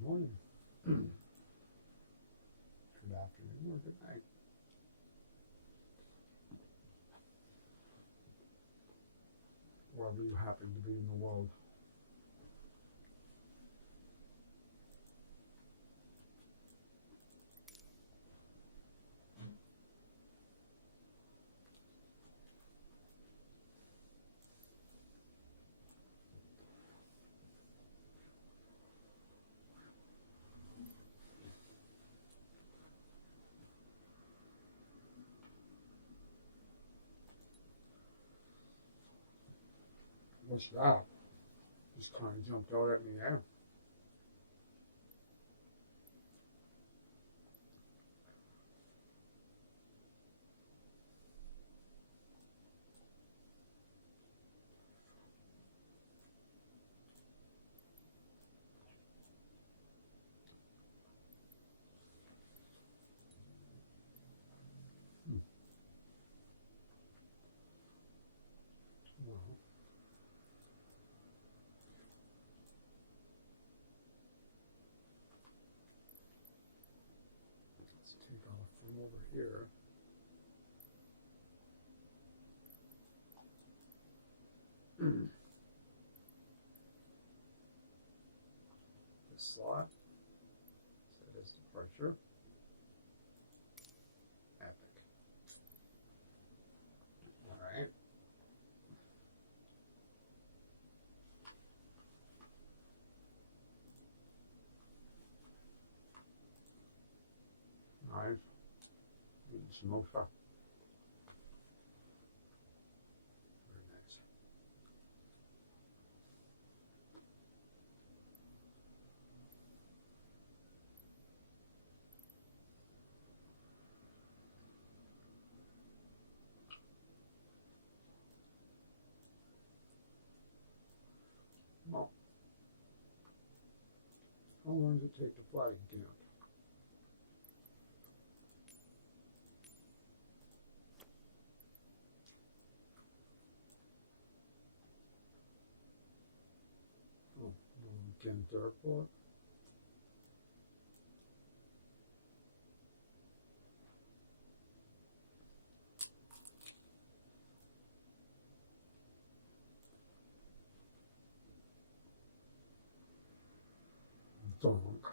Good morning, good afternoon, or good night. Wherever you happen to be in the world. What's that? Just kind of jumped out at me there. Well, let's take off from over here. This slot. Set as departure. Epic. Alright. Nice. Smoke shot. Very nice. Well, how long does it take to fly camp? Oh, Kent Airport. Donk.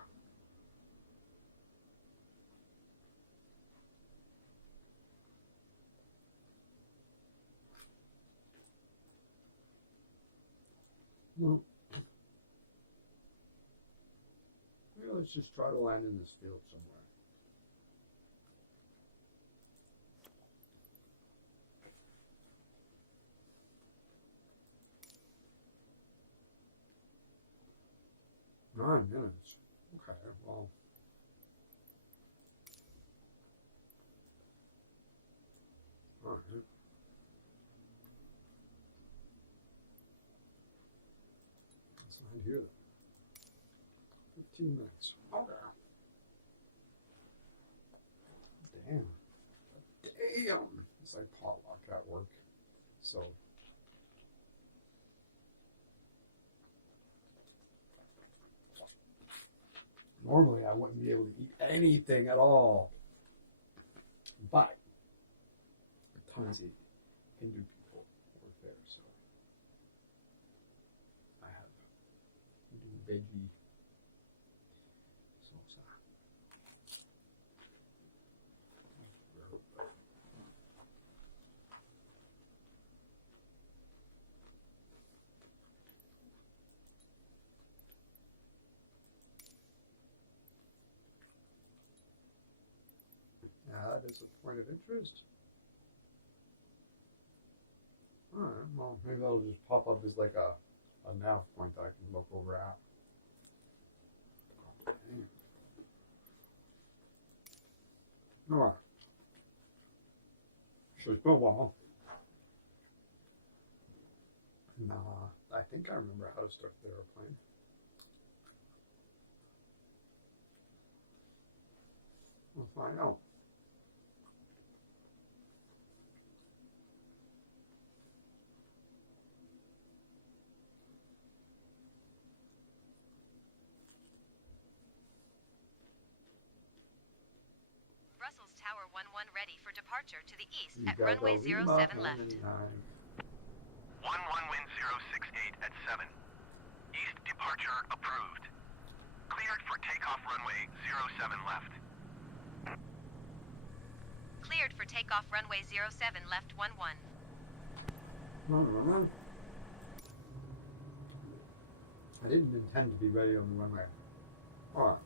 Well, maybe let's just try to land in this field somewhere. Nine minutes. Okay, well. Alright. Let's land here then. 15 minutes. Okay. Damn. Damn. It's like potluck at work. So. Normally I wouldn't be able to eat anything at all. But tons of Hindu people work there, so I have Hindu veggie salsa. That is a point of interest. Alright, well, maybe that'll just pop up as like a nav point that I can look over at. Alright. So it's been a while. And I think I remember how to start the airplane. We'll find out. Tower 11 ready for departure to the east You at got runway the 07 left. 11 wind 068 at 7. East departure approved. Cleared for takeoff runway 07 left. Cleared for takeoff runway 07 left 11. I didn't intend to be ready on the runway. All right.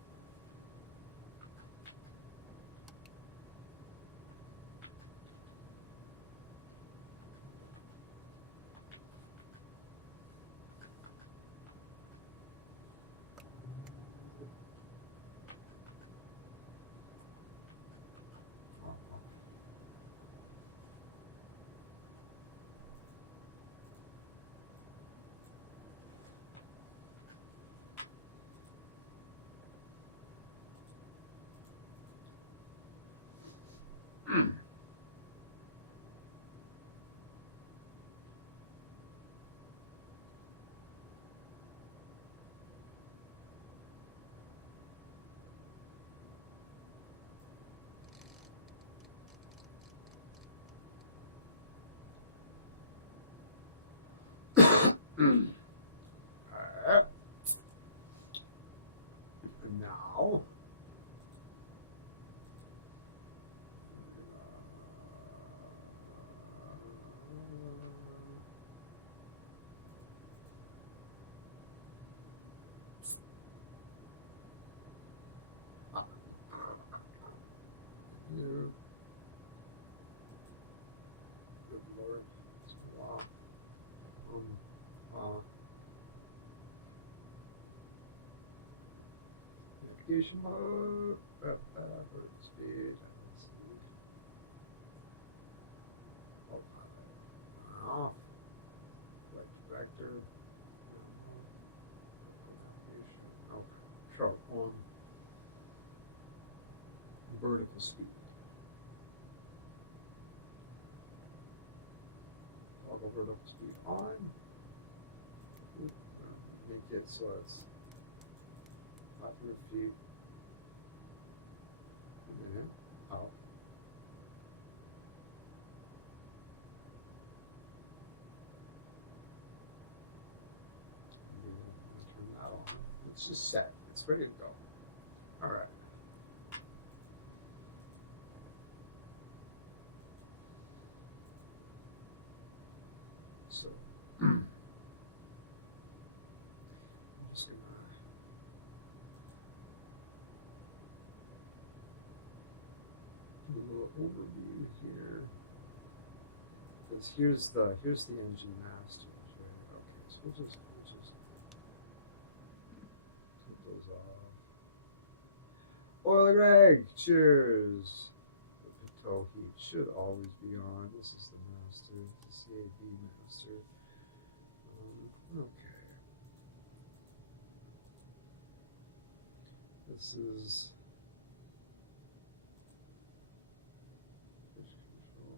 Alright. And now, good Lord, it's a lot. Navigation mode, speed, off, vector, okay, sharp on, vertical speed. Toggle vertical speed on, make it so it's 500 feet a minute out. Turn that on. It's just set. It's ready to go. All right. So I'm just gonna do a little overview here. Because here's the engine masters, right? Okay, so we'll just take those off. Oil Greg, cheers. The Pitot heat should always be on. This is the master, the CAB master. Okay. This is fish control.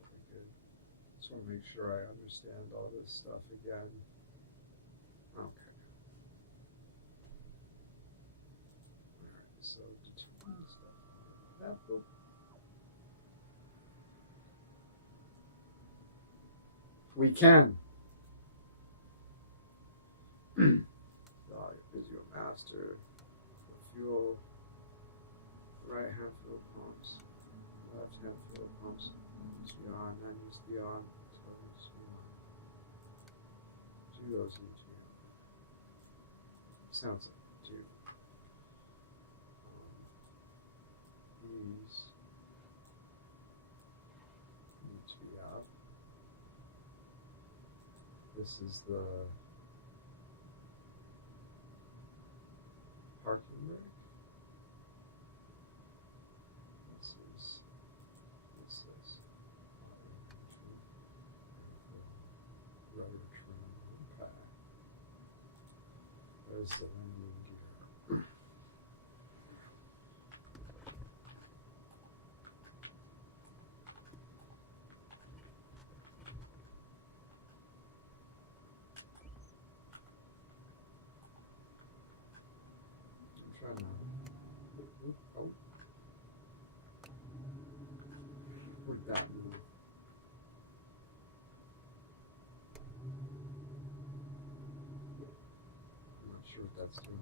Really good. Just want to make sure I understand all this stuff again. Okay. Alright, so determine stuff. That book. We can. Physio master, fuel, right hand fuel pumps, left hand fuel pumps, needs to be on, that needs to be on, so it needs to be on. Do those need to be on. Sounds like they do. These need to be up. This is the parking brake. This is rudder trim. Okay. There's the landing gear. trying to. Oh. Where'd that move? I'm not sure what that's doing.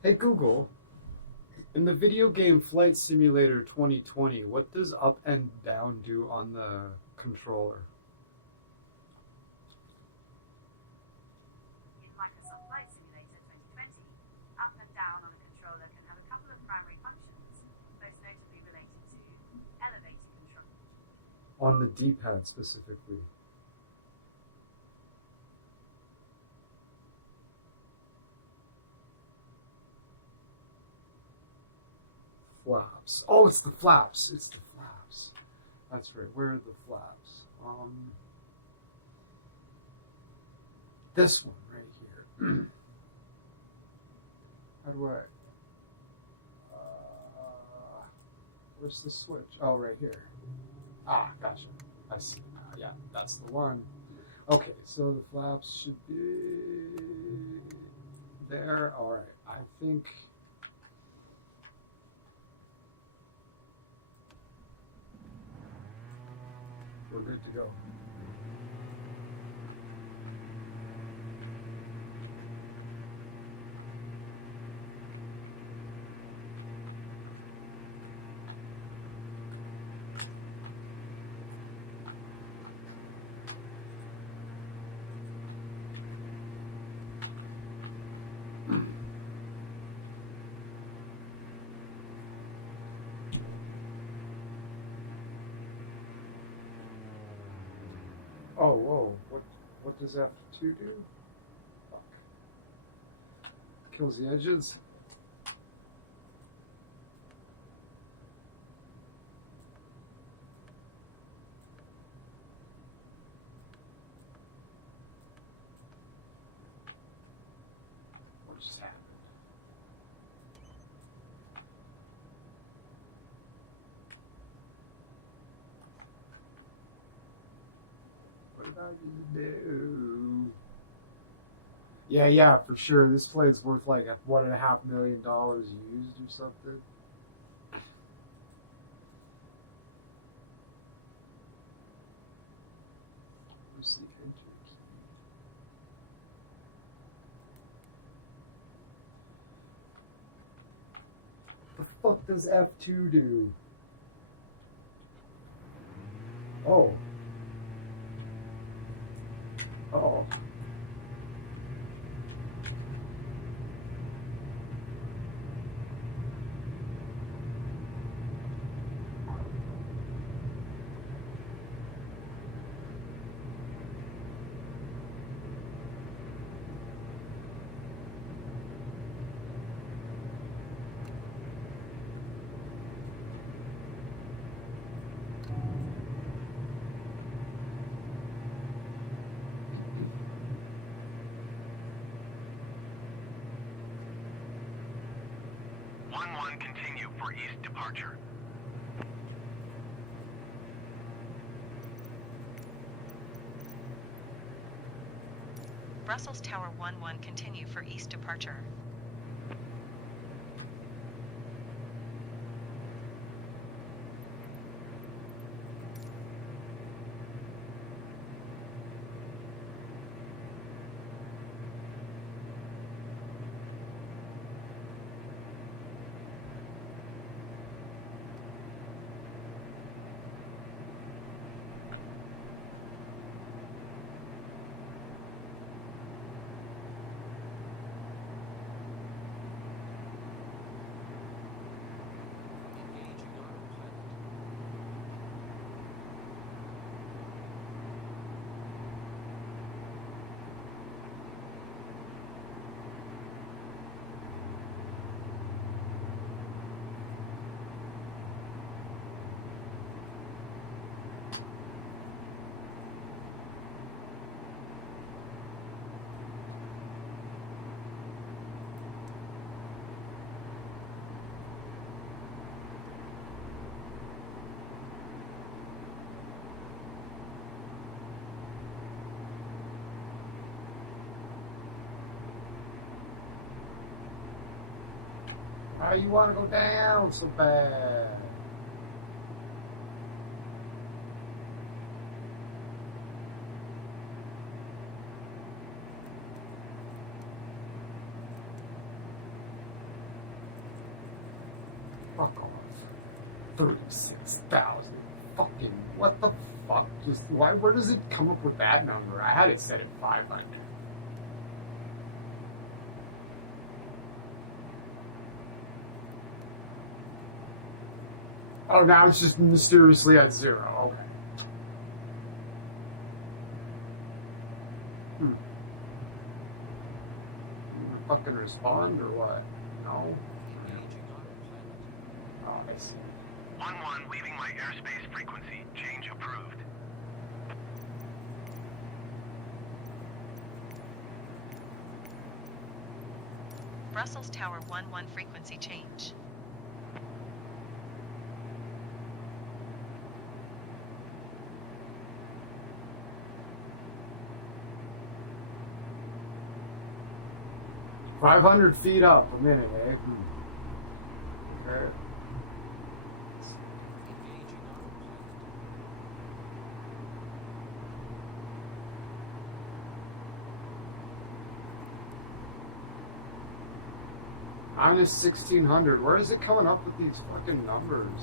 Hey Google, in the video game Flight Simulator 2020, what does up and down do on the controller? In Microsoft Flight Simulator 2020, up and down on a controller can have a couple of primary functions, most notably related to elevator control. On the D-pad specifically. Flaps. Oh, it's the flaps. It's the flaps. That's right. Where are the flaps? This one right here. How do I? Where's the switch? Oh, right here. Ah, gotcha. I see it now. Yeah, that's the one. Okay, so the flaps should be there. All right. I think. We're good to go. Oh, whoa. What does F2 do? Fuck. Kills the edges. What just happened? What did I just do? Yeah, for sure. This plate's worth like $1.5 million used or something. Where's the enter key? The fuck does F2 do? Oh. Oh. Continue for east departure. Brussels Tower 11 continue for east departure. Why you want to go down so bad? Fuck off. 36,000. Fucking, what the fuck? Just, why, where does it come up with that number? I had it set at 500. Oh, now it's just mysteriously at 0. Okay. You gonna fucking respond or what? No? Oh, I see. 1-1, leaving my airspace frequency. Change approved. Brussels Tower 1-1 frequency change. – 500 feet up a minute, eh? Okay. Minus 1600. Where is it coming up with these fucking numbers?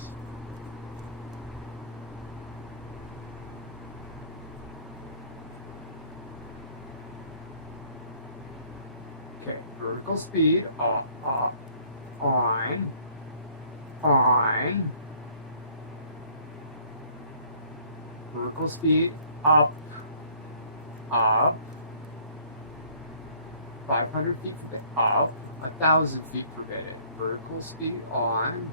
Okay, vertical speed on. Vertical speed up. 500 feet per minute. Up. 1,000 feet per minute. Vertical speed on.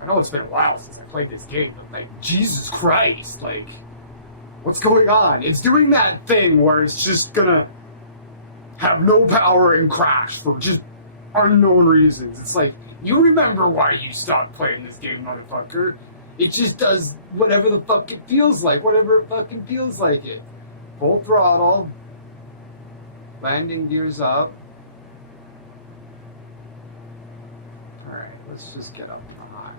I know it's been a while since I played this game, but like, Jesus Christ, like, what's going on? It's doing that thing where it's just gonna have no power and crash for just unknown reasons. It's like, you remember why you stopped playing this game, motherfucker. It just does whatever the fuck it feels like, whatever it fucking feels like it. Full throttle. Landing gears up. Alright, let's just get up high.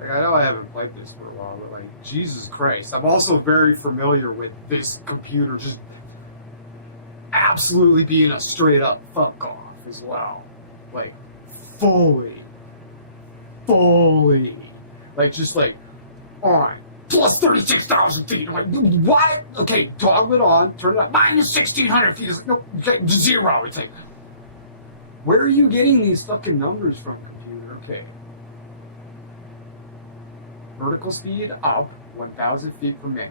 Like, I know I haven't played this for a while, but like, Jesus Christ. I'm also very familiar with this computer just absolutely being a straight up fuck off as well. Like, fully. Like, just like, on. Plus 36,000 feet. I'm like, what? Okay, toggle it on, turn it up. Minus 1,600 feet. It's like, no, okay, 0. It's like, where are you getting these fucking numbers from, computer? Okay. Vertical speed up, 1,000 feet per minute.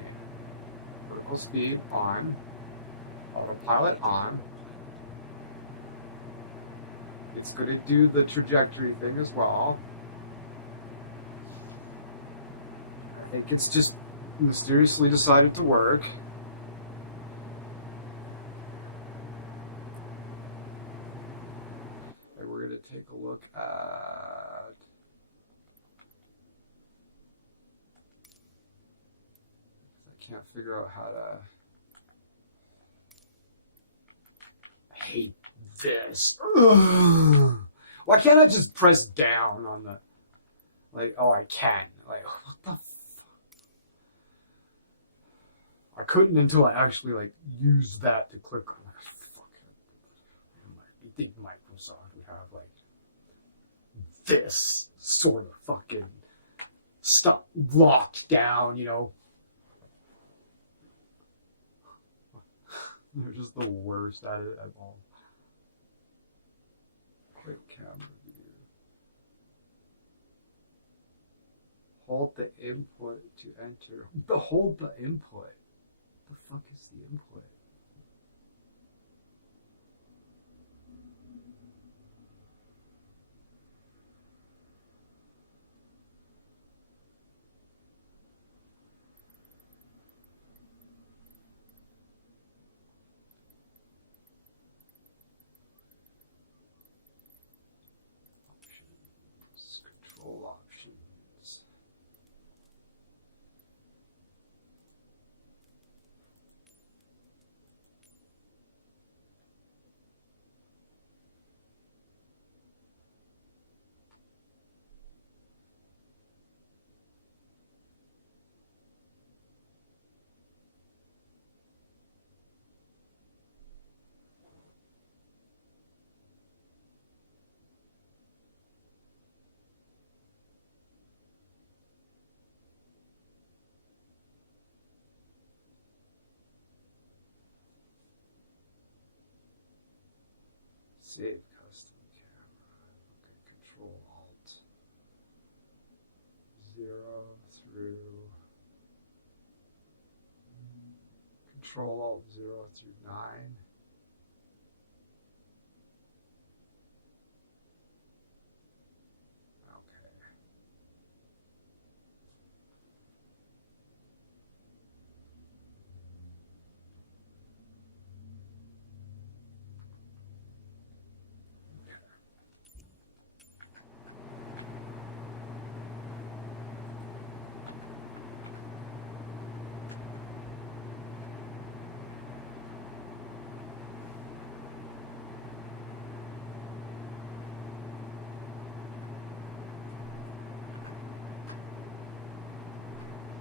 Vertical speed on. Autopilot on. It's going to do the trajectory thing as well. I think it's just mysteriously decided to work. And we're going to take a look at... I can't figure out how to... I hate this. Ugh. Why can't I just press down on the... Like, oh, I can. Like, what the fuck? I couldn't until I actually, like, used that to click on. Like, fuck. You think Microsoft would have, like, this sort of fucking stuff locked down, you know? They're just the worst at it at all. Quick camera view. Hold the input to enter. Hold the input. What the fuck is the input? Options, control options. Save custom camera. Okay, Control Alt 0 through Control Alt 0 through 9.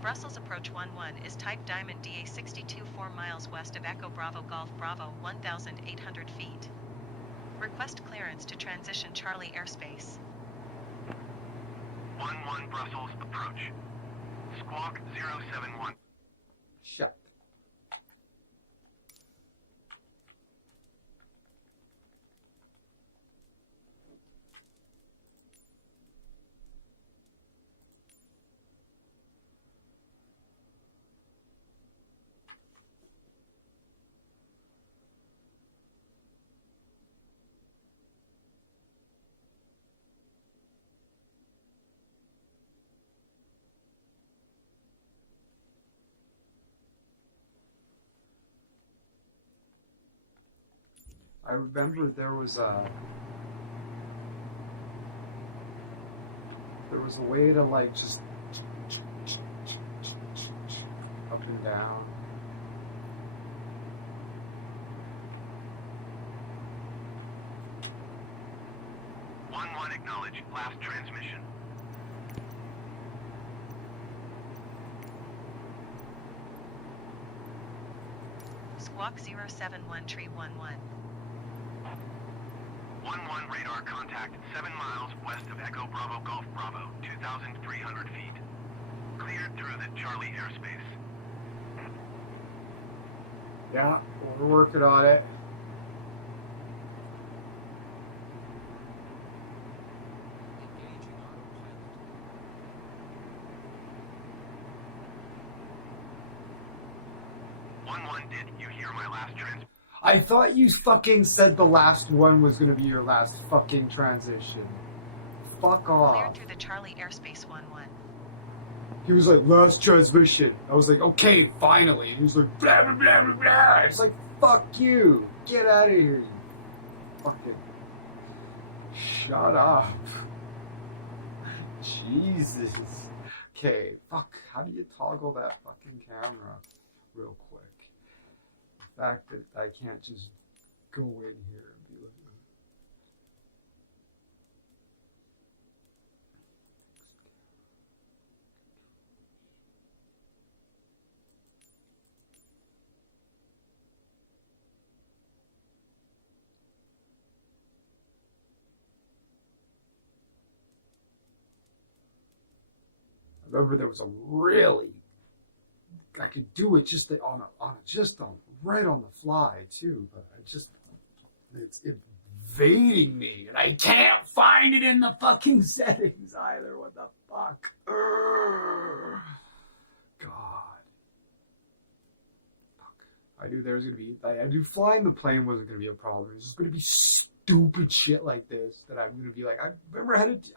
Brussels approach 11 is type Diamond DA 62 4 miles west of Echo Bravo Golf Bravo 1,800 feet. Request clearance to transition Charlie airspace. 1-1 Brussels approach. Squawk 071. Shut. I remember there was a way to like just up and down. One acknowledge. Last transmission. Squawk 071 Tree 11. 1-1 radar contact 7 miles west of Echo Bravo Golf Bravo, 2,300 feet. Cleared through the Charlie airspace. Yeah, we're working on it. Engaging autopilot. 1-1, did you hear my last transmission? I thought you fucking said the last one was gonna be your last fucking transition. Fuck off. Cleared through the Charlie airspace 11. He was like, last transmission. I was like, okay, finally. And he was like, blah, blah, blah, blah, blah. I was like, fuck you. Get out of here, you fucking... Shut up. Jesus. Okay, fuck. How do you toggle that fucking camera real quick? The fact that I can't just go in here and be like... I remember there was a really, I could do it just right on the fly too, but it's invading me and I can't find it in the fucking settings either. What the fuck? Urgh. God. Fuck. I knew there was going to be, I knew flying the plane wasn't going to be a problem. It was just going to be stupid shit like this that I'm going to be like, I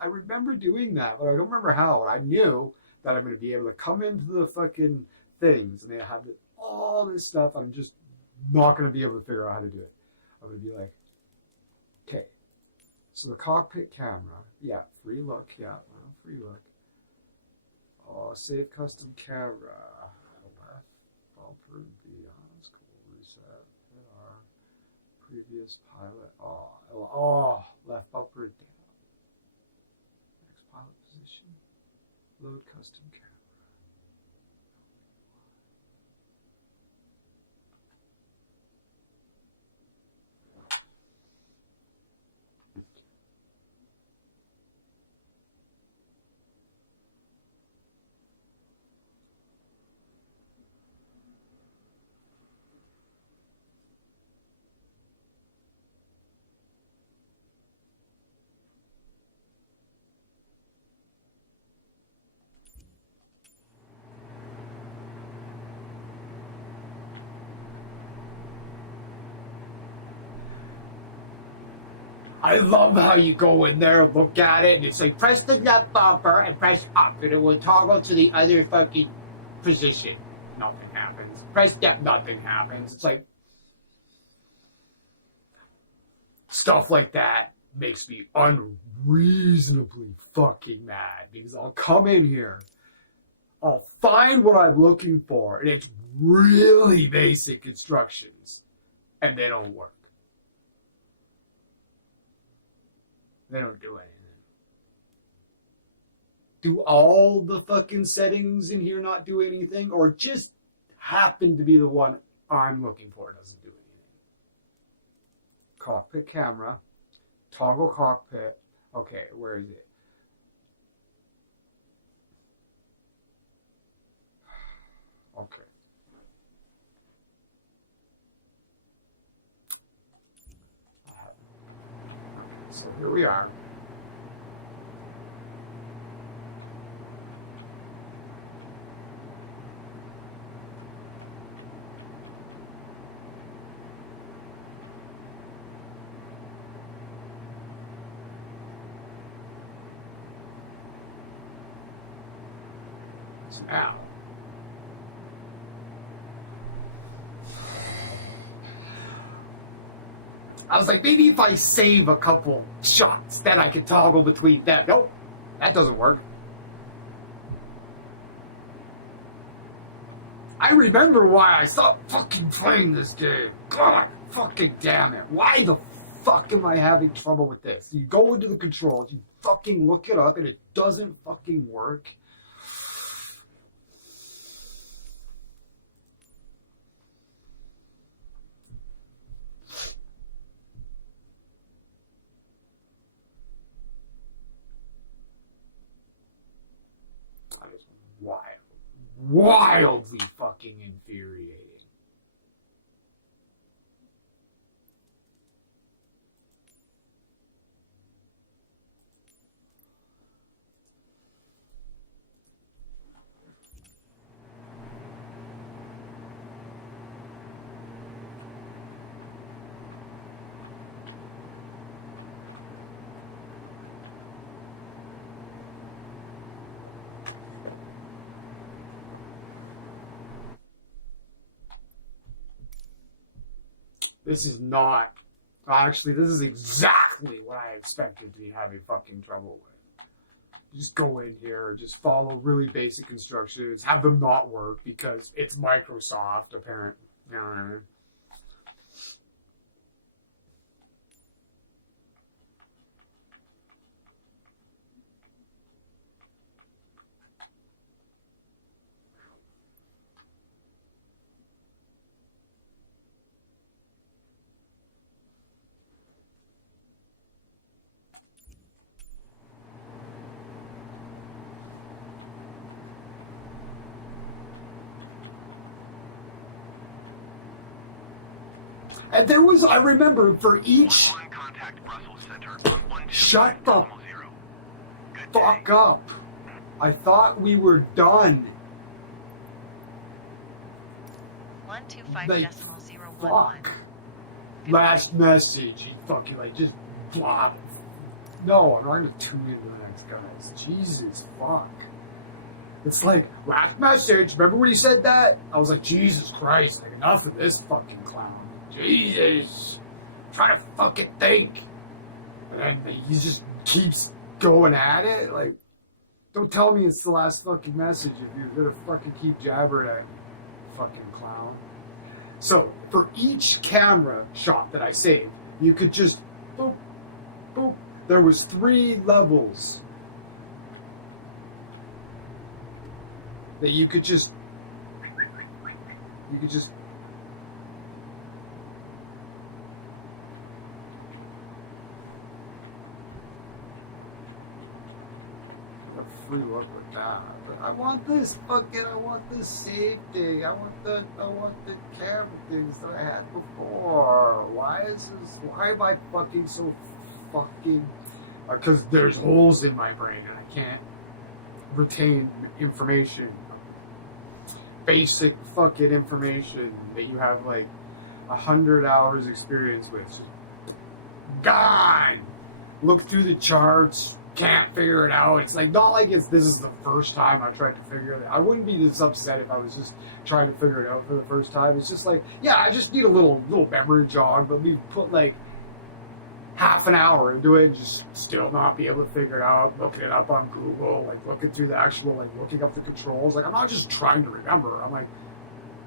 remember doing that, but I don't remember how. And I knew that I'm going to be able to come into the fucking things and they have all this stuff. I'm just not going to be able to figure out how to do it. I'm going to be like, okay, so the cockpit camera, yeah, free look, yeah, well, free look. Oh, save custom camera. Left bumper B, that's cool. Reset, hit our previous pilot. Oh, left bumper down. Next pilot position. Load custom camera. I love how you go in there, look at it, and it's like, press the left bumper and press up, and it will toggle to the other fucking position. Nothing happens. Press that, nothing happens. It's like, stuff like that makes me unreasonably fucking mad, because I'll come in here, I'll find what I'm looking for, and it's really basic instructions, and they don't work. They don't do anything. Do all the fucking settings in here not do anything? Or just happen to be the one I'm looking for doesn't do anything? Cockpit camera. Toggle cockpit. Okay, where is it? Okay. So here we are. So now, I was like, maybe if I save a couple shots, then I can toggle between them. Nope, that doesn't work. I remember why I stopped fucking playing this game. God, fucking damn it. Why the fuck am I having trouble with this? You go into the controls, you fucking look it up, and it doesn't fucking work. Wildly fucking infuriating. This is not, actually, this is exactly what I expected to be having fucking trouble with. Just go in here, just follow really basic instructions, have them not work because it's Microsoft, apparently. You know what I mean? And there was, I remember, for each... Contact Brussels Center on Shut the 125.0. Good day. fuck up. I thought we were done. 125.011. Fuck. Last message. You fucking, like, just blah. No, I'm not going to tune into the next guys. Jesus, fuck. It's like, last message. Remember when he said that? I was like, Jesus Christ, like, enough of this fucking clown. Jesus. I'm trying to fucking think. And then he just keeps going at it. Like, don't tell me it's the last fucking message if you're going to fucking keep jabbering at me, fucking clown. So, for each camera shot that I saved, you could just, boop, boop. There was 3 levels that you could just a free look with that. But I want this save thing. I want the camera things that I had before. Why am I fucking so fucking, because there's holes in my brain and I can't retain information, basic fucking information that you have like 100 hours experience with. Just gone. look through the charts, can't figure it out. It's like, not like this is the first time I tried to figure it out. I wouldn't be this upset if I was just trying to figure it out for the first time. It's just like, yeah, I just need a little memory jog, but we've put like half an hour into it and just still not be able to figure it out, looking it up on Google, like looking through the actual, like looking up the controls. Like, I'm not just trying to remember. I'm like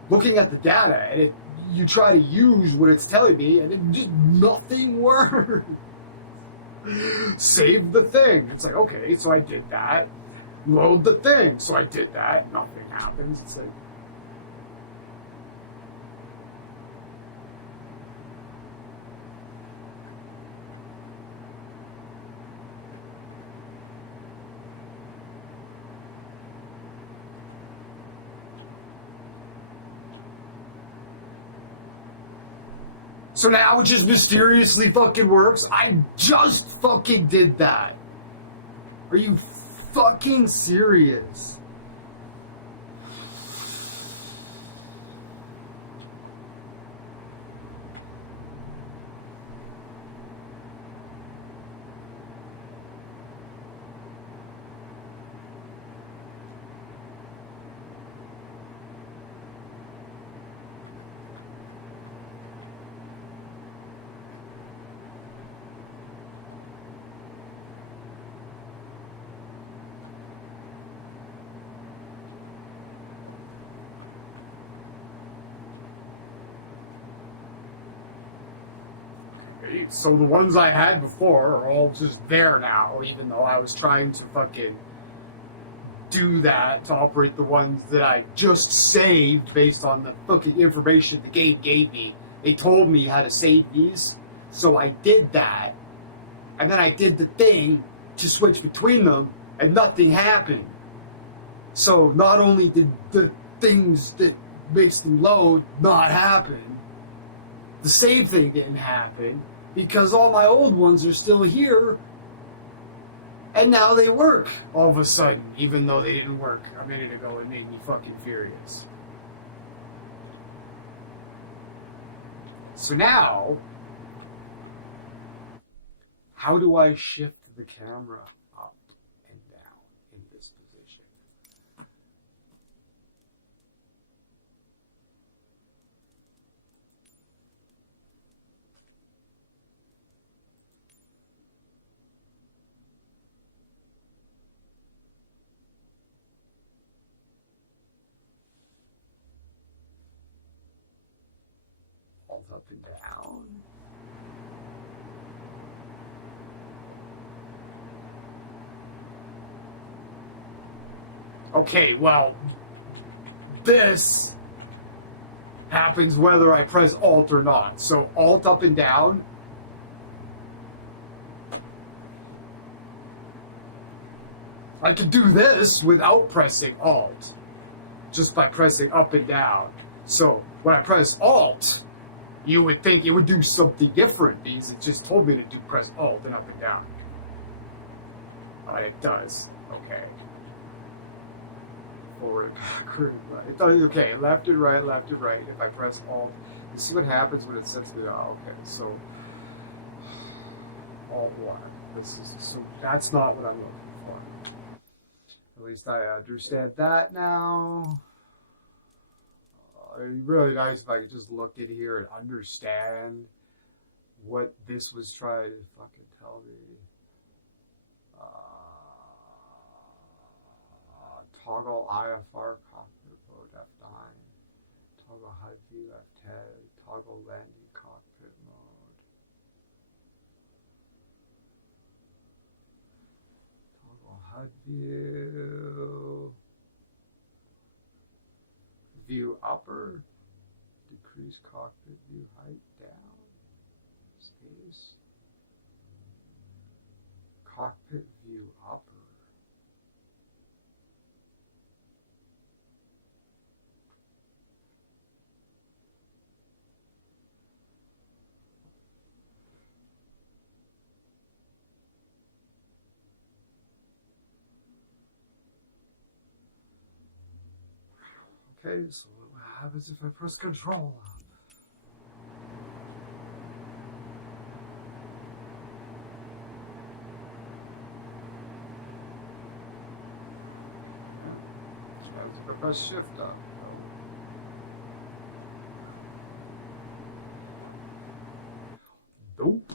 looking at the data, and you try to use what it's telling me, and it just nothing works. Save the thing. It's like, okay, so I did that. Load the thing. So I did that. Nothing happens. It's like, so now it just mysteriously fucking works. I just fucking did that. Are you fucking serious? So the ones I had before are all just there now, even though I was trying to fucking do that to operate the ones that I just saved based on the fucking information the game gave me. They told me how to save these, so I did that. And then I did the thing to switch between them, and nothing happened. So not only did the things that makes them load not happen, the save thing didn't happen, because all my old ones are still here, and now they work all of a sudden, even though they didn't work a minute ago. It made me fucking furious. So now, how do I shift the camera up and down in this position? Alt up and down. Okay, well, this happens whether I press Alt or not. So Alt up and down. I could do this without pressing Alt, just by pressing up and down. So when I press Alt, you would think it would do something different because it just told me to do press Alt and up and down. It does. Okay. Forward, backward, right. It does, okay, left and right, left and right. If I press Alt, you see what happens when it sets me. Oh, okay, so Alt 1. This is so that's not what I'm looking for. At least I understand that now. It'd be really nice if I could just look in here and understand what this was trying to fucking tell me. Toggle IFR cockpit mode F9. Toggle HUD view F10. Toggle landing cockpit mode. Toggle HUD view. View upper. Decrease cockpit view height down. Space. Cockpit view upper. Okay, so what happens if I press Control? Or press shift up. Nope.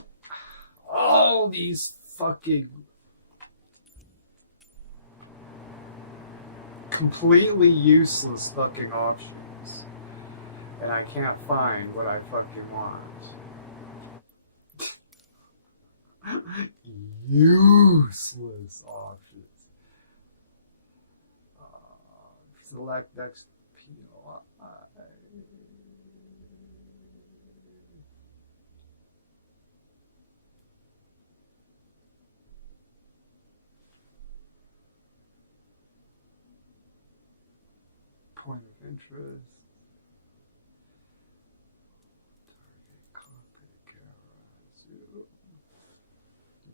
All these fucking completely useless fucking options. And I can't find what I fucking want. Useless options. Select next POI. Point of interest. Target, cockpit, camera, zoom.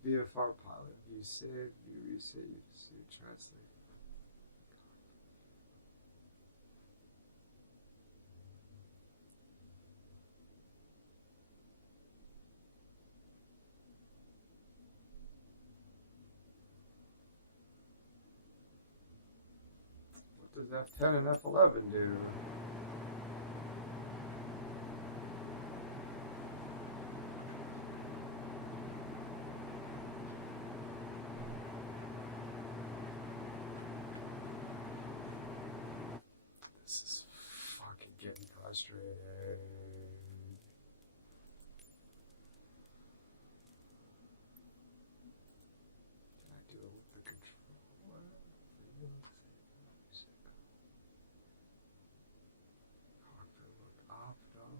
VFR pilot, view save, view resave, view translate. What does F10 and F11 do? This is fucking getting frustrating. Can I do it with the controller? Cockpit look up, down.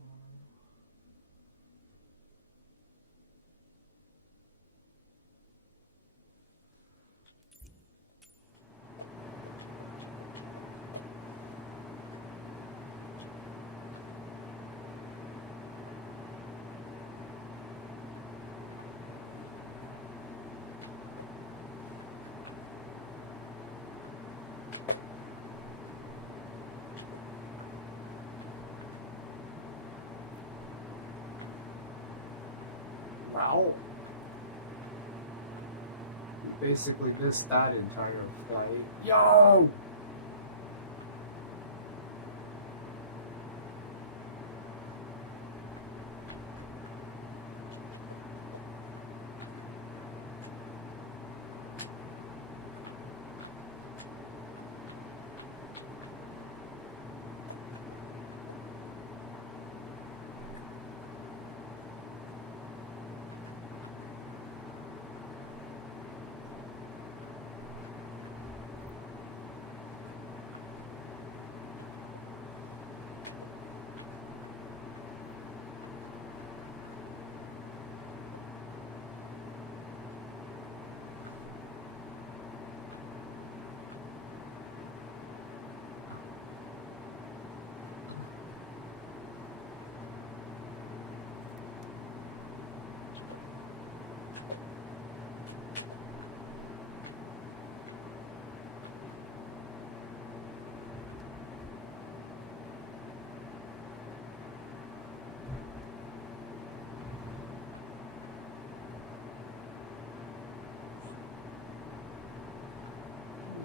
Wow. We basically missed that entire flight. Yo!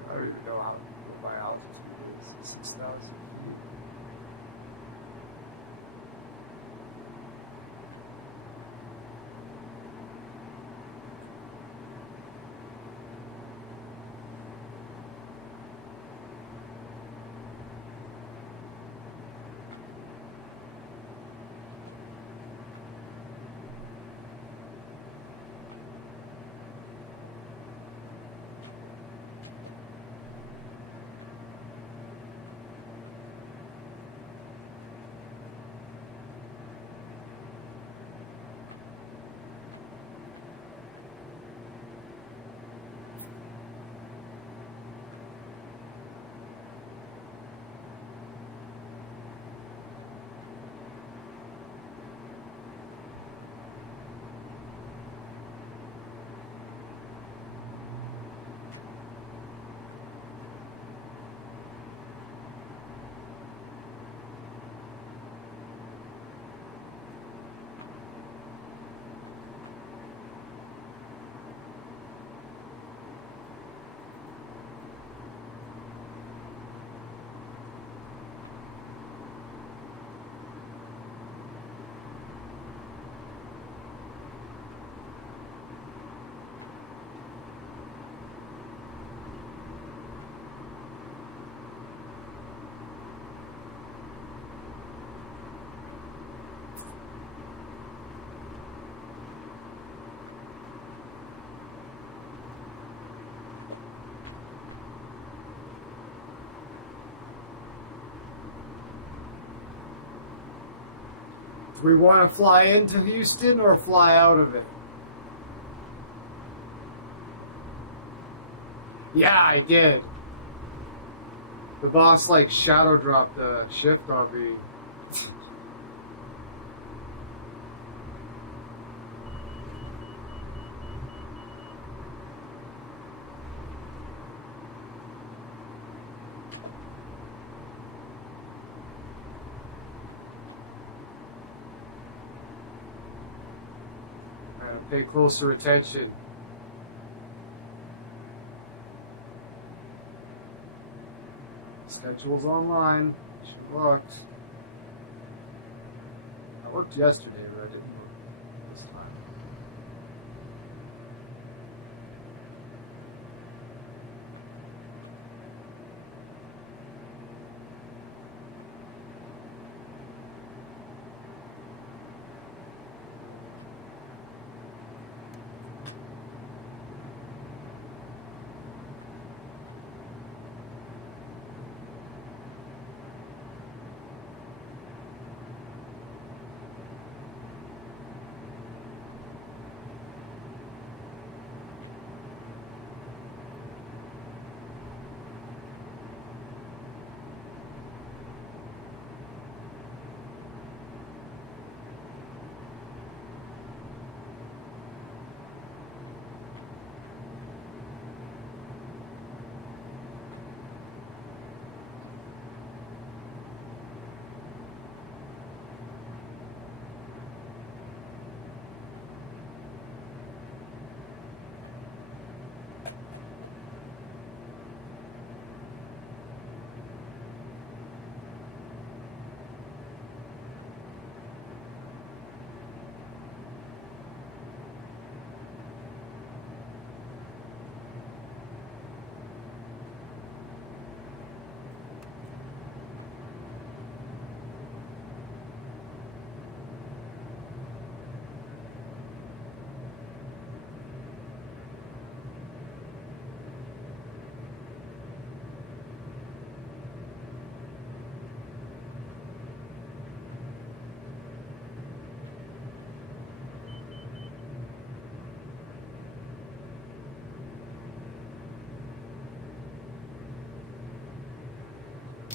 I don't even know what my altitude is. 6,000 feet. we want to fly into Houston or fly out of it? Yeah, I did. The boss, like, shadow dropped the shift on me. Gotta pay closer attention. Schedule's online. Should have looked. I looked yesterday, but I didn't look this time.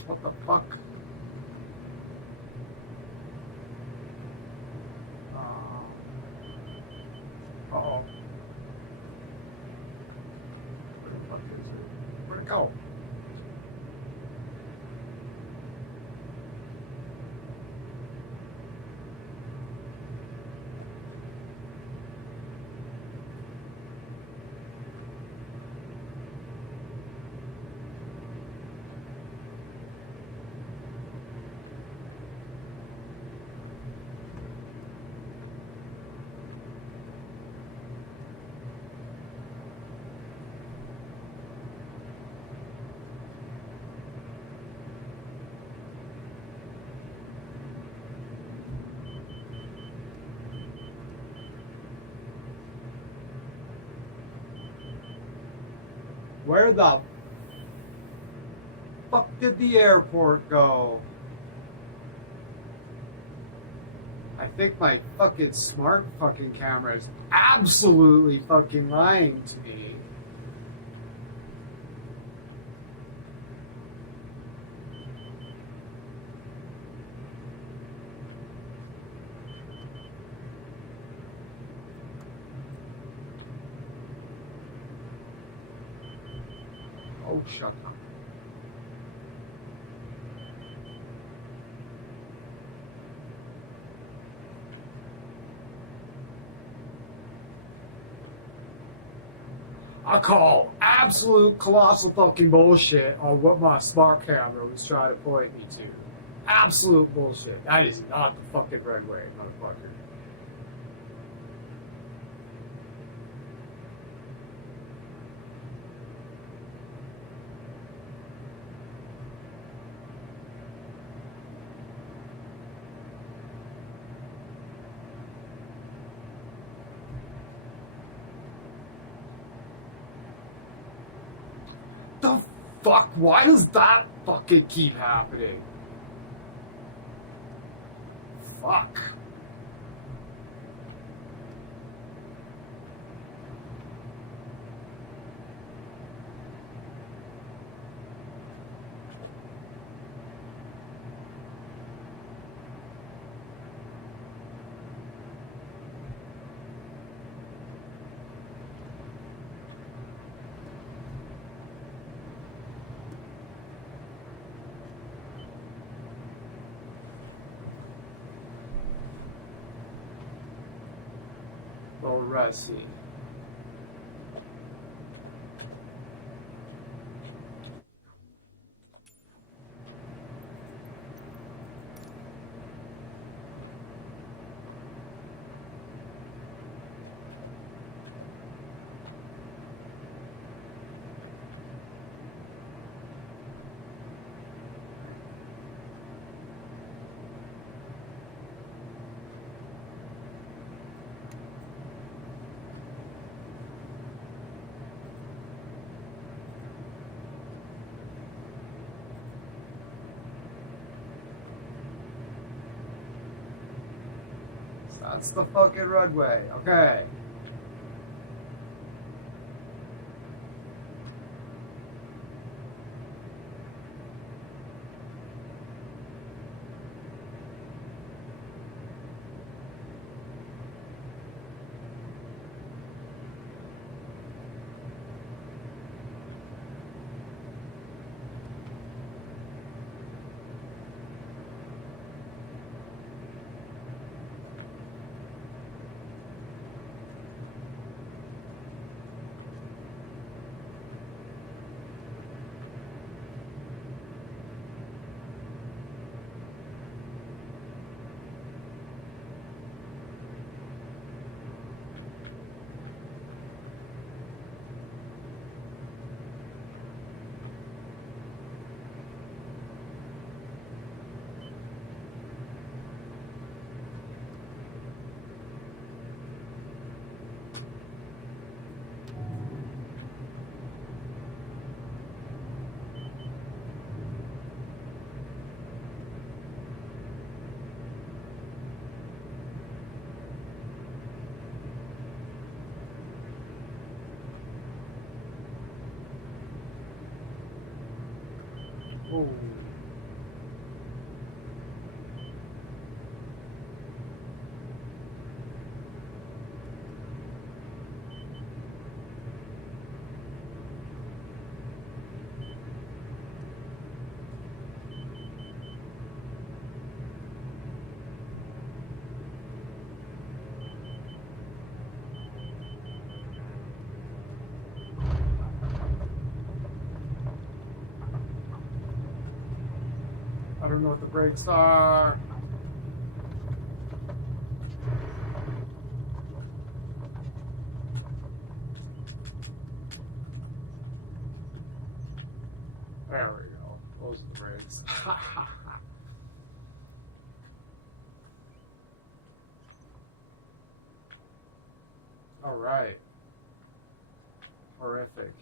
What the fuck? Uh-oh. Where the fuck is it? Where'd it go? Where the fuck did the airport go? I think my fucking smart fucking camera is absolutely fucking lying to me. Oh, shut up. I call absolute colossal fucking bullshit on what my smart camera was trying to point me to. Absolute bullshit. That is not the fucking red way, motherfucker. The fuck? Why does that fucking keep happening? Fuck. Resi. That's the fucking runway. Okay. Oh. I don't know what the brakes are. There we go. Those are the brakes. All right. Horrific.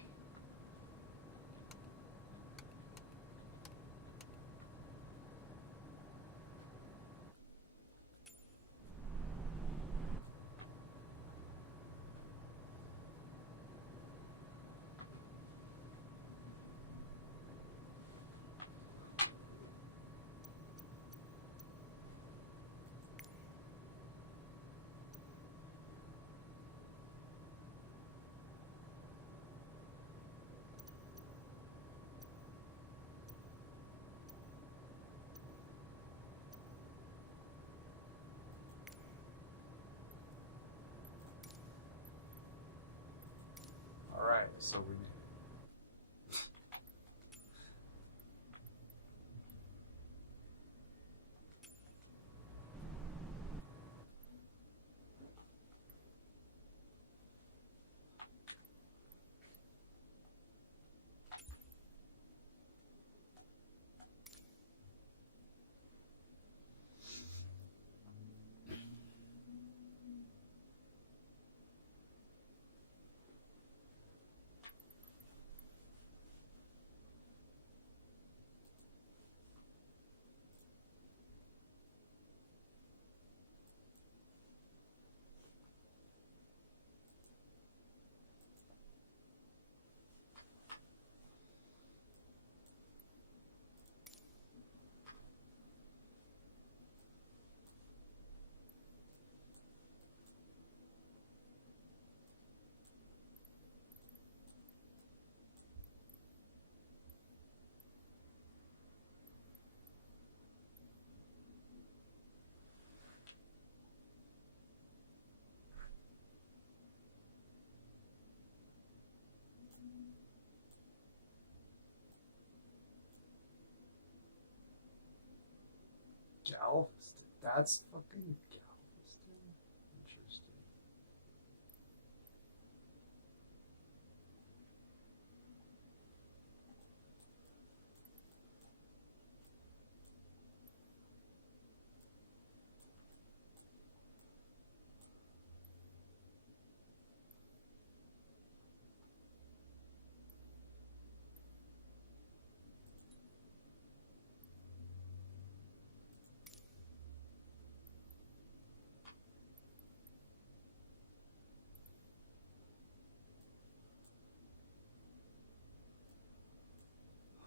All right, so we. Galveston. That's fucking Galveston. Interesting.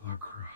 LaCroix.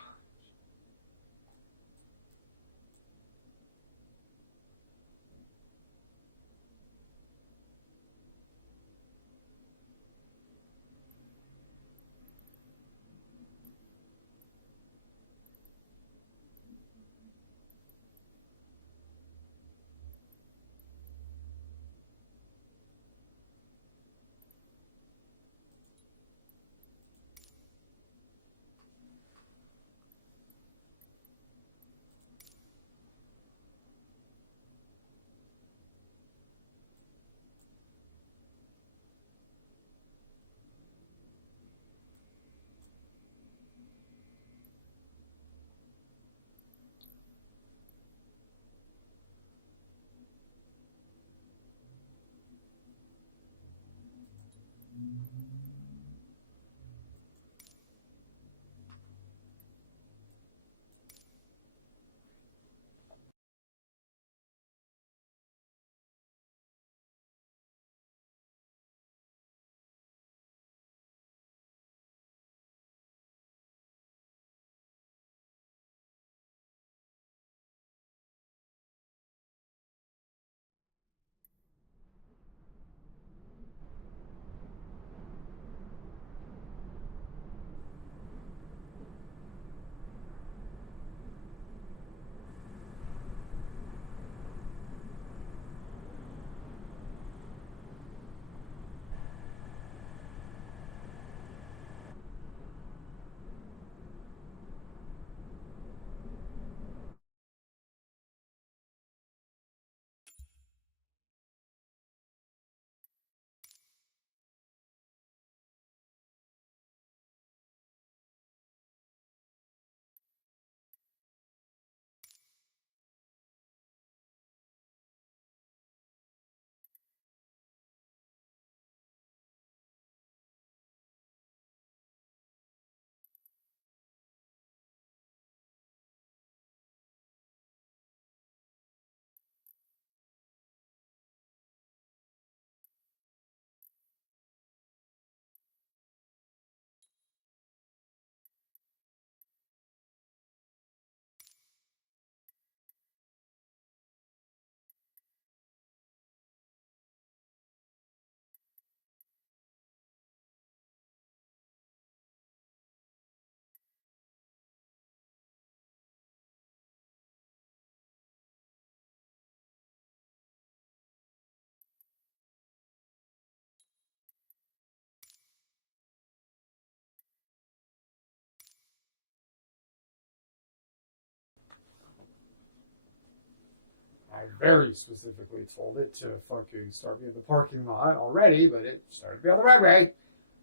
I very specifically told it to fucking start me in the parking lot already, but it started me on the right way.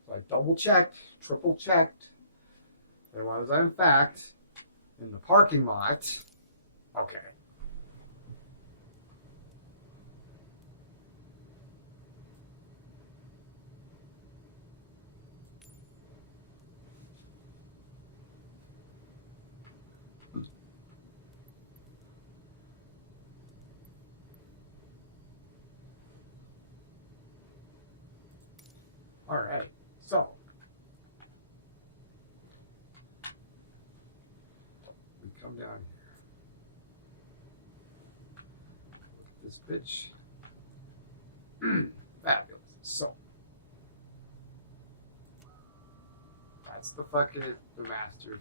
So I double checked, triple checked. There was, in fact, in the parking lot. Okay. All right, so we come down here. Look at this bitch. Fabulous. So that's the fucking the master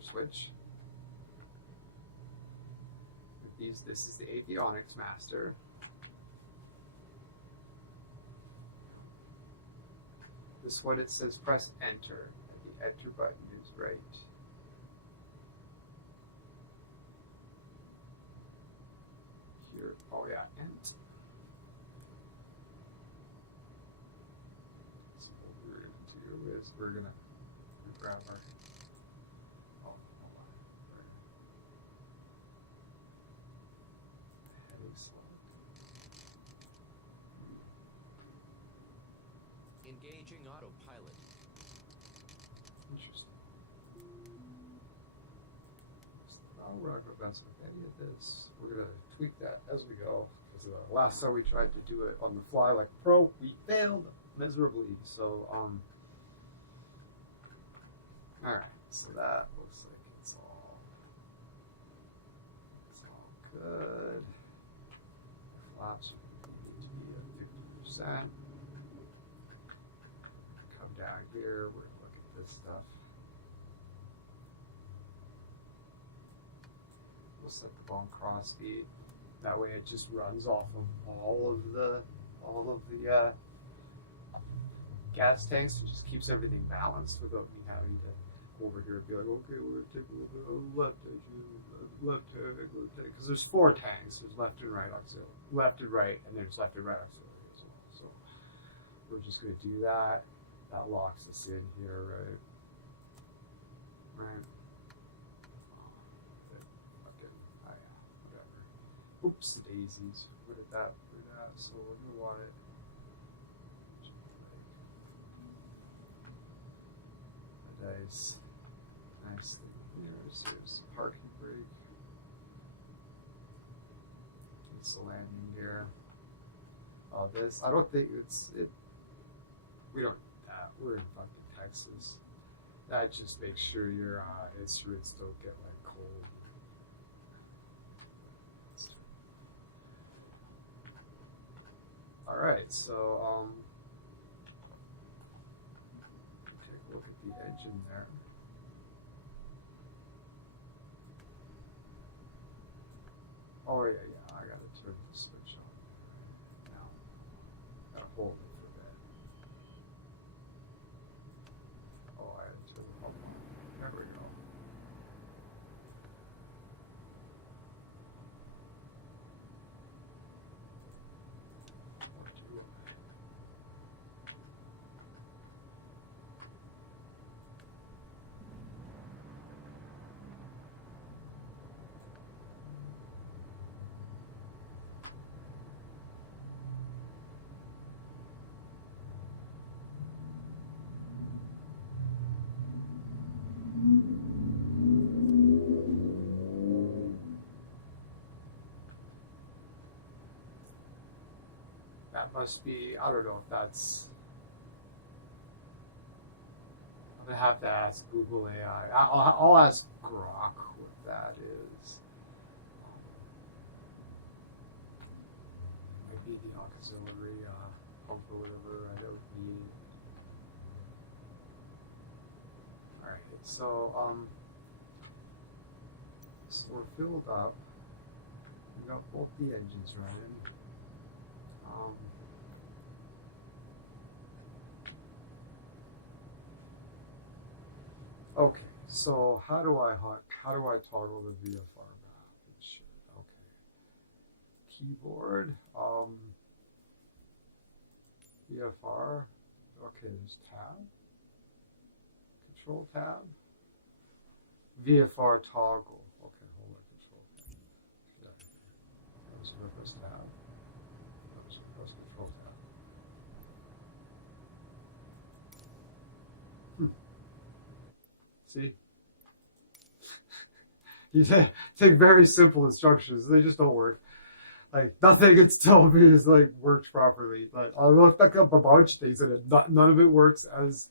switch. This is the avionics master. This one, it says press enter. And the enter button is right under. Oh yeah, int. So what we're gonna do is we're gonna grab our. Oh, hold on. Right. Heading select. Engaging autopilot. Interesting. So now we're not going to mess with any of this. We're going to tweak that as we go. Because the last time we tried to do it on the fly like a pro, we failed miserably. So, alright. So that looks like it's all good. Flaps need to be at 50%. Come down here, we're going to look at this stuff. We'll set the bone cross feed. That way it just runs off of all of the gas tanks and just keeps everything balanced without me having to go over here and be like, okay, we're going to take a little bit of left tank, because there's 4 tanks. There's left and right auxiliary, left and right, and there's left and right auxiliary as well. So we're just going to do that. That locks us in here, right? Right. Okay. Oh, yeah. Whatever. Oops, daisies. Where did that? So we're gonna want it. Nice thing here. So here's the parking brake. It's the landing gear. Oh, this. I don't think it's it. We don't. We're in fucking Texas. That just makes sure your instruments don't get like cold. All right, so take a look at the engine there. Oh yeah, I gotta turn the switch on. Now, gotta hold it for that. Oh, I had to turn the pump on. There we go. That must be, I don't know if that's, I'm going to have to ask Google AI. I'll ask Grok what that is. Might be the auxiliary pump or whatever I don't need. Alright, so we're filled up. We got both the engines running. Okay, so how do I toggle the VFR back? Sure. Okay. Keyboard. VFR. Okay, there's tab. Control tab. VFR toggle. Okay, hold on. Control tab. Yeah. That was reverse tab. That was control tab. See? You take very simple instructions. They just don't work. Like, nothing it's telling me is, like, worked properly. Like, I looked up a bunch of things, and none of it works as...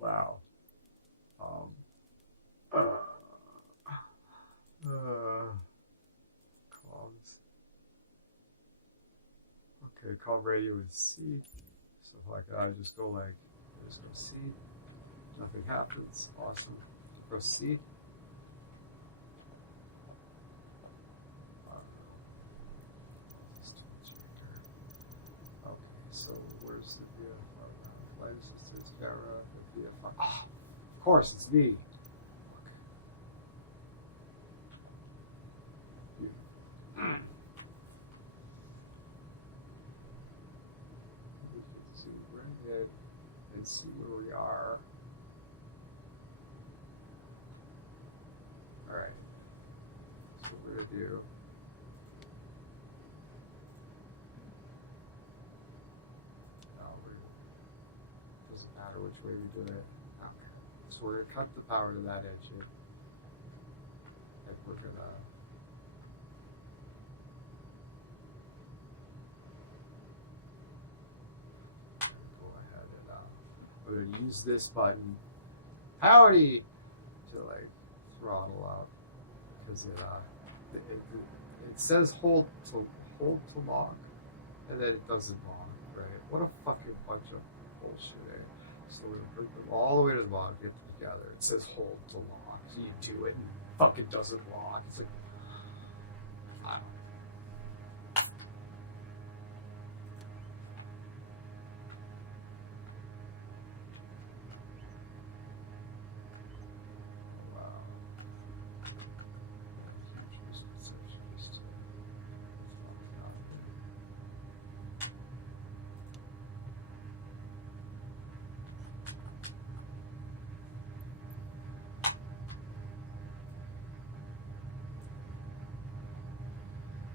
Wow. Comms. Okay, call radio is C. So if I just go like, just go C. Nothing happens. Awesome. Press C. Okay, so where's the flight assistant? Sierra, VF5. Oh, of course, it's V. Zoom right and see where we are. Alright. That's what we're going to do. Doesn't matter which way we do it. Okay. So we're going to cut the power to that edge here. And we're going to we're going to use this button, howdy, to like throttle up because it says hold to lock, and then it doesn't lock, right? What a fucking bunch of bullshit. So we're going to bring them all the way to the bottom, get them together. It says hold to lock, so you do it, and fucking doesn't lock. It's like, I don't know.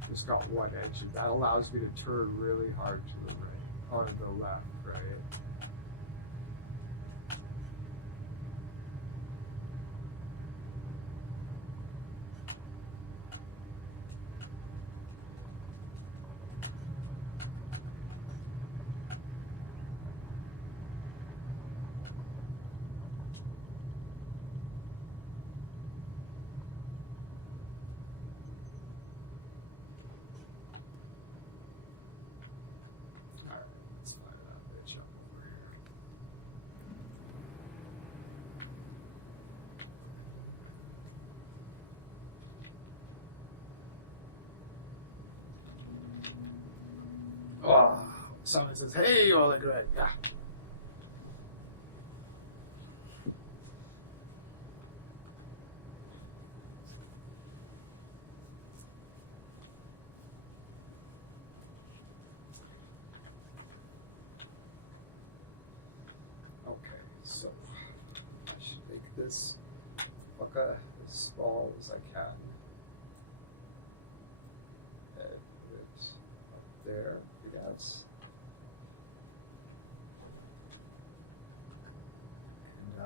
Just got one edge, and that allows me to turn really hard to the right, or to the left, right? Oh, someone says, hey, all that good. Yeah. Okay, so I should make this fucker as small as I can. And put it up there. Yes. And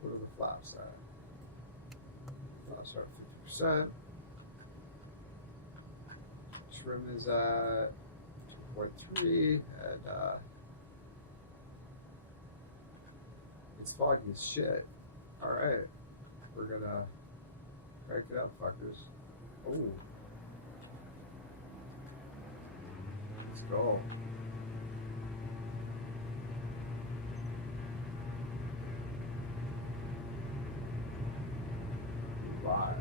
what are the flaps at? Flaps are at 50%. Trim is at 2.3, and it's foggy as shit. Alright, we're gonna crank it up, fuckers. Oh, let's go. Bye.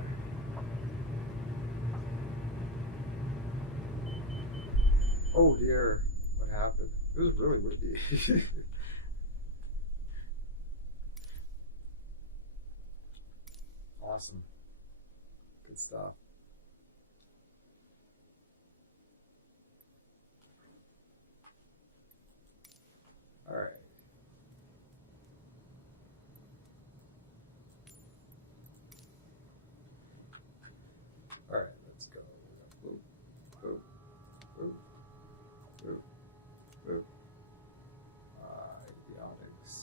Oh dear, what happened? It was really windy. Awesome. Good stuff. All right. All right, let's go. Boop, boop, boop. Avionics.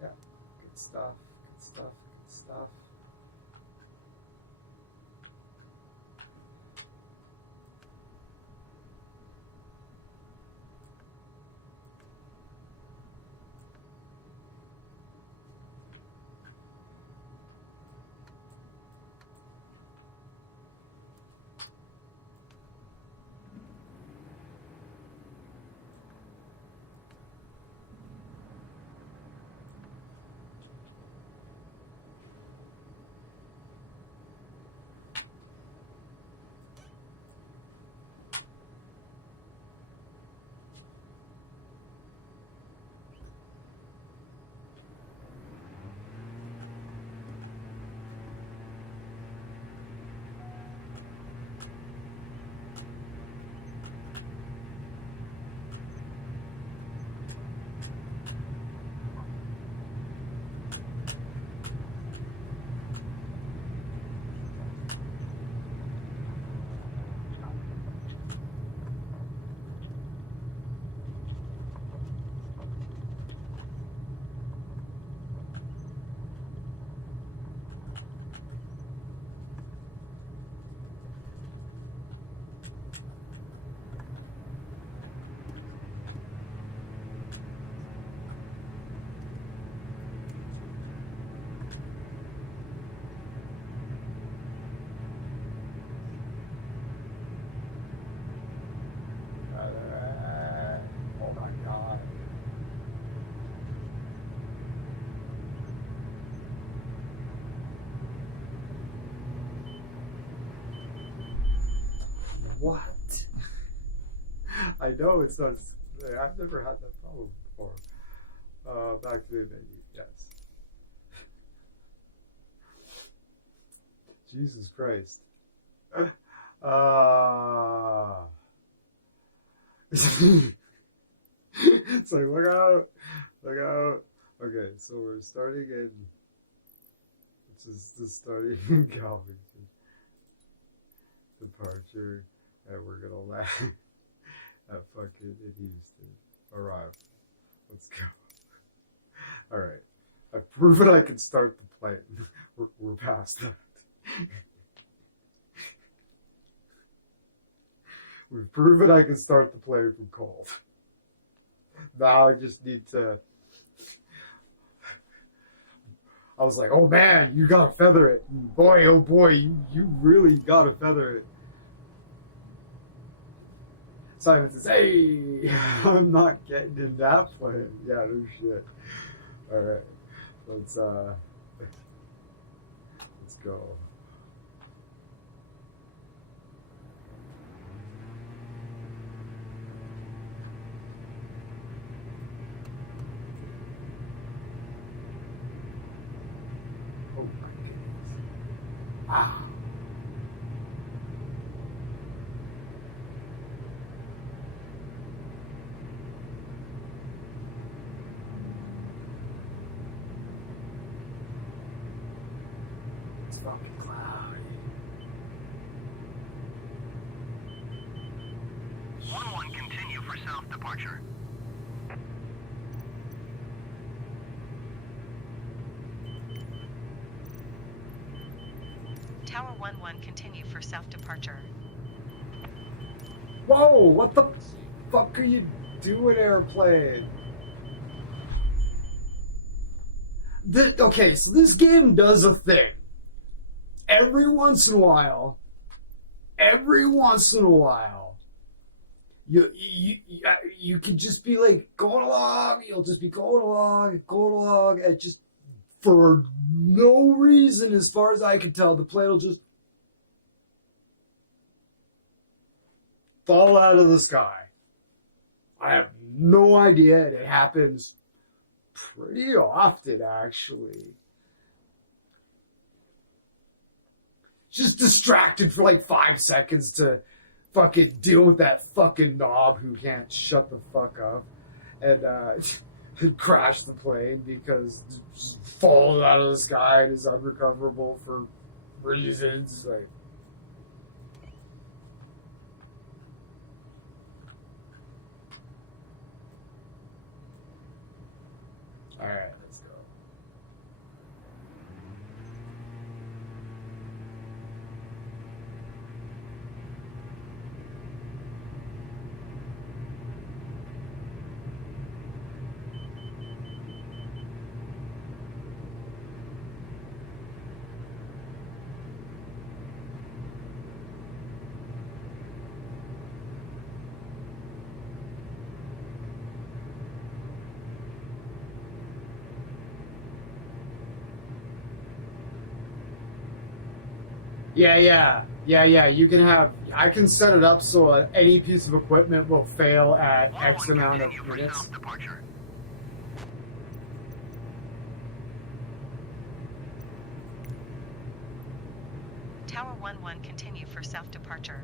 Yeah, good stuff, good stuff, good stuff. What? I know it's not. I've never had that problem before. Back to the menu. Yes. Jesus Christ. It's like, look out. Look out. Okay, so we're starting in. Which is the starting in Galveston. Departure. And we're gonna land at fucking in Houston. Arrive. Let's go. Alright. I've proven I can start the plane. We're past that. We've proven I can start the plane from cold. Now I just need to. I was like, oh man, you gotta feather it. Boy, oh boy, you really gotta feather it. Simon says, hey, I'm not getting in that plane. Yeah, no shit. Alright. Let's go. Oh my goodness. Ah. It's fucking cloudy. 11 continue for south departure. Tower 11 continue for south departure. Whoa, what the fuck are you doing, airplane? Okay, so this game does a thing. Every once in a while, you can just be like going along, you'll just be going along, and just for no reason, as far as I can tell, the plane will just fall out of the sky. I have no idea, and it happens pretty often, actually. Just distracted for like 5 seconds to fucking deal with that fucking knob who can't shut the fuck up, and crash the plane because it just falls out of the sky and is unrecoverable for reasons like. All right, let's go. Yeah. You can have. I can set it up so any piece of equipment will fail at X 11 amount of continue for minutes. south departure. Tower 11 continue for south departure.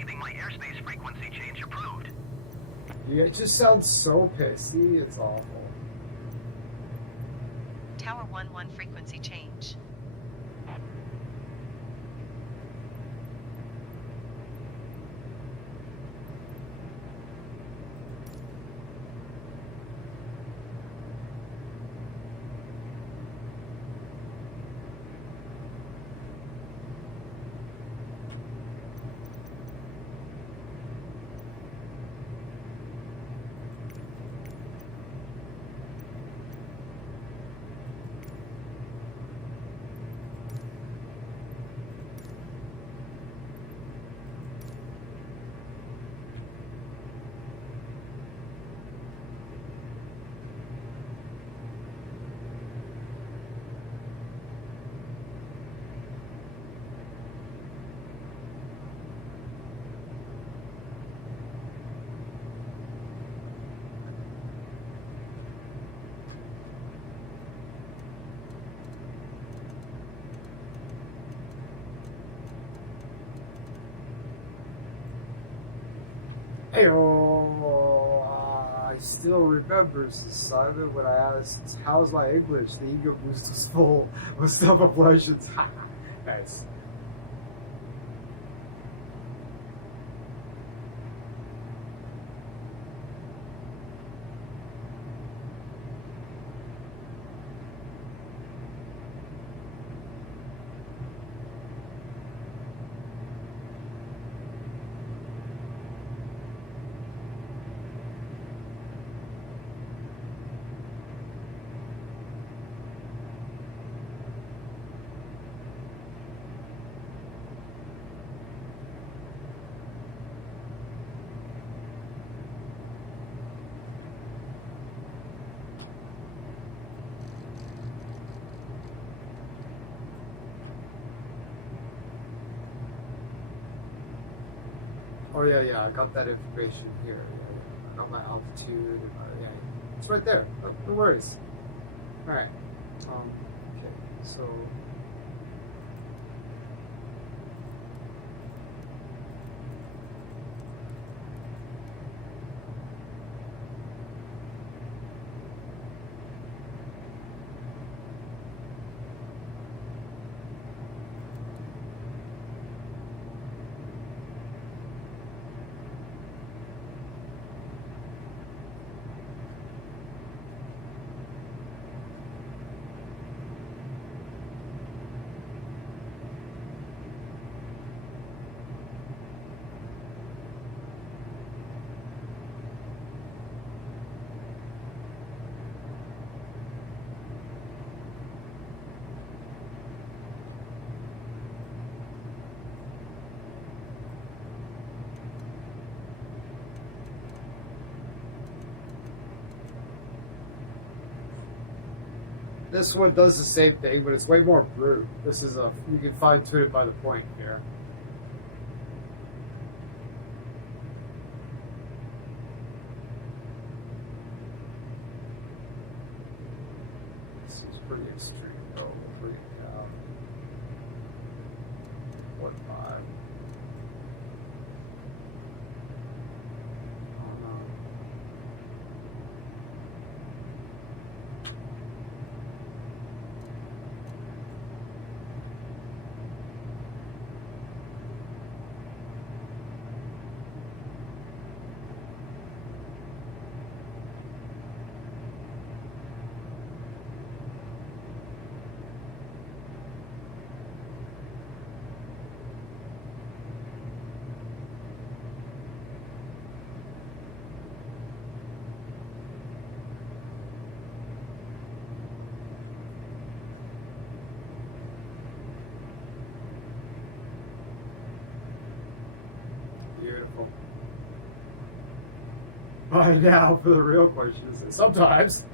leaving my airspace frequency change approved. You guys just sound so pissy. It's awful. Tower 11 frequency change. Hey, I still remember, says Simon, when I asked, how's my English? The ego boost was full with stuff of Russians. Nice. Oh yeah, I got that information here. Yeah. I got my altitude and my, yeah, it's right there. No worries. All right. Okay. So. This one does the same thing, but it's way more brute. This is you can fine tune it by the point here. This is pretty extreme though. Pretty cow. 1.5. Oh no. Beautiful. Right now, for the real question is sometimes.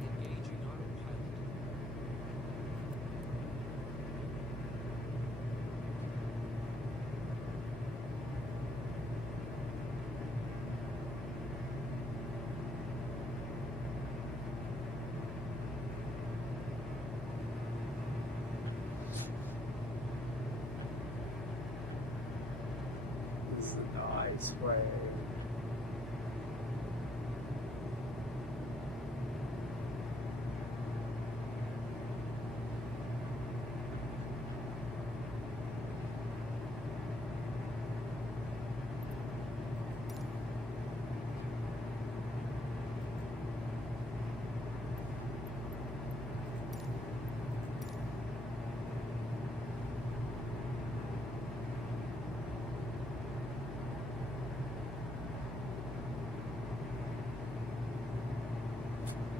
Engaging autopilot. Raceway.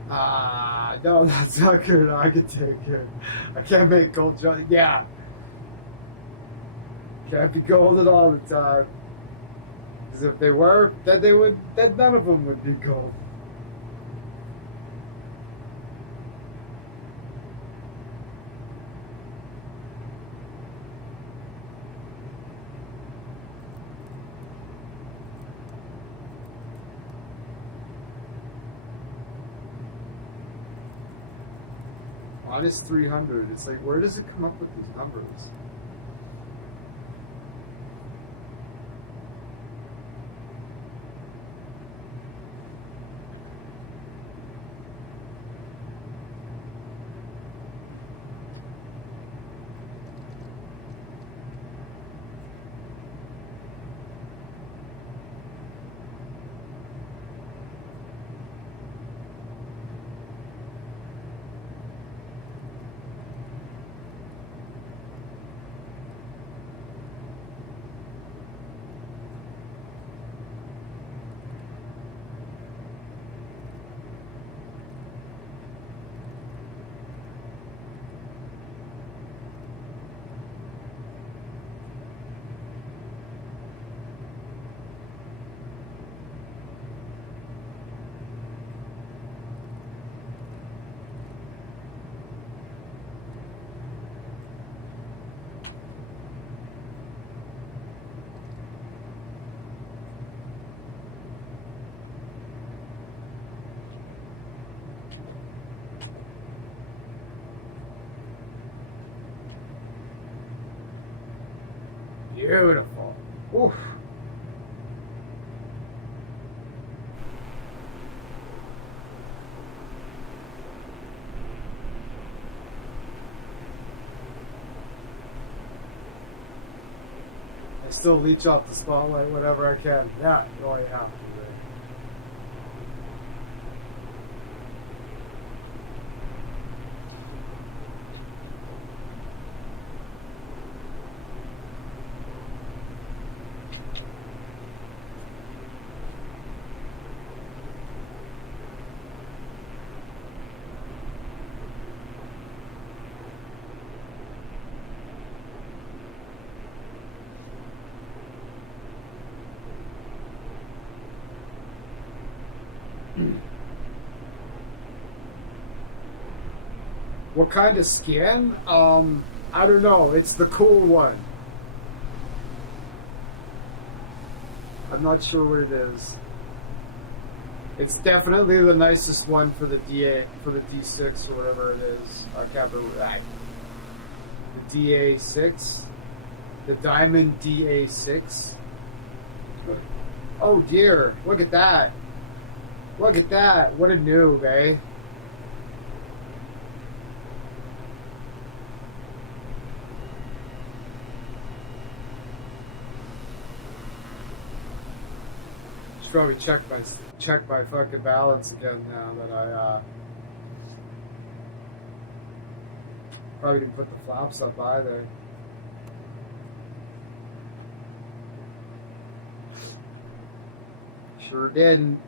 Ah, no, that's not good. I can take it. I can't make gold jump. Yeah. Can't be golden all the time. Because if they were, then none of them would be gold. Minus 300. It's like, where does it come up with these numbers? Beautiful. Oof. I still leech off the spotlight whenever I can. Yeah, you already have to. Right? What kind of skin? I don't know. It's the cool one. I'm not sure what it is. It's definitely the nicest one for the for the D6 or whatever it is. I can't remember. The DA6, the Diamond DA6. Oh dear! Look at that! Look at that! What a noob, eh? Should probably check my fucking balance again now that I probably didn't put the flaps up either. Sure didn't.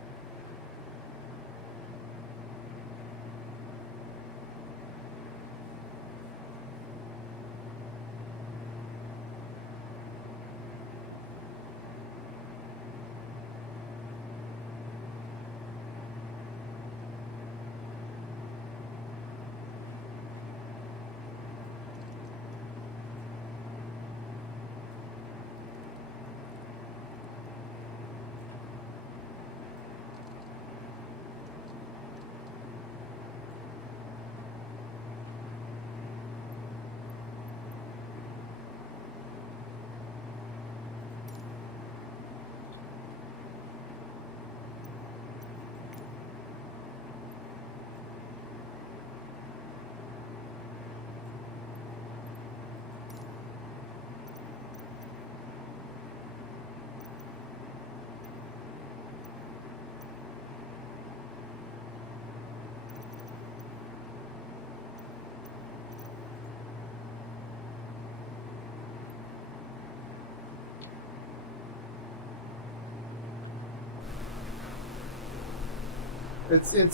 It's it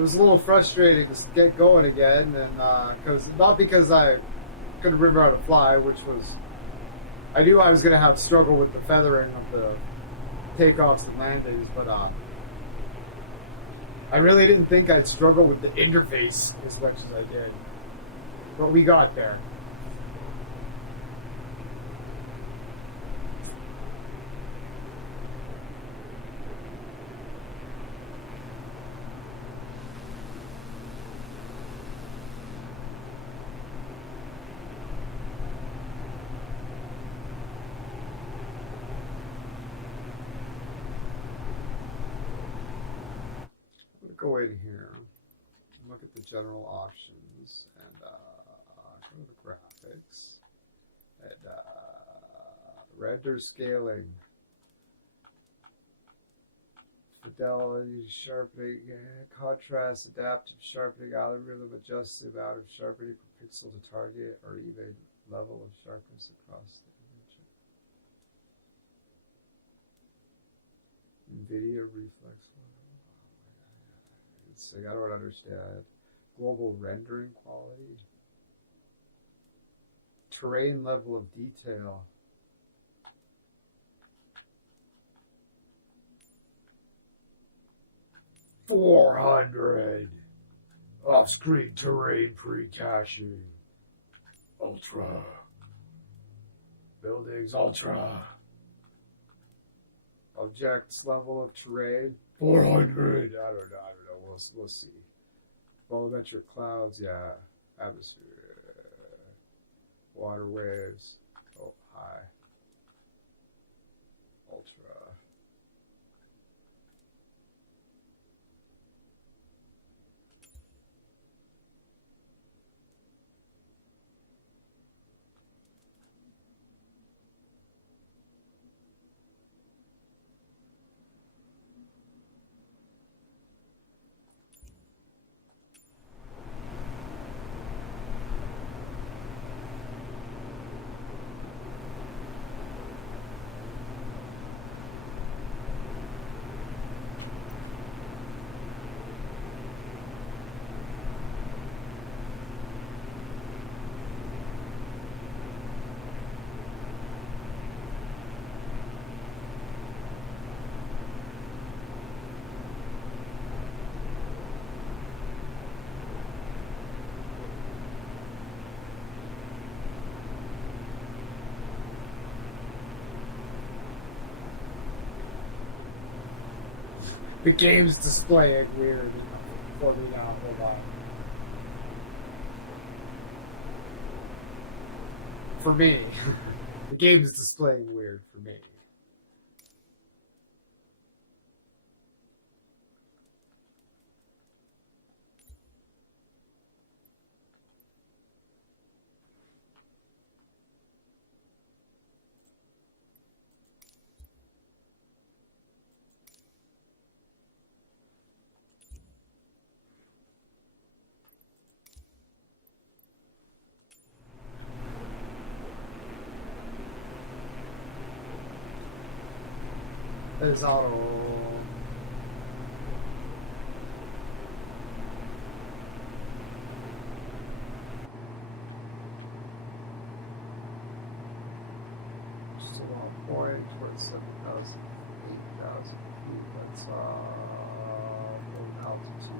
was a little frustrating to get going again, and not because I couldn't remember how to fly, which was I knew I was going to have struggle with the feathering of the takeoffs and landings, but I really didn't think I'd struggle with the interface as much as I did. But we got there. Go in here, look at the general options, and go to the graphics, and render scaling, fidelity, sharpening, contrast, adaptive sharpening, algorithm adjusts the amount of sharpening per pixel to target or even level of sharpness across the image. NVIDIA reflex. I don't understand. Global rendering quality. Terrain level of detail. $400. Off-screen terrain pre-caching. Ultra. Buildings ultra. Objects level of terrain. 400. I don't know. We'll see. Volumetric clouds, yeah. Atmosphere. Water waves. Oh, high. Ultra. The game's displaying weird for me now. Hold on. For me. The game's displaying weird for me. That is auto. Still on point towards 7,000, 8,000 feet. That's low altitude.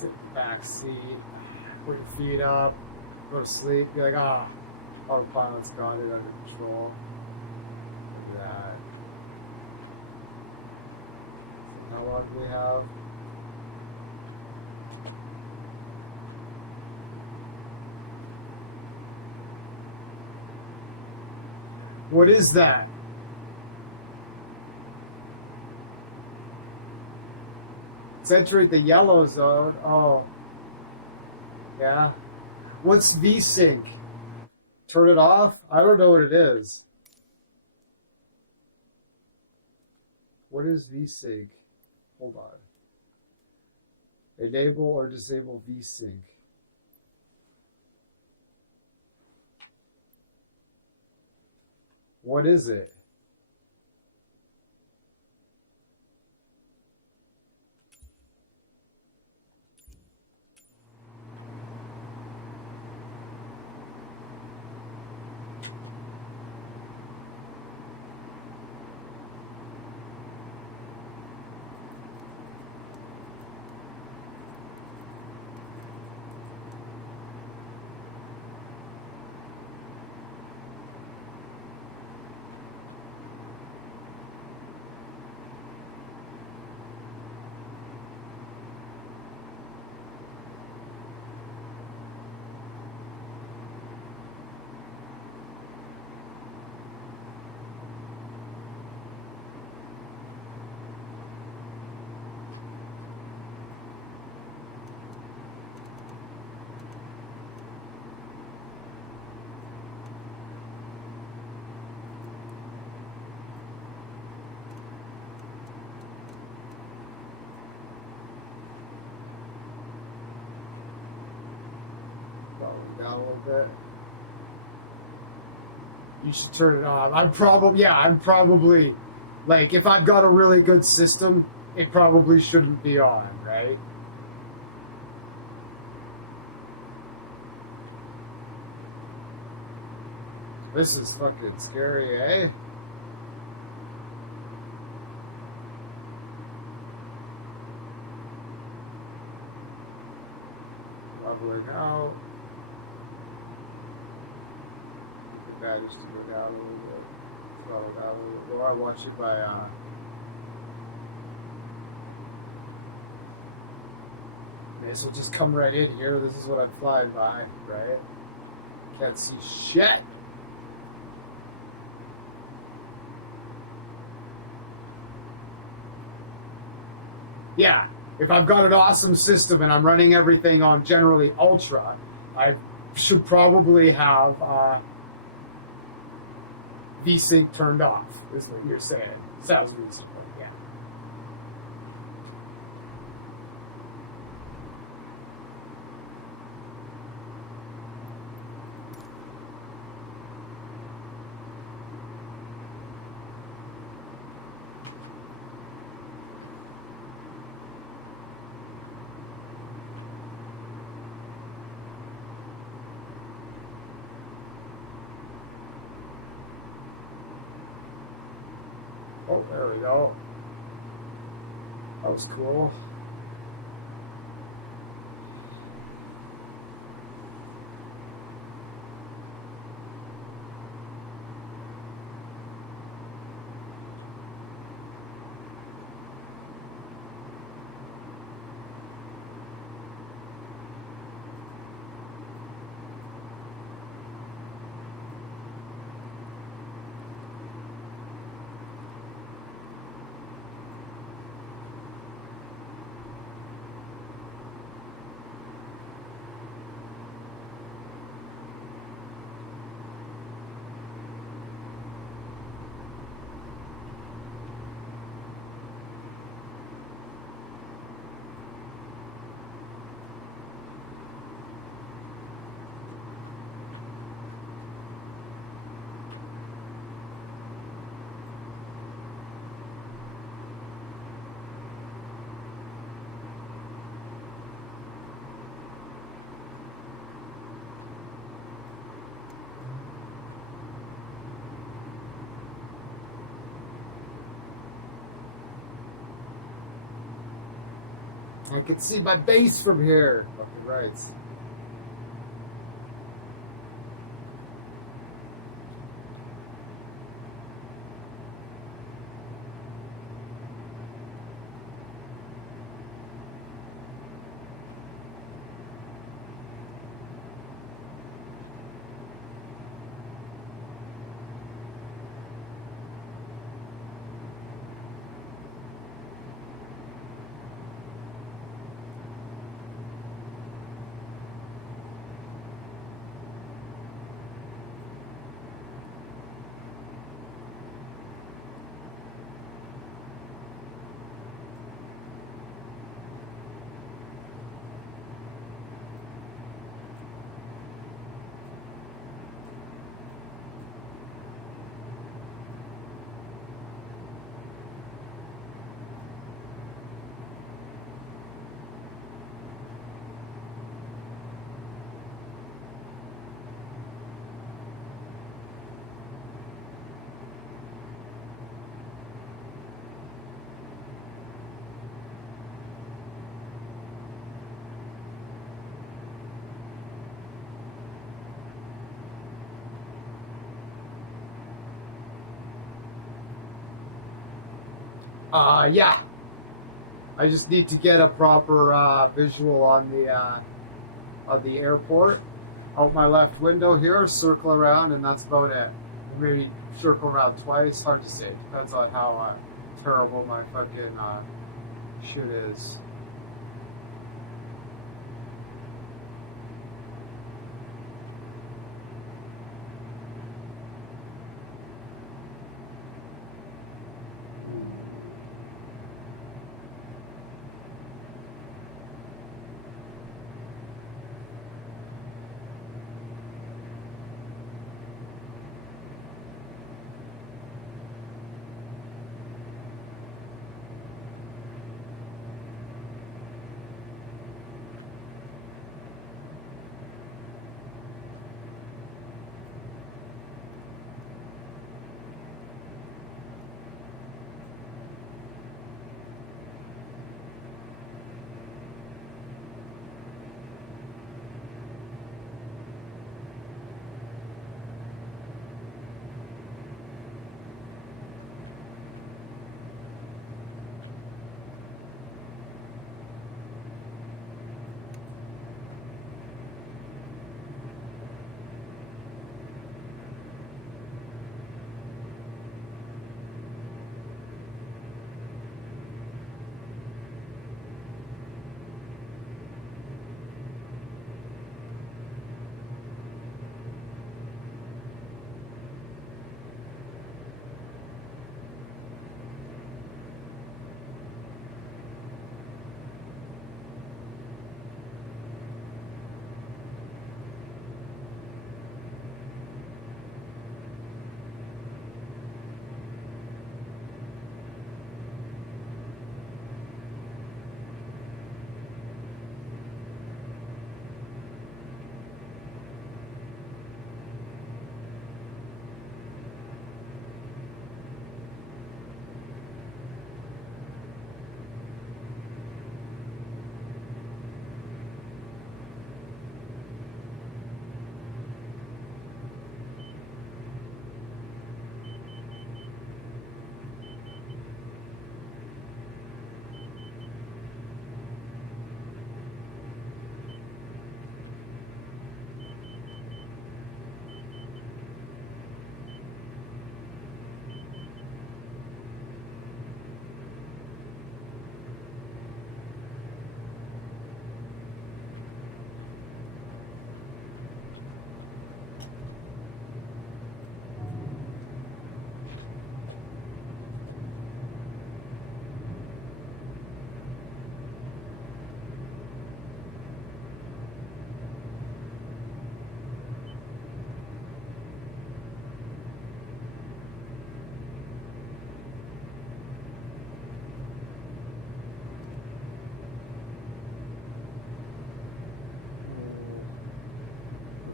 Sit back seat, put your feet up, go to sleep, be like, ah, autopilot's got it under control. Look at that. How long do we have? What is that? It's entering the yellow zone. Oh. Yeah. What's VSync? Turn it off? I don't know what it is. What is VSync? Hold on. Enable or disable VSync. What is it? Down a little bit. You should turn it off. I'm probably, like, if I've got a really good system, it probably shouldn't be on, right? This is fucking scary, eh? Leveling out. Just to go down a little bit. Throttle down a little bit more. I watch it by may as well just come right in here. This is what I'm flying by, right? Can't see shit. Yeah, if I've got an awesome system and I'm running everything on generally ultra, I should probably have VSync turned off, is what you're saying. Sounds reasonable, yeah. Oh, there we go. That was cool. I can see my base from here. Fucking right. Yeah. I just need to get a proper visual on the airport. Out my left window here, circle around, and that's about it. Maybe circle around twice. Hard to say. It depends on how terrible my fucking shit is.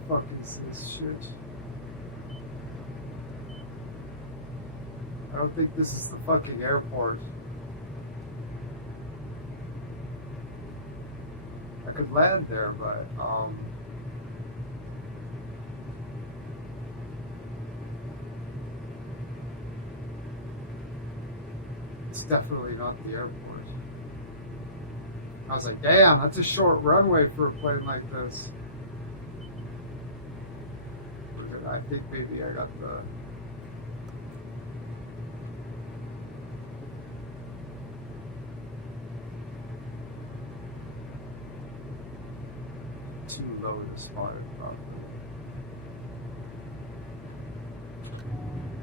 Fuck is this shit? I don't think this is the fucking airport. could land there, but it's definitely not the airport. I was like, damn, that's a short runway for a plane like this. I think maybe I got the too low to spot it, probably.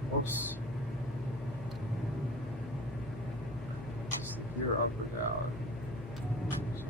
Whoops. Just gear up or down. So.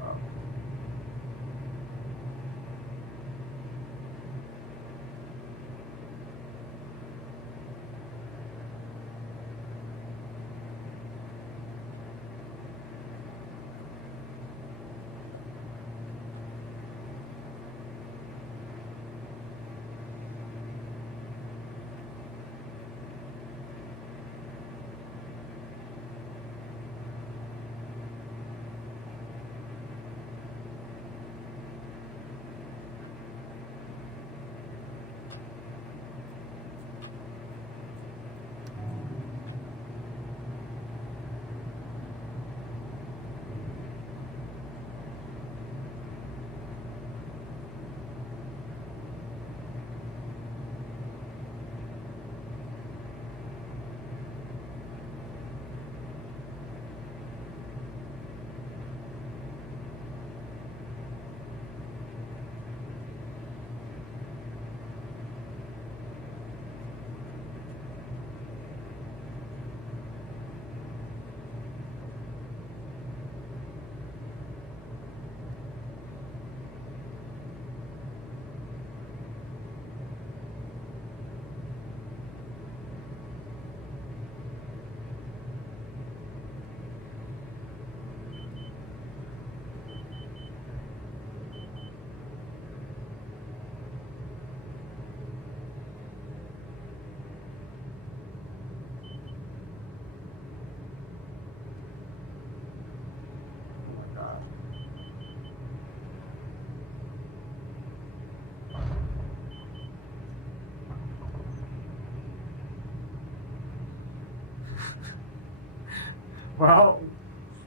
Well,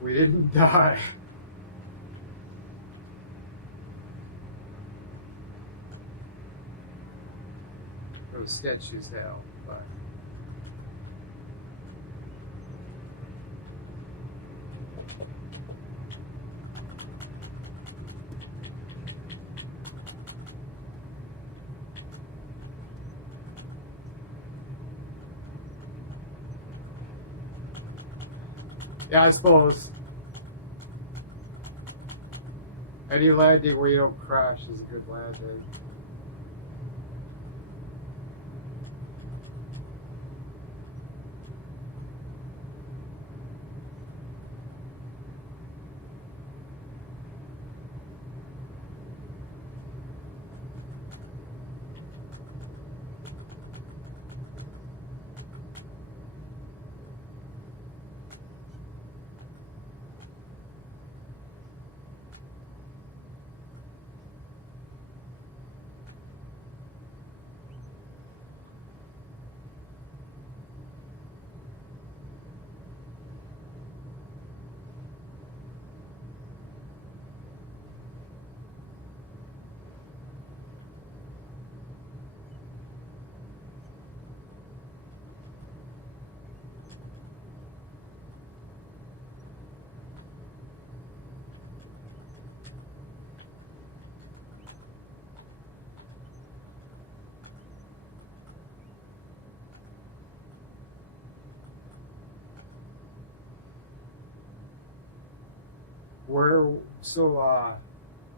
we didn't die. It was sketchy as hell, but yeah, I suppose any landing where you don't crash is a good landing.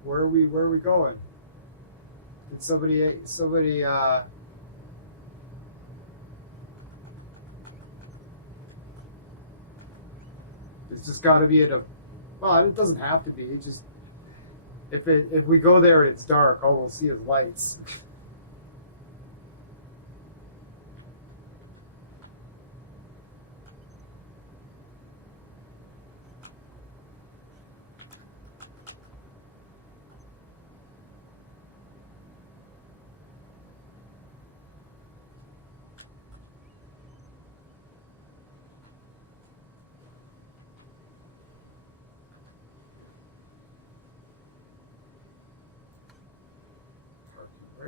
Where are we going? Did somebody it's just got to be at a, well, it doesn't have to be, just if we go there and it's dark, all we'll see is lights.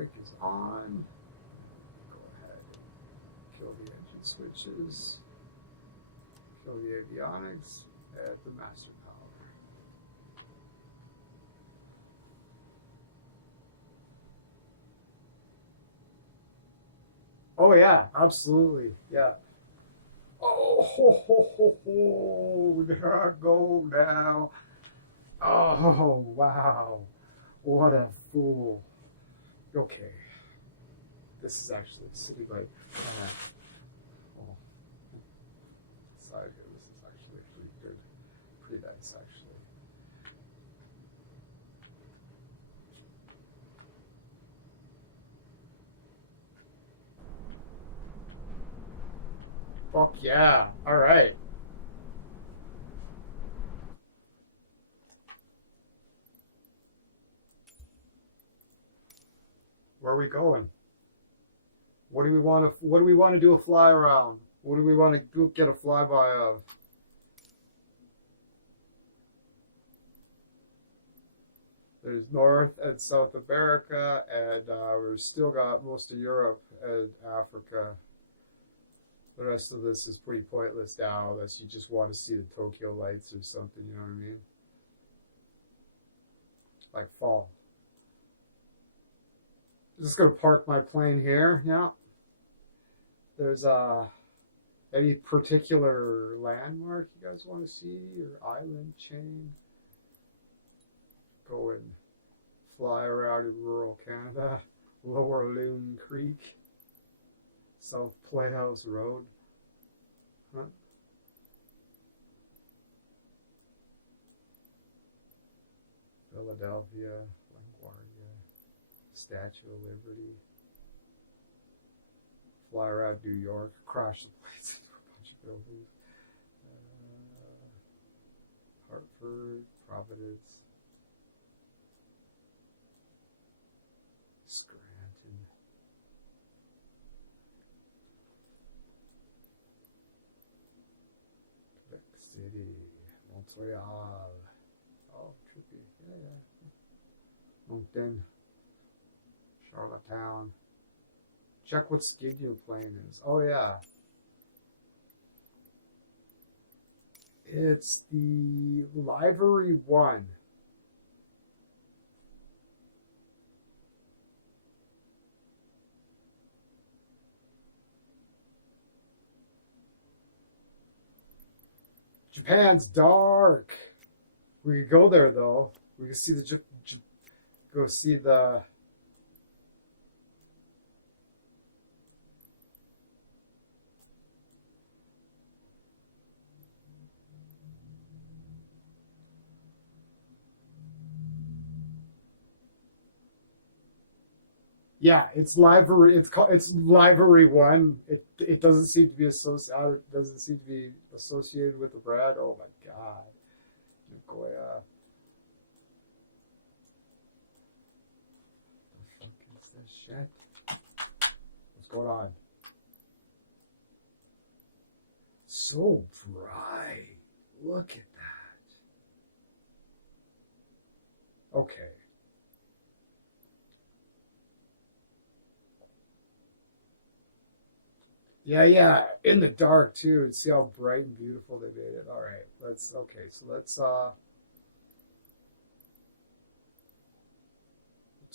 brake is on. Go ahead and kill the engine switches. Kill the avionics. Add the master power. Oh yeah, absolutely. Yeah. Oh, ho, ho, ho, ho. There I go now. Oh, wow. What a fool. Okay. This is actually a city bike. Oh. Side here. This is actually pretty good. Pretty nice, actually. Fuck yeah. All right. Where are we going? What do we want to do a fly around? What do we want to get a flyby of? There's North and South America, and we've still got most of Europe and Africa. The rest of this is pretty pointless now, unless you just want to see the Tokyo lights or something, you know what I mean? Like fall. I'm just going to park my plane here, yeah. There's any particular landmark you guys want to see, or island chain? Go and fly around in rural Canada, Lower Loon Creek, South Playhouse Road. Huh? Philadelphia, LaGuardia, Statue of Liberty. Fly around New York, crash the planes into a bunch of buildings. Hartford, Providence. Scranton. Quebec City. Montreal. Oh, trippy. Yeah. Moncton. Charlottetown. Check what skid your plane is. Oh, yeah. It's the Livery 1. Japan's dark. We could go there though. We could see the go see the. Yeah, it's Livery. It's Livery 1. It doesn't seem to be associated. Doesn't seem to be associated with the brand. Oh my god, Nagoya. The fuck is this shit? What's going on? So bright. Look at that. Okay. Yeah, in the dark too, and see how bright and beautiful they made it. All right, let's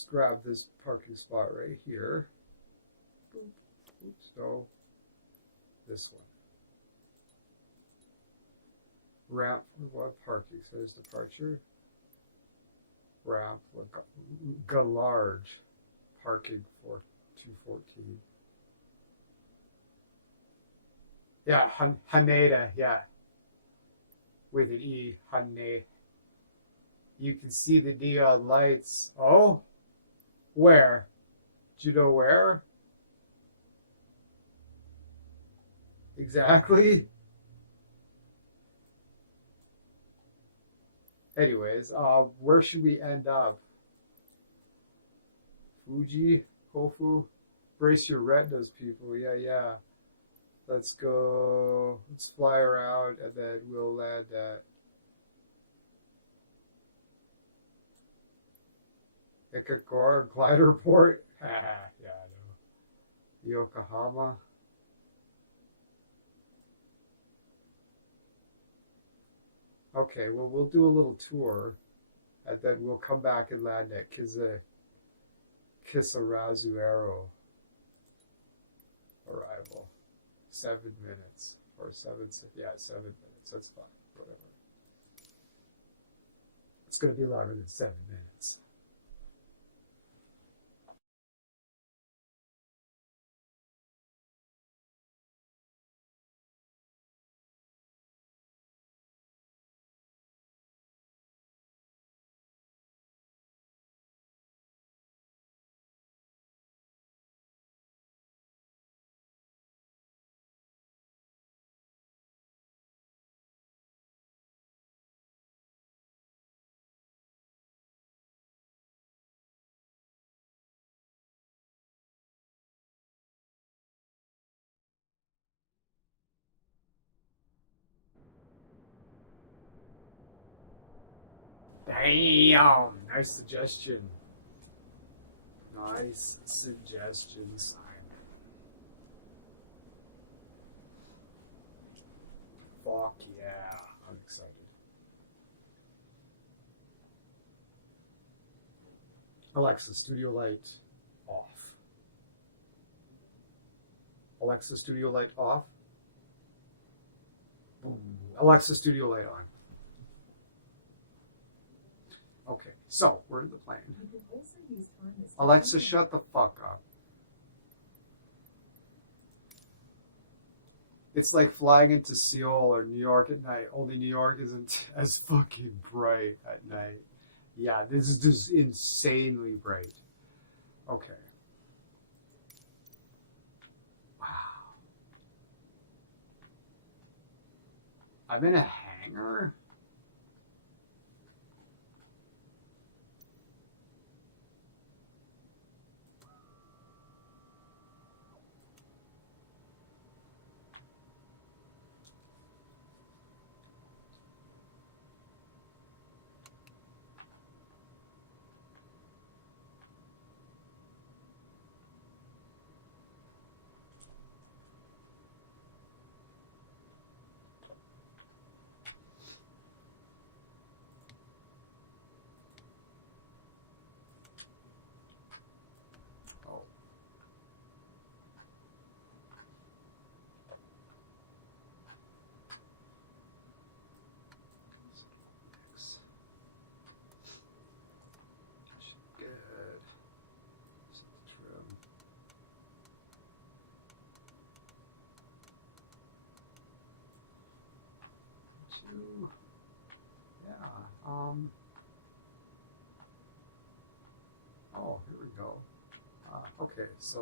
grab this parking spot right here. Boop. Oops, no, this one. Ramp for one parking. So there's departure. Ramp, Galarge, parking for 214. Yeah, Haneda, yeah. With an E, Haneda. You can see the neon lights. Oh? Where? Do you know where? Exactly. Anyways, where should we end up? Fuji? Hofu? Brace your retinas, people. Yeah. Let's go. Let's fly around, and then we'll land at Ikagor Glider Port. Yeah, I know. Yokohama. Okay, well, we'll do a little tour, and then we'll come back and land at Kisarazuero arrival. 7 minutes. Or 7 minutes. That's fine. Whatever. It's going to be longer than 7 minutes. Damn! Nice suggestion. Nice suggestion, Simon. Fuck yeah. I'm excited. Alexa, studio light off. Alexa, studio light off. Boom. Alexa, studio light on. Okay, so we're in the plane. Alexa, shut the fuck up. It's like flying into Seoul or New York at night, only New York isn't as fucking bright at night. Yeah, this is just insanely bright. Okay. Wow. I'm in a hangar? Oh. Good. Set the trim. Two. Yeah. Oh, here we go. Okay, so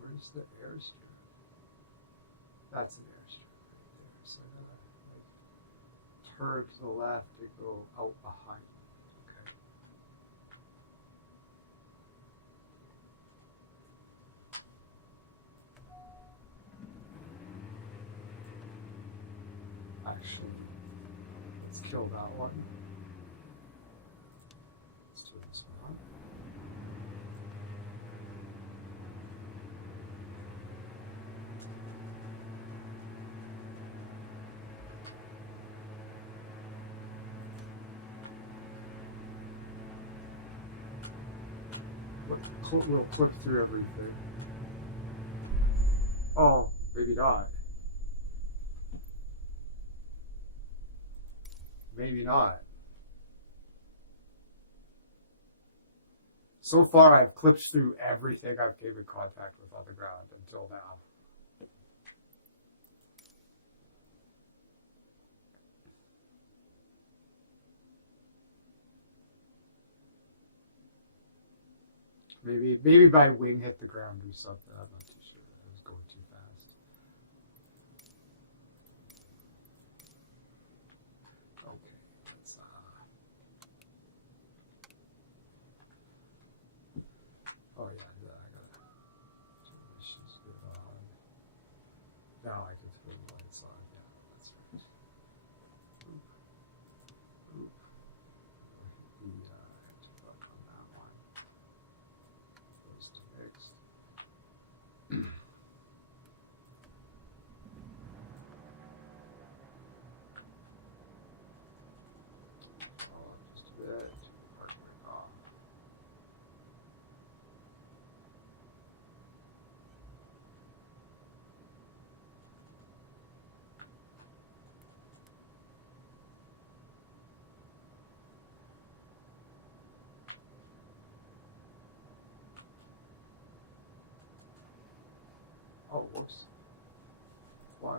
where's the airstrip? That's an airstrip right there. So I gotta like turn to the left to go out behind. Okay. Actually, let's kill that one. Let's do this one. We'll clip through everything. Oh, maybe not. Maybe not. So far, I've clipped through everything I've came in contact with on the ground until now. Maybe my wing hit the ground or something. I'm not too sure. I was going too fast. Okay, let's oh yeah, I gotta turn the missions good on. Now I can turn the lights Whoops. Why?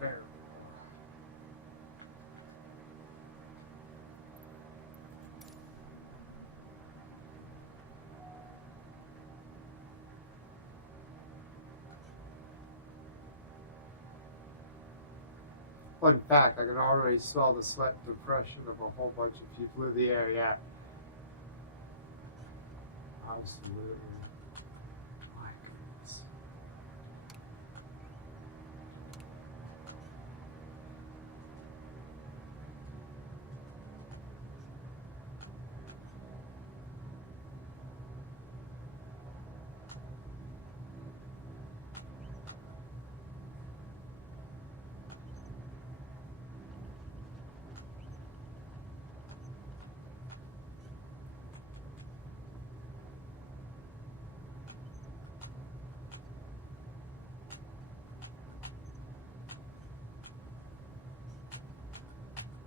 There. Fun fact, I can already smell the sweat and depression of a whole bunch of people in the area. Absolutely. My goodness.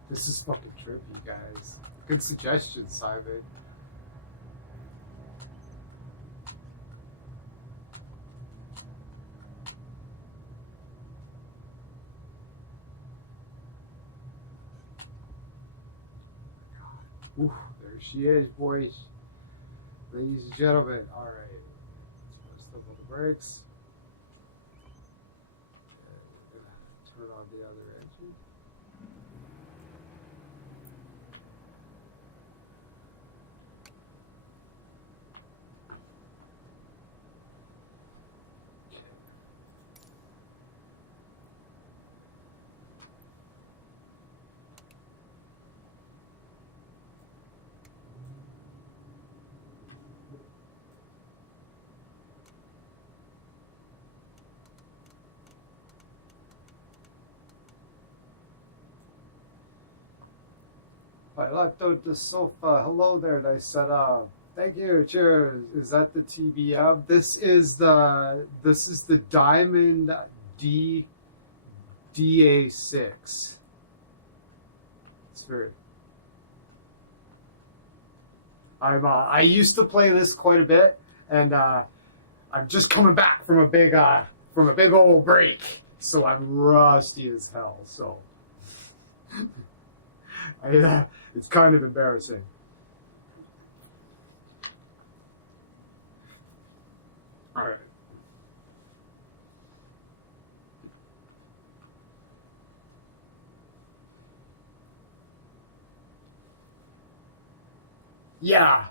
This is fucking trippy, guys. Good suggestion, Simon. Ooh, there she is, boys. Ladies and gentlemen. Alright. Let's press the brakes. Okay, we're gonna turn on the other engine. I looked out the sofa. Hello there, nice setup. Thank you. Cheers. Is that the TBM? This is the Diamond DA6. It's very. I used to play this quite a bit, and I'm just coming back from a big old break, so I'm rusty as hell. So. It's kind of embarrassing. All right. Yeah.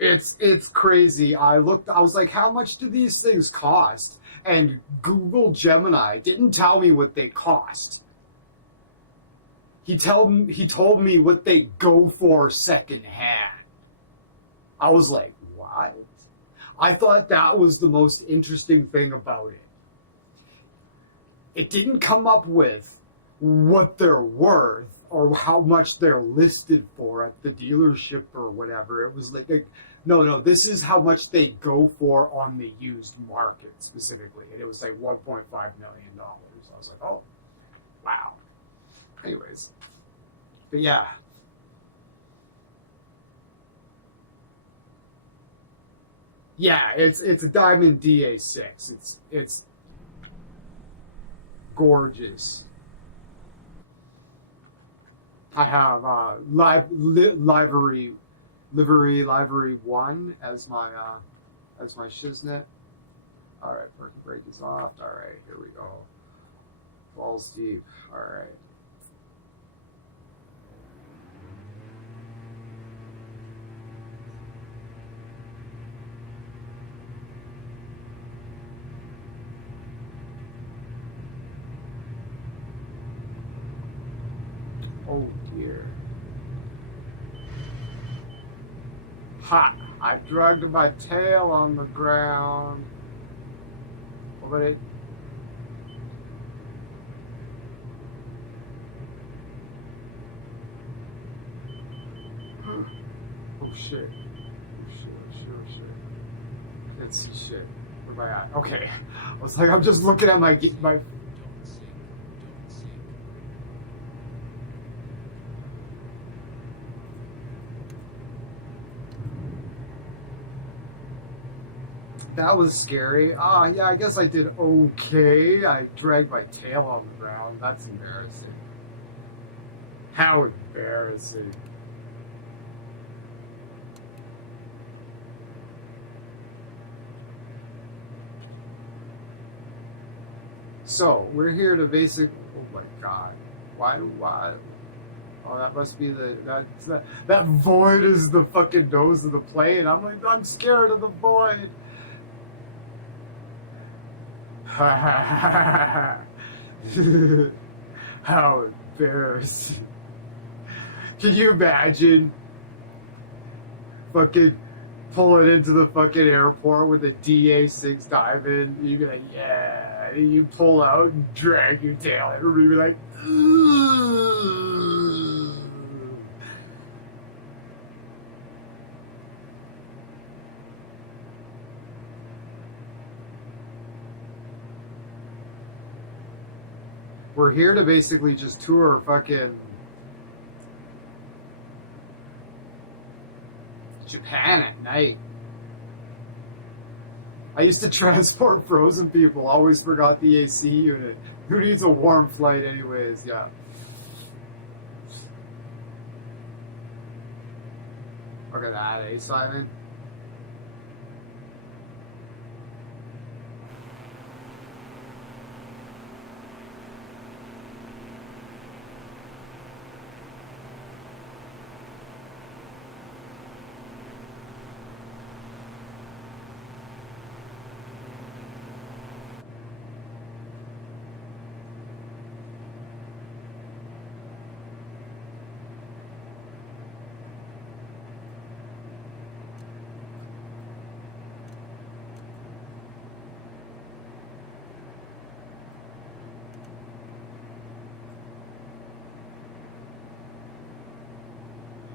It's crazy. I was like, how much do these things cost? And Google Gemini didn't tell me what they cost. He told me what they go for secondhand. I was like, what? I thought that was the most interesting thing about it. It didn't come up with what they're worth or how much they're listed for at the dealership or whatever. It was like no, this is how much they go for on the used market specifically. And it was like $1.5 million. I was like, oh, wow. Anyways, but yeah. Yeah, it's a Diamond DA6. It's gorgeous. I have livery 1 as my shiznit. All right, parking brake is off. All right, here we go. Balls deep. All right. Oh dear. Hot. I dragged my tail on the ground. But it. shit. Oh shit. Can't see shit. Where am I at? Okay. I was like, I'm just looking at my. Don't sink. Don't sink. That was scary. Ah, yeah, I guess I did okay. I dragged my tail on the ground. That's embarrassing. How embarrassing. So, we're here to oh my god. Why? Oh, that must be that void is the fucking nose of the plane. I'm like, I'm scared of the void. How embarrassing. Can you imagine fucking pulling into the fucking airport with a DA6 Diamond? You'd be like, yeah. And you pull out and drag your tail. Everybody be like, ugh. We're here to basically just tour fucking Japan at night. I used to transport frozen people, always forgot the AC unit. Who needs a warm flight anyways? Yeah. Look at that, eh, Simon?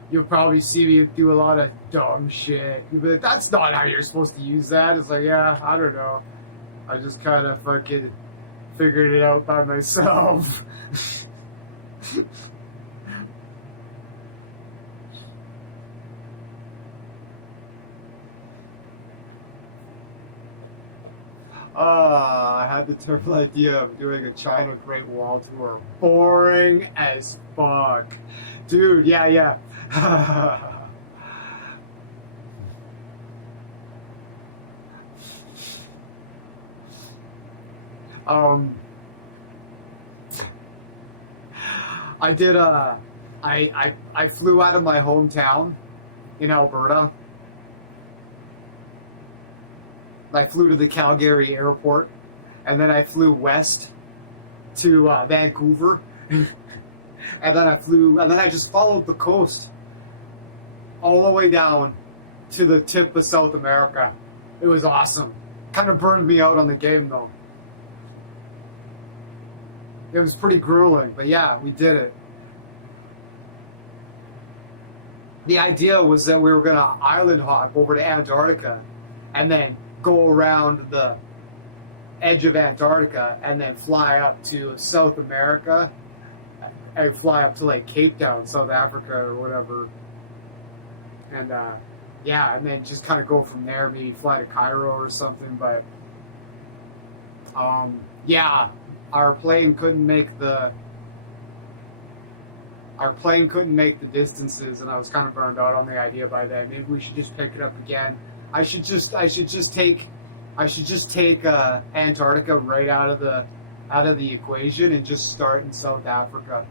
You'll probably see me do a lot of dumb shit. You'll be like, that's not how you're supposed to use that. It's like, yeah, I don't know. I just kind of fucking figured it out by myself. I had the terrible idea of doing a China Great Wall tour. Boring as fuck. Dude, yeah. I did I flew out of my hometown in Alberta. I flew to the Calgary airport, and then I flew west to Vancouver, and then I just followed the coast all the way down to the tip of South America. It was awesome. Kind of burned me out on the game though. It was pretty grueling, but yeah, we did it. The idea was that we were going to island hop over to Antarctica and then go around the edge of Antarctica and then fly up to South America and fly up to like Cape Town, South Africa or whatever. And yeah, and then just kind of go from there, maybe fly to Cairo or something. But yeah, our plane couldn't make the distances, and I was kind of burned out on the idea by then. Maybe we should just pick it up again. I should just take Antarctica right out of the equation and just start in South Africa,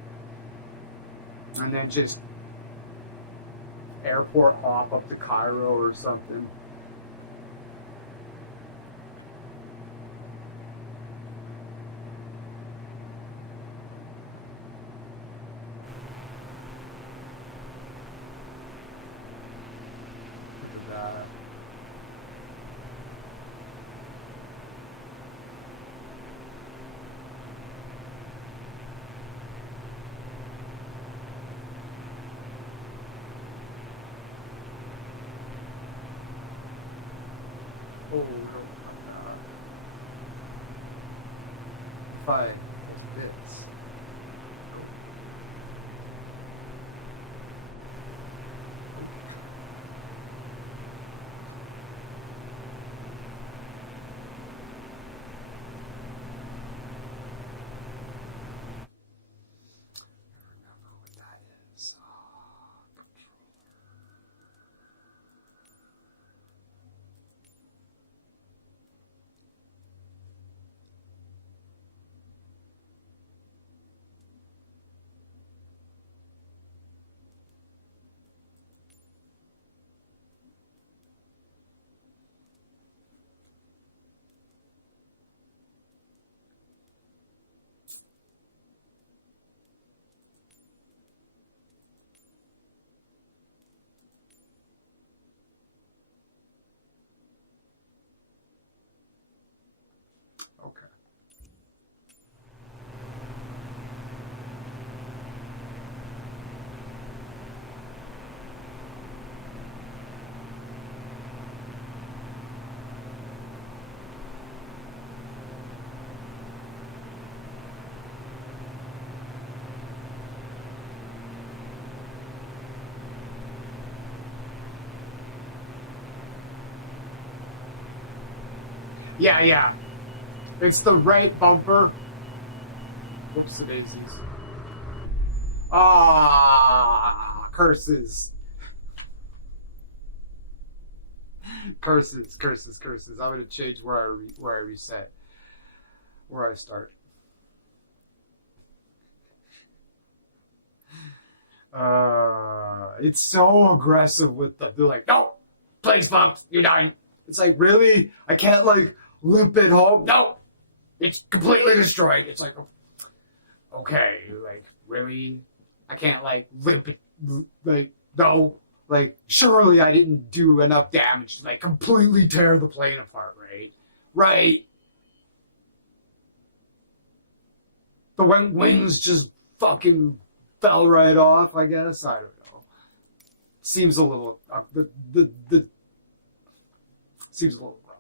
and then just airport hop up to Cairo or something. Look at that. Oh, no. 5 bits. Remember what that is. Controller. Okay. Yeah, yeah. It's the right bumper. Whoops, the daisies. Ah, curses. Curses, curses, curses. I'm gonna change where I reset, where I start. It's so aggressive with them. They're like, no, play's fucked. You're done. It's like, really? I can't like limp it home. No, it's completely destroyed. It's like, okay, like really? I can't like limp it. Like, no. Like, surely I didn't do enough damage to, like, completely tear the plane apart, right? Right. The wings just fucking fell right off, I guess. I don't know. Seems a little... seems a little rough.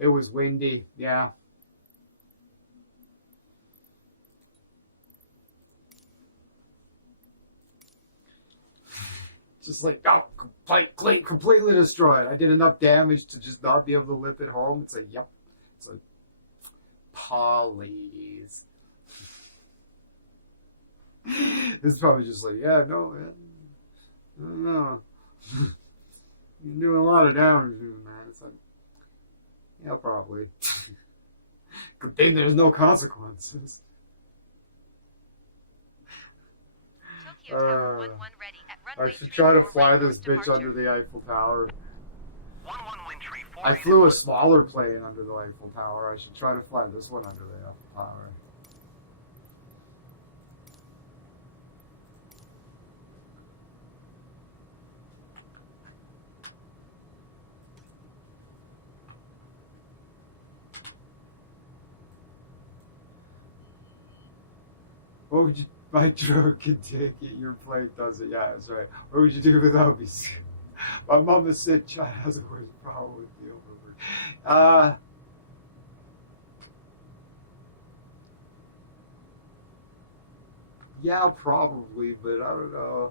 It was windy, yeah. Just like, oh, completely destroyed. I did enough damage to just not be able to lift it home. It's like, yep. It's like, please. It's probably just like, yeah, no, man. I don't know. You're doing a lot of damage, man. It's like, yeah, probably. Good thing there's no consequences. Tokyo Tower 11 ready at I runway should try to 34 fly right this course bitch departure. under the Eiffel Tower. 11 Windtree, I flew a smaller plane under the Eiffel Tower. I should try to fly this one under the Eiffel Tower. What would you... My drone can take it, your plane doesn't. Yeah, that's right. What would you do without me? My mom has said China has a worse problem with you. Yeah, probably, but I don't know.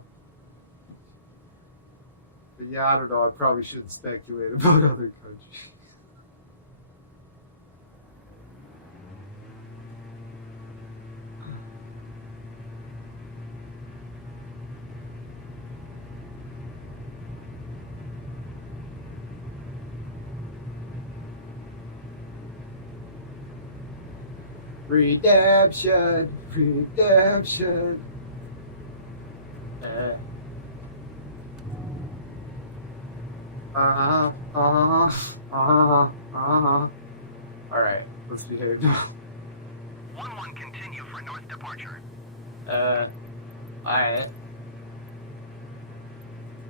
But yeah, I don't know. I probably shouldn't speculate about other countries. Redemption, redemption. All right, let's behave now. 11 continue for north departure. All right.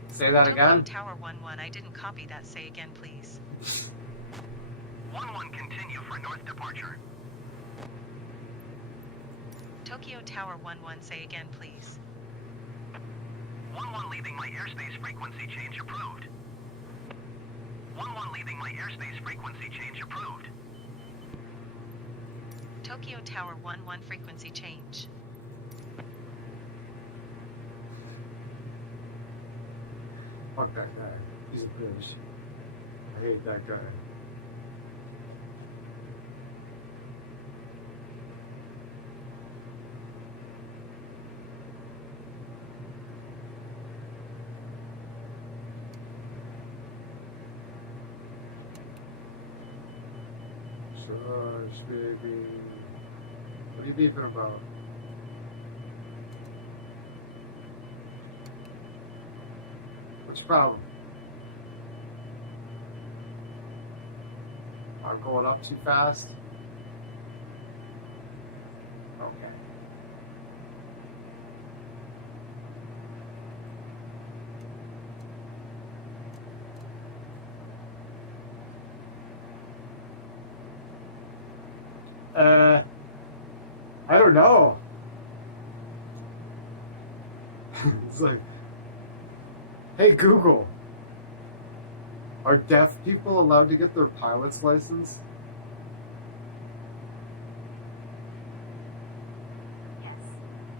Say that Tokyo again. Tower 11, I didn't copy that. Say again, please. 11 continue for north departure. Tokyo Tower 11, say again, please. 11 leaving my airspace frequency change approved. 11 leaving my airspace frequency change approved. Tokyo Tower 11, frequency change. Fuck that guy. He's a bitch. I hate that guy. Shush, baby. What are you beefing about? What's your problem? I'm going up too fast? Okay. I don't know. It's like, hey Google, are deaf people allowed to get their pilot's license? Yes,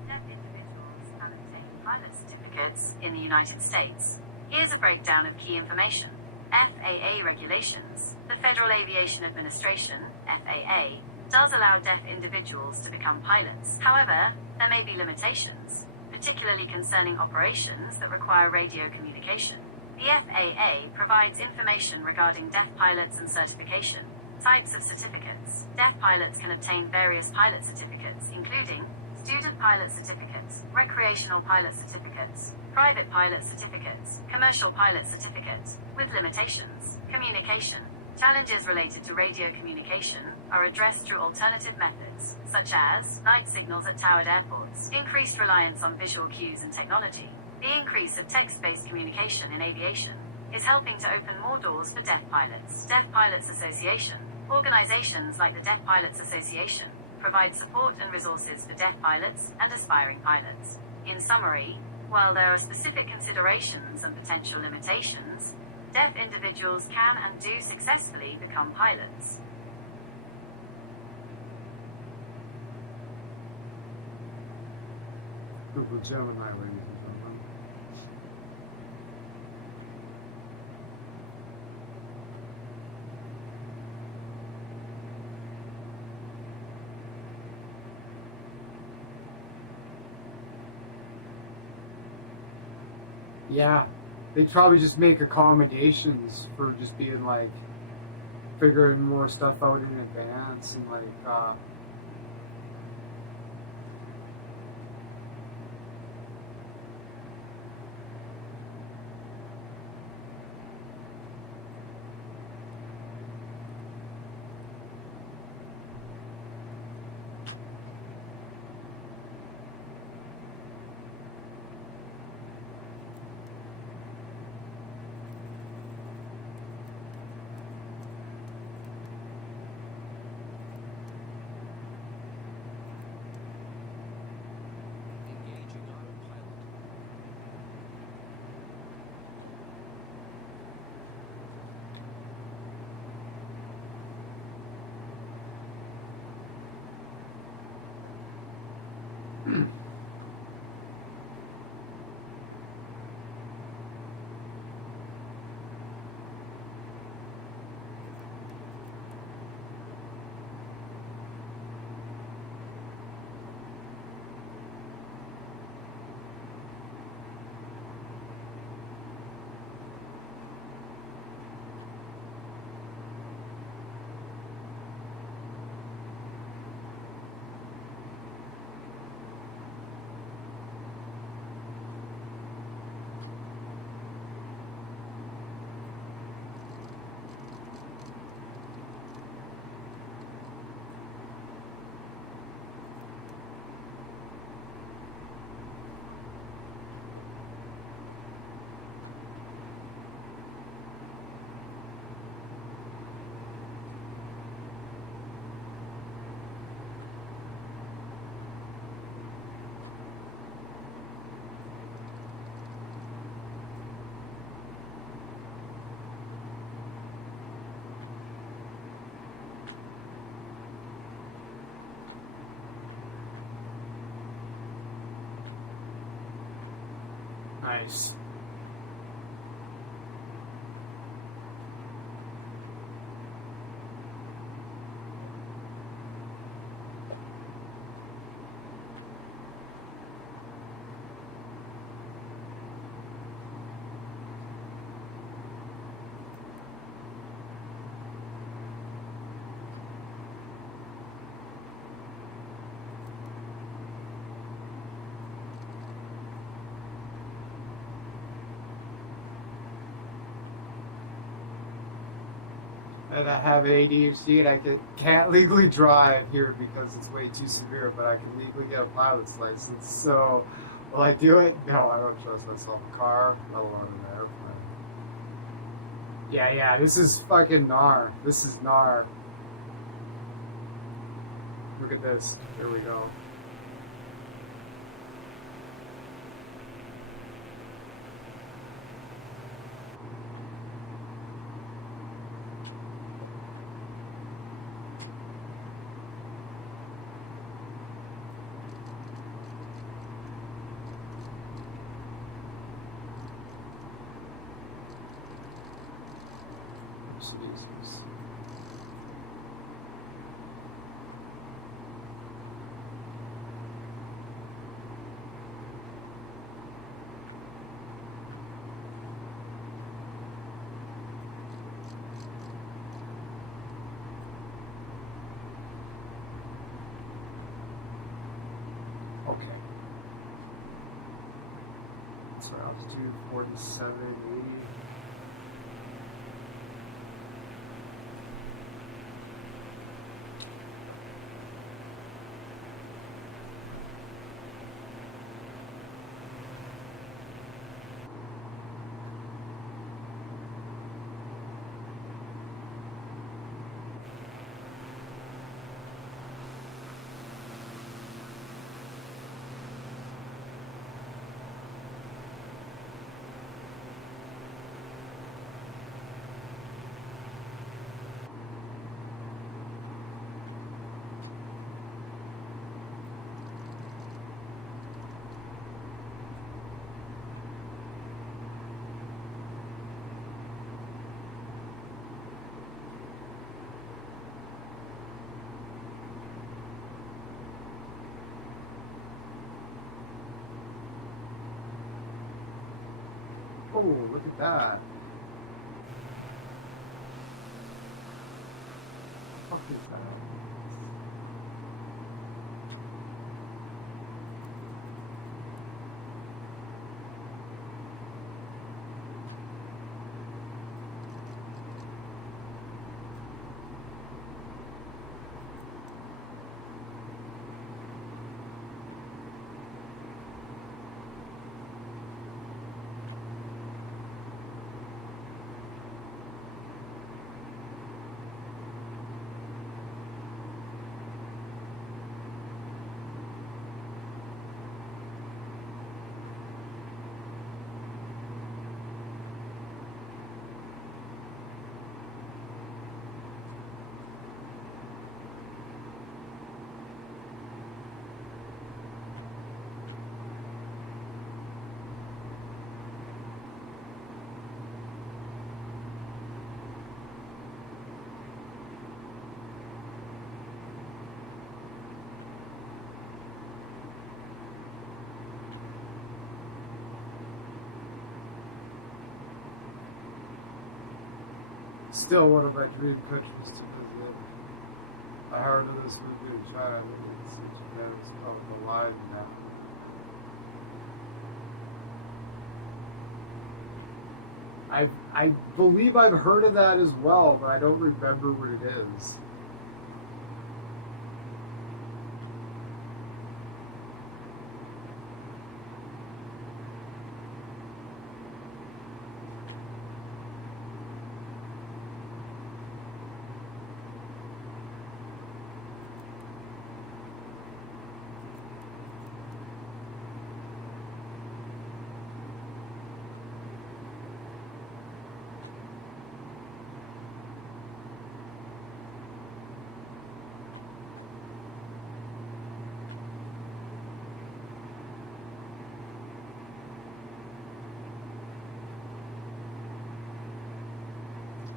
deaf individuals can obtain pilot certificates in the United States. Here's a breakdown of key information. FAA regulations. The Federal Aviation Administration, FAA, does allow deaf individuals to become pilots. However, there may be limitations, particularly concerning operations that require radio communication. The FAA provides information regarding deaf pilots and certification. Types of certificates. Deaf pilots can obtain various pilot certificates, including student pilot certificates, recreational pilot certificates, private pilot certificates, commercial pilot certificates, with limitations. Communication. Challenges related to radio communication are addressed through alternative methods, such as night signals at towered airports, increased reliance on visual cues and technology. The increase of text-based communication in aviation is helping to open more doors for deaf pilots. Deaf Pilots Association. Organizations like the Deaf Pilots Association provide support and resources for deaf pilots and aspiring pilots. In summary, while there are specific considerations and potential limitations, deaf individuals can and do successfully become pilots. Google Gemini, ladies and gentlemen. Yeah, they probably just make accommodations for just being like figuring more stuff out in advance and like Engaging autopilot. Nice. And I have ADHD and I can't legally drive here because it's way too severe, but I can legally get a pilot's license. So, will I do it? No, I don't trust myself in a car, let alone an airplane. Yeah, this is fucking gnar. This is gnar. Look at this. Here we go. Jesus. Okay. So altitude 47, 80. Oh, look at that. What the fuck is that? Still one of my dream countries to visit. I heard of this movie in China. I didn't see Japan is probably alive now. I believe I've heard of that as well, but I don't remember what it is.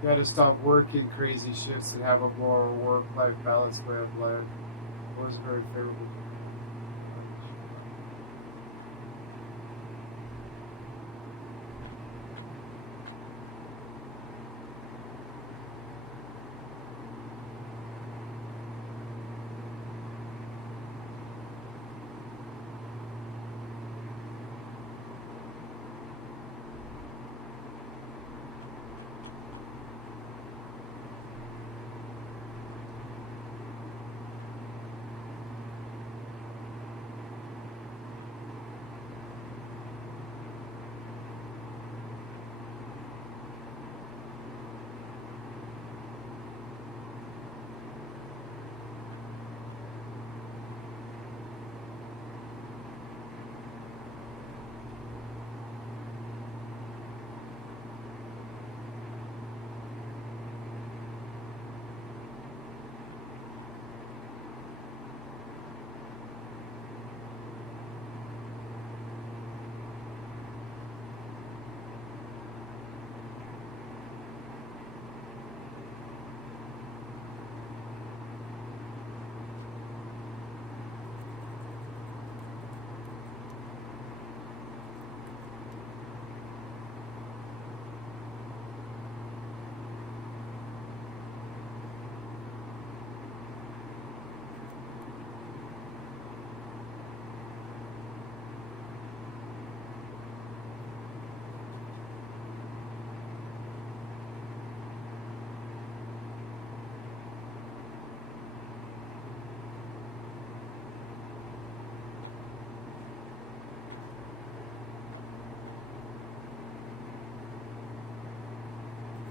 Gotta stop working crazy shifts and have a more work-life balance way of life. Was very favorable.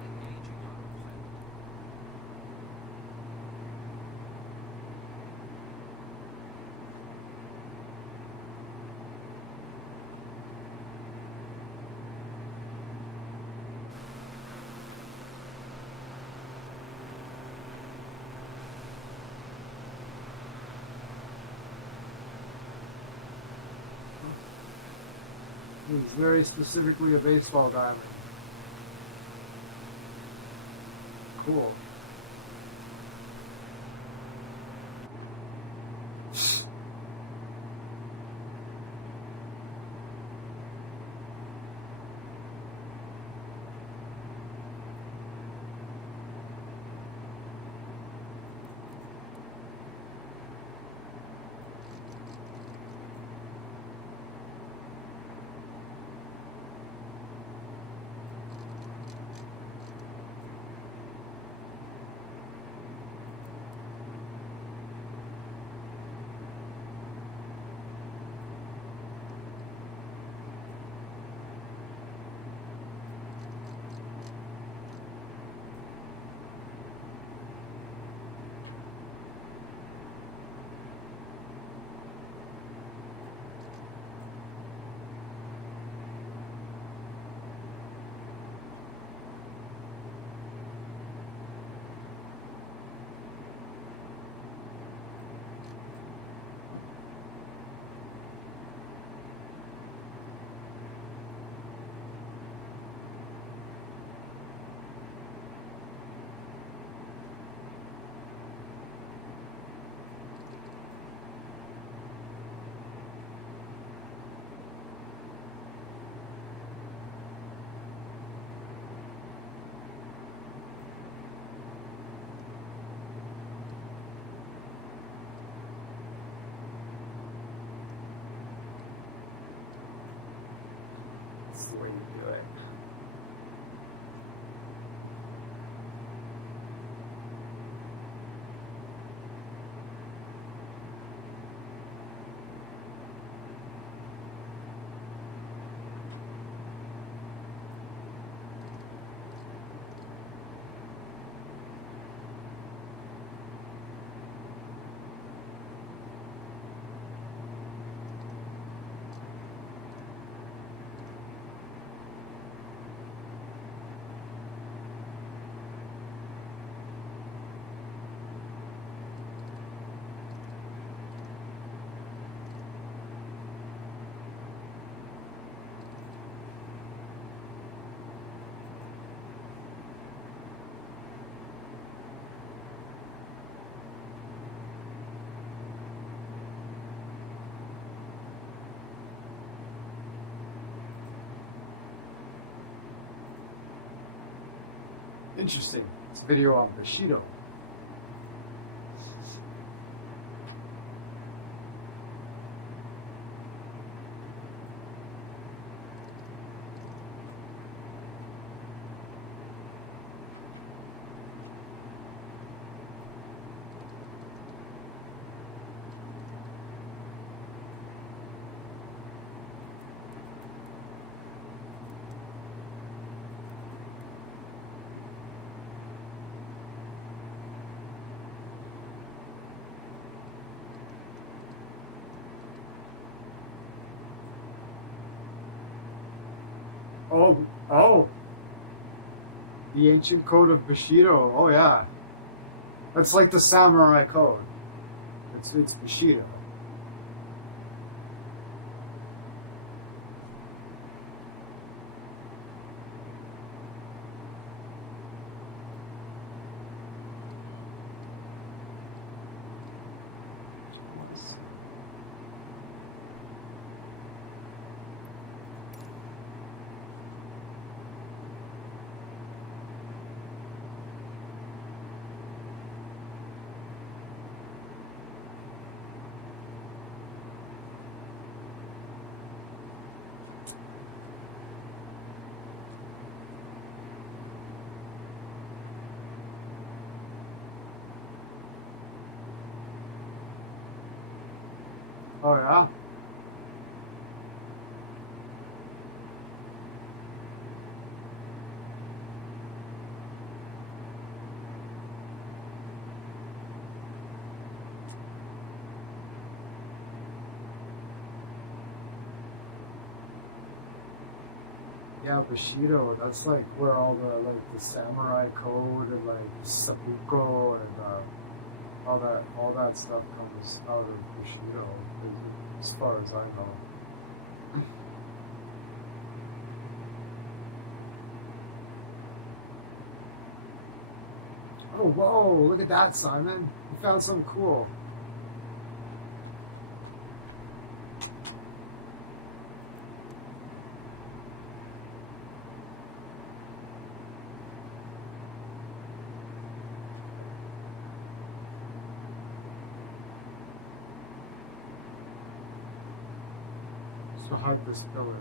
Engaging autopilot. It's very specifically a baseball diamond. Cool. Interesting. It's a video on Bushido. Oh. The ancient code of Bushido. Oh, yeah. That's like the samurai code. It's Bushido. Oh, yeah? Yeah, Bushido, that's like where all the samurai code and like seppuku and all that stuff comes out of Bushido, as far as I know. Oh, whoa, look at that, Simon. You found something cool. So hide this pillar.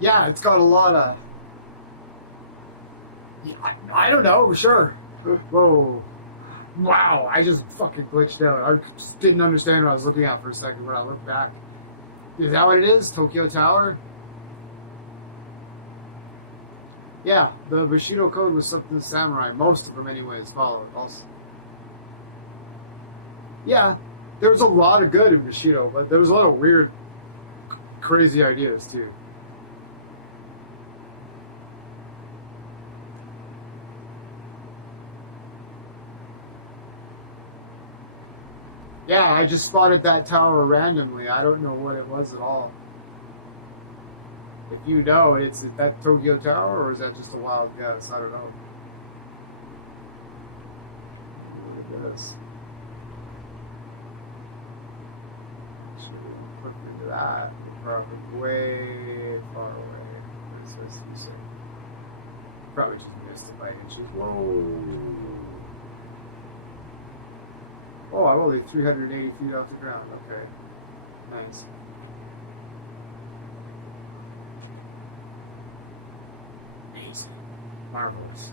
Yeah, it's got a lot of... Yeah, I don't know, sure. Whoa. Wow, I just fucking glitched out. I just didn't understand what I was looking at for a second when I looked back. Is that what it is? Tokyo Tower? Yeah, the Bushido code was something the samurai, most of them anyways, followed. Also, yeah, there was a lot of good in Bushido, but there was a lot of weird, crazy ideas too. Yeah, I just spotted that tower randomly. I don't know what it was at all. If you know, is that Tokyo Tower or is that just a wild guess? I don't know. Look at this. Should we look into that? We're probably way far away. It's supposed to be safe. Probably just missed it by inches. Whoa. Oh, I'm only 380 feet off the ground. Okay. Nice. Amazing. Marvelous.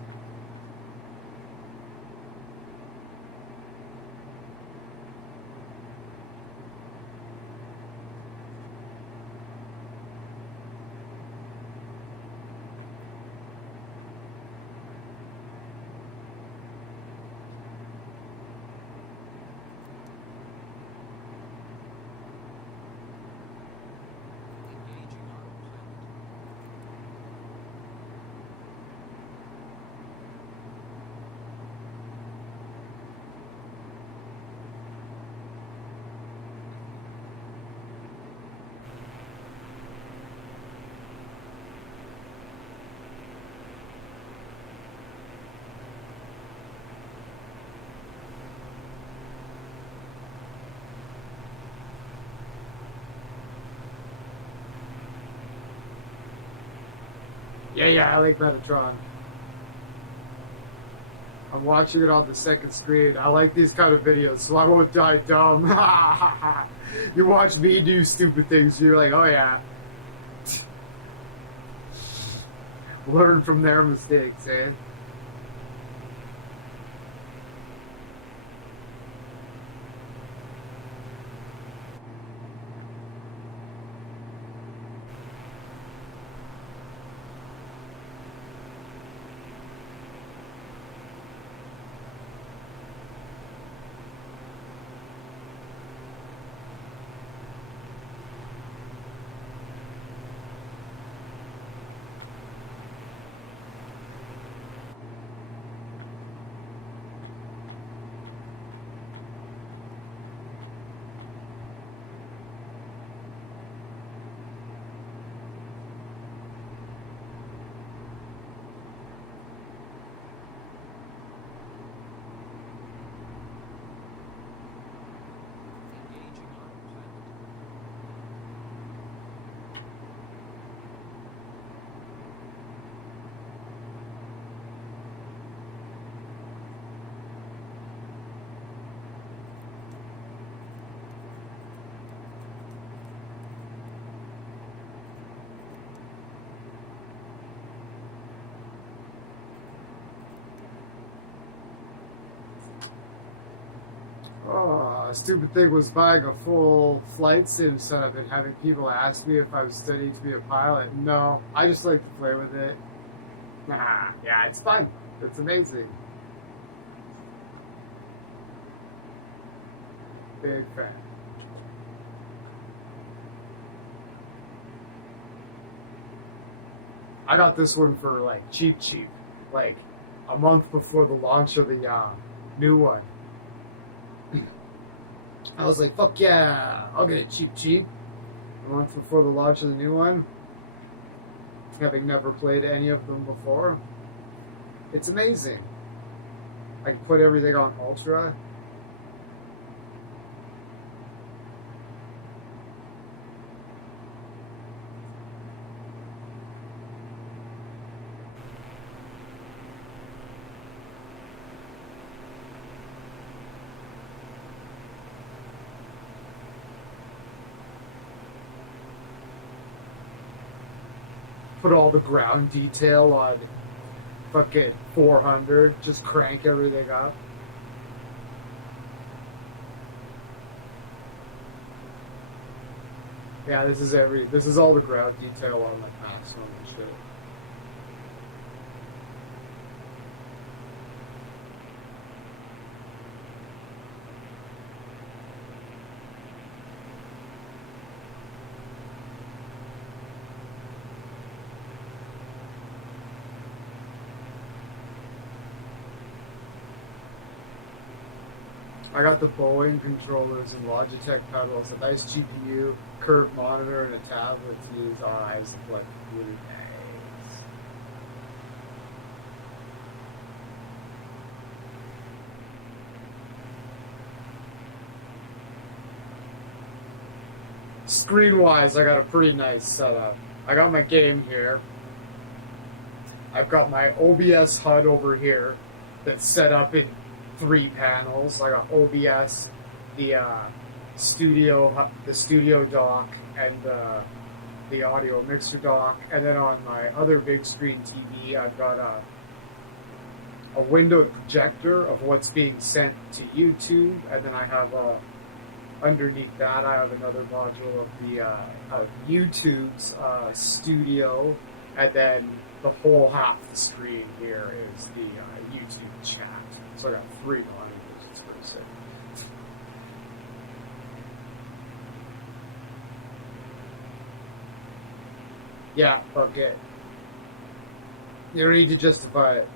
Engaging autopilot. Yeah, I like Metatron. I'm watching it on the second screen. I like these kind of videos, so I won't die dumb. You watch me do stupid things, you're like, oh yeah. Learn from their mistakes, eh? Engaging autopilot. Oh, stupid thing was buying a full flight sim setup and having people ask me if I was studying to be a pilot. No, I just like to play with it. Nah, yeah, it's fun. It's amazing. Big fan. I got this one for like cheap, like a month before the launch of the new one. I was like, fuck yeah, I'll get it cheap. A month before the launch of the new one, having never played any of them before. It's amazing. I can put everything on Ultra. Put all the ground detail on fucking 400. Just crank everything up. Yeah, this is all the ground detail on like maximum and shit. I got the Boeing controllers and Logitech pedals, a nice GPU, curved monitor, and a tablet to use eyes. Like, really nice. Screen-wise, I got a pretty nice setup. I got my game here. I've got my OBS HUD over here that's set up in 3 panels. I got OBS, the studio dock, and the audio mixer dock. And then on my other big screen TV, I've got a windowed projector of what's being sent to YouTube, and then I have underneath that I have another module of the of YouTube's studio, and then the whole half the screen here is the YouTube chat. So I got 3 monitors. It's pretty sick. Yeah, fuck it. You don't need to justify it.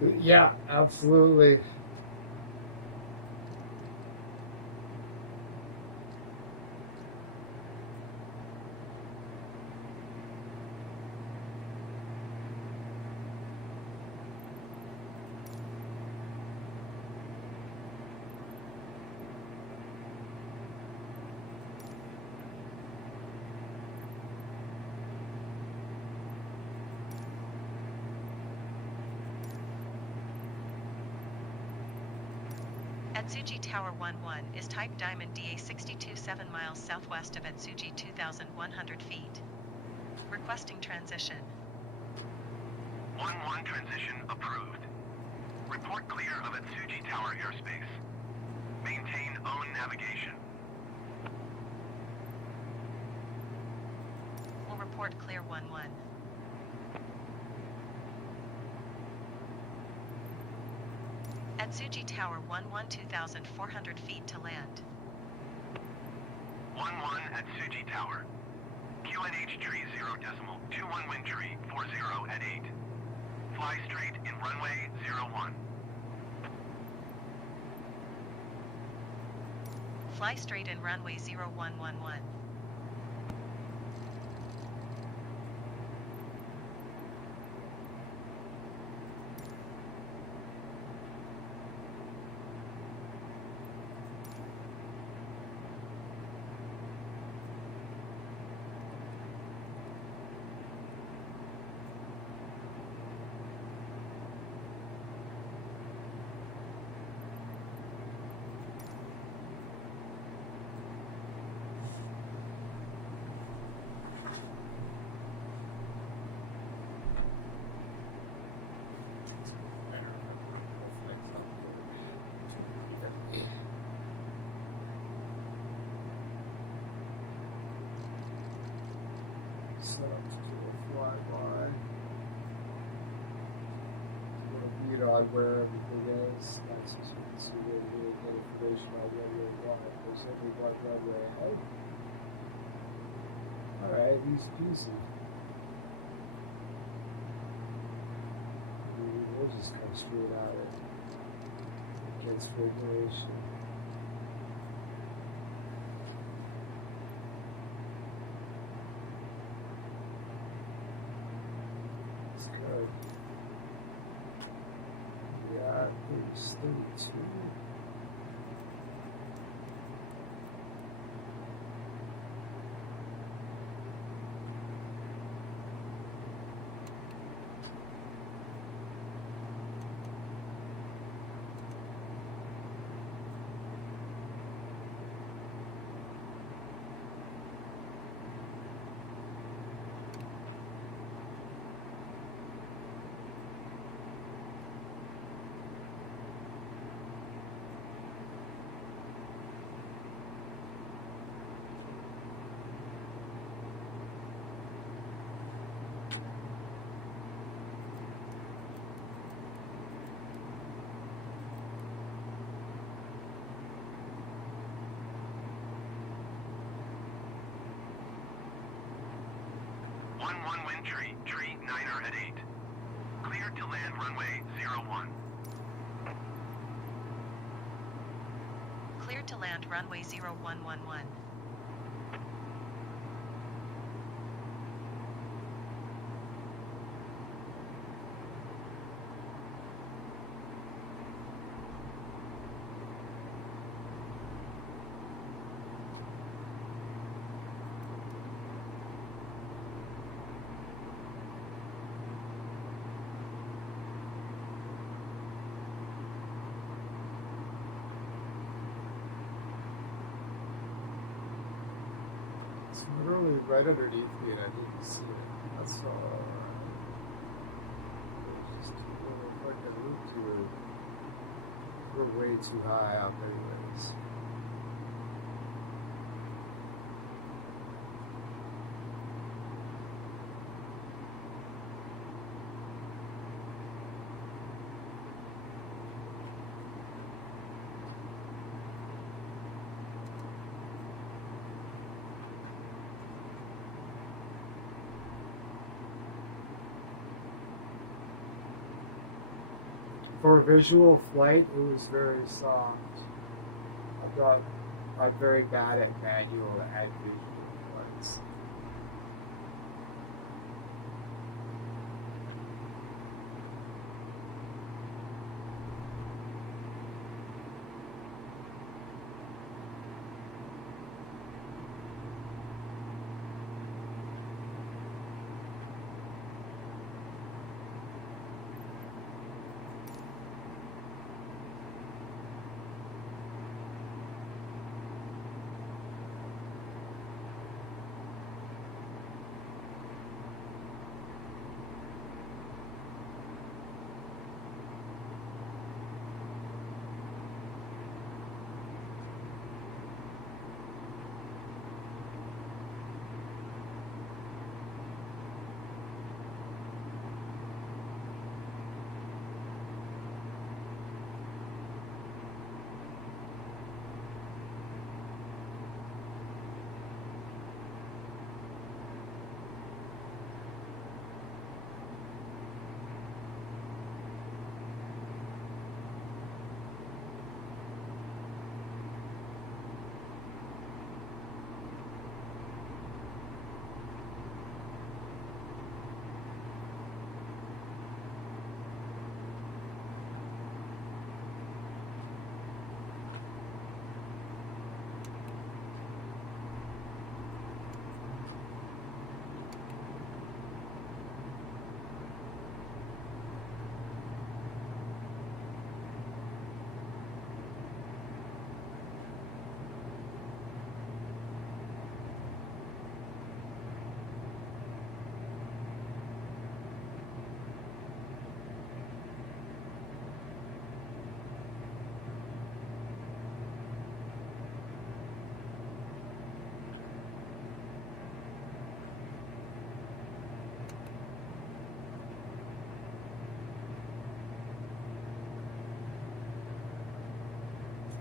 Yeah, absolutely. Atsugi Tower 11 is type Diamond DA62 7 miles southwest of Atsugi 2,100 feet. Requesting transition. 1-1 transition approved. Report clear of Atsugi Tower airspace. Maintain own navigation. Will report clear 1-1. Atsugi Tower 11 2,400 feet to land. 1-1 Atsugi Tower. QNH tree 0.21 wind tree 40 at 8. Fly straight in runway 01. Fly straight in runway 0111. Set up to do a flyby. A little beat on where everything is. That's just you can see where the really good information on runway 1. There's only one runway ahead. Alright, easy peasy. We'll just come straight at it against regulation. It's good. Yeah, it's 32. Wind tree, tree 9er at 8. Cleared to land runway 01. Cleared to land runway 0111. It's literally right underneath me and I didn't see it. That's all. Just keep a little fucking loop to it. We're way too high up anyways. For visual flight, it was very soft. I thought I'm very bad at manual and visual flights.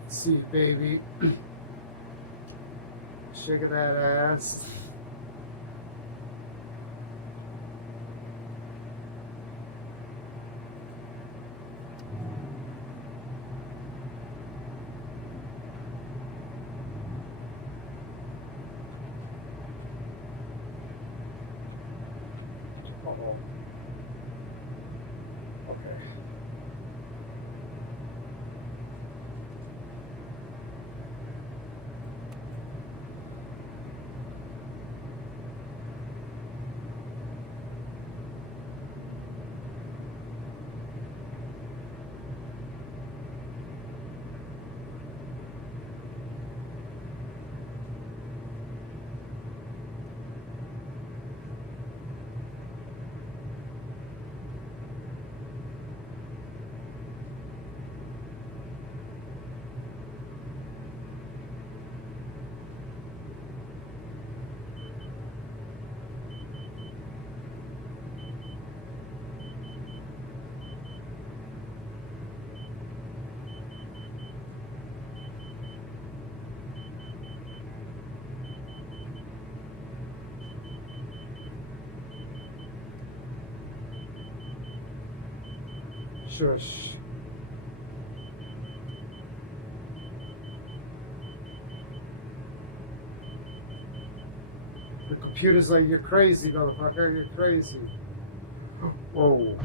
See, baby. Shaking that ass. Uh-oh. Okay. Shush. The computer's like, you're crazy, motherfucker, you're crazy. Whoa.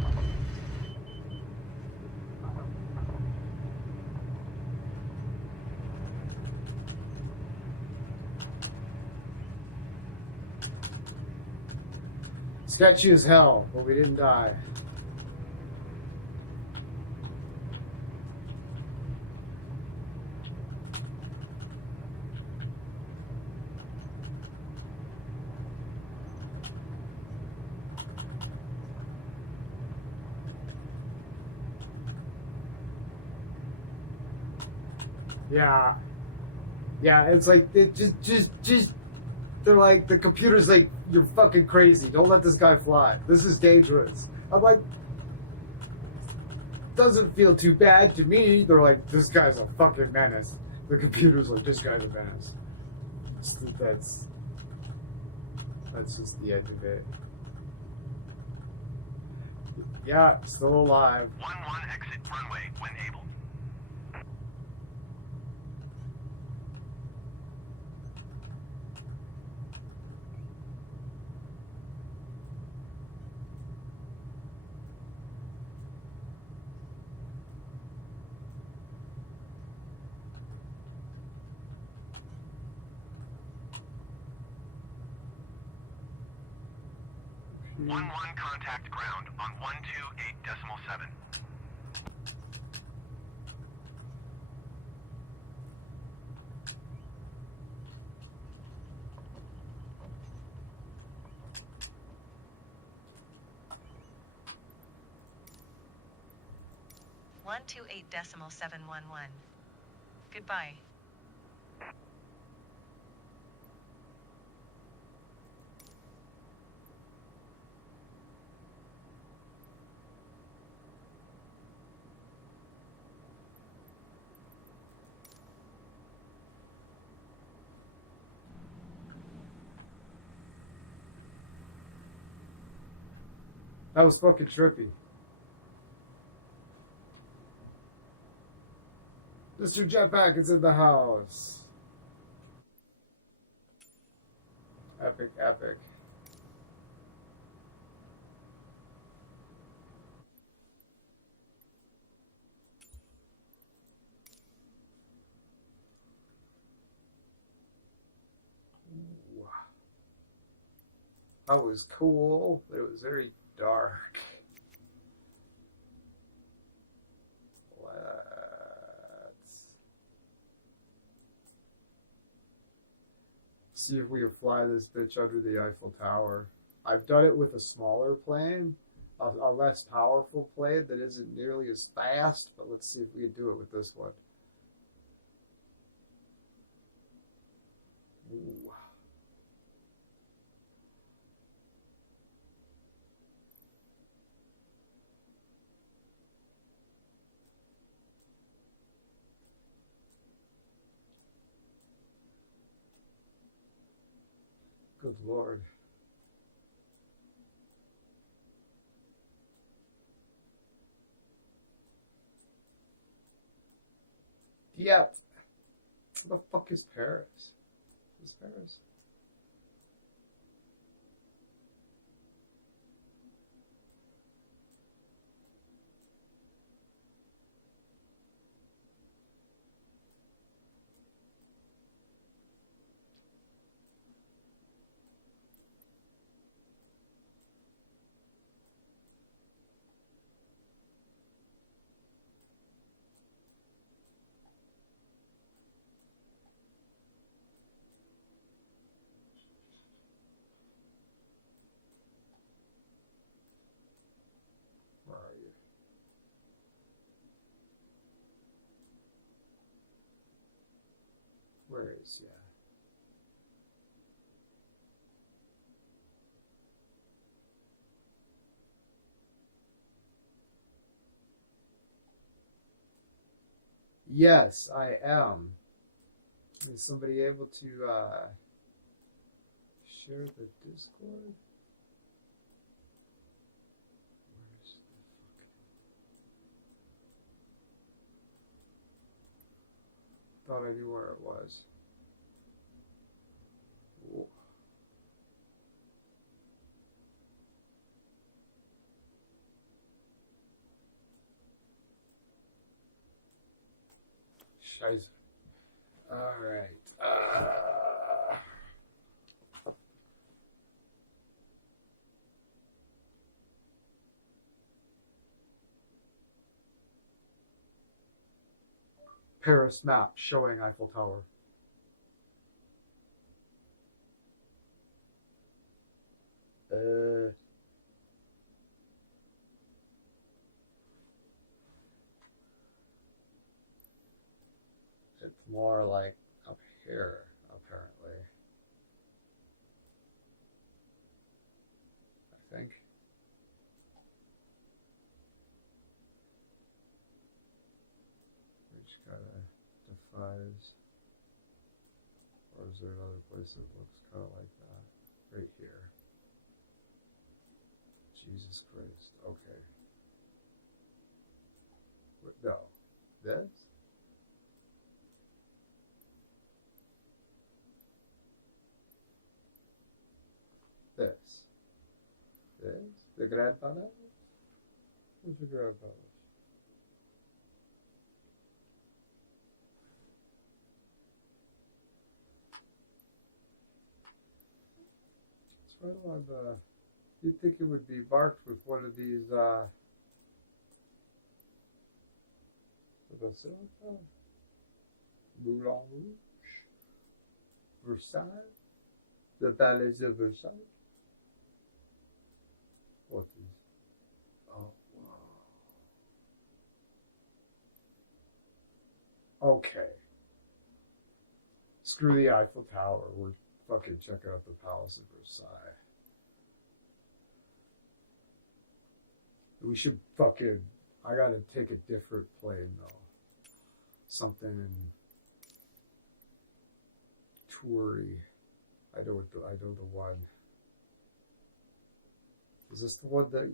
Sketchy as hell, but we didn't die. Yeah. Yeah, it's like, it just, they're like, the computer's like, you're fucking crazy. Don't let this guy fly. This is dangerous. I'm like, doesn't feel too bad to me. They're like, this guy's a fucking menace. The computer's like, this guy's a menace. That's just the end of it. Yeah, still alive. 11 exit runway when able. Hmm. 11 contact ground on 128.7. One two eight decimal 711. Goodbye. That was fucking trippy. Mr. Jetpack is in the house. Epic, epic. Ooh. That was cool, but it was very dark. Let's see if we can fly this bitch under the Eiffel Tower. I've done it with a smaller plane, a less powerful plane that isn't nearly as fast, but let's see if we can do it with this one. Ooh. Good Lord. Yep. Where the fuck is Paris? Is Paris? Where are you? Where is ya? Yes, I am. Is somebody able to share the Discord? Where's the fucking... Thought I knew where it was. Ooh. Scheiße. All right. Paris map showing Eiffel Tower. It's more like up here, apparently. I think. Which kind of defies. Or is there another place that looks kind of like that? Right here. Jesus Christ. Okay. No. This? This. This? The grandfather? Who's the grandfather? It's right along the. You'd think it would be marked with one of these, what's it called? Moulin Rouge? Versailles? The Palais de Versailles? What is? Oh, wow. Okay. Screw the Eiffel Tower. We're fucking checking out the Palace of Versailles. We should fucking. I gotta take a different plane though. Something toury. I know the one. Is this the one that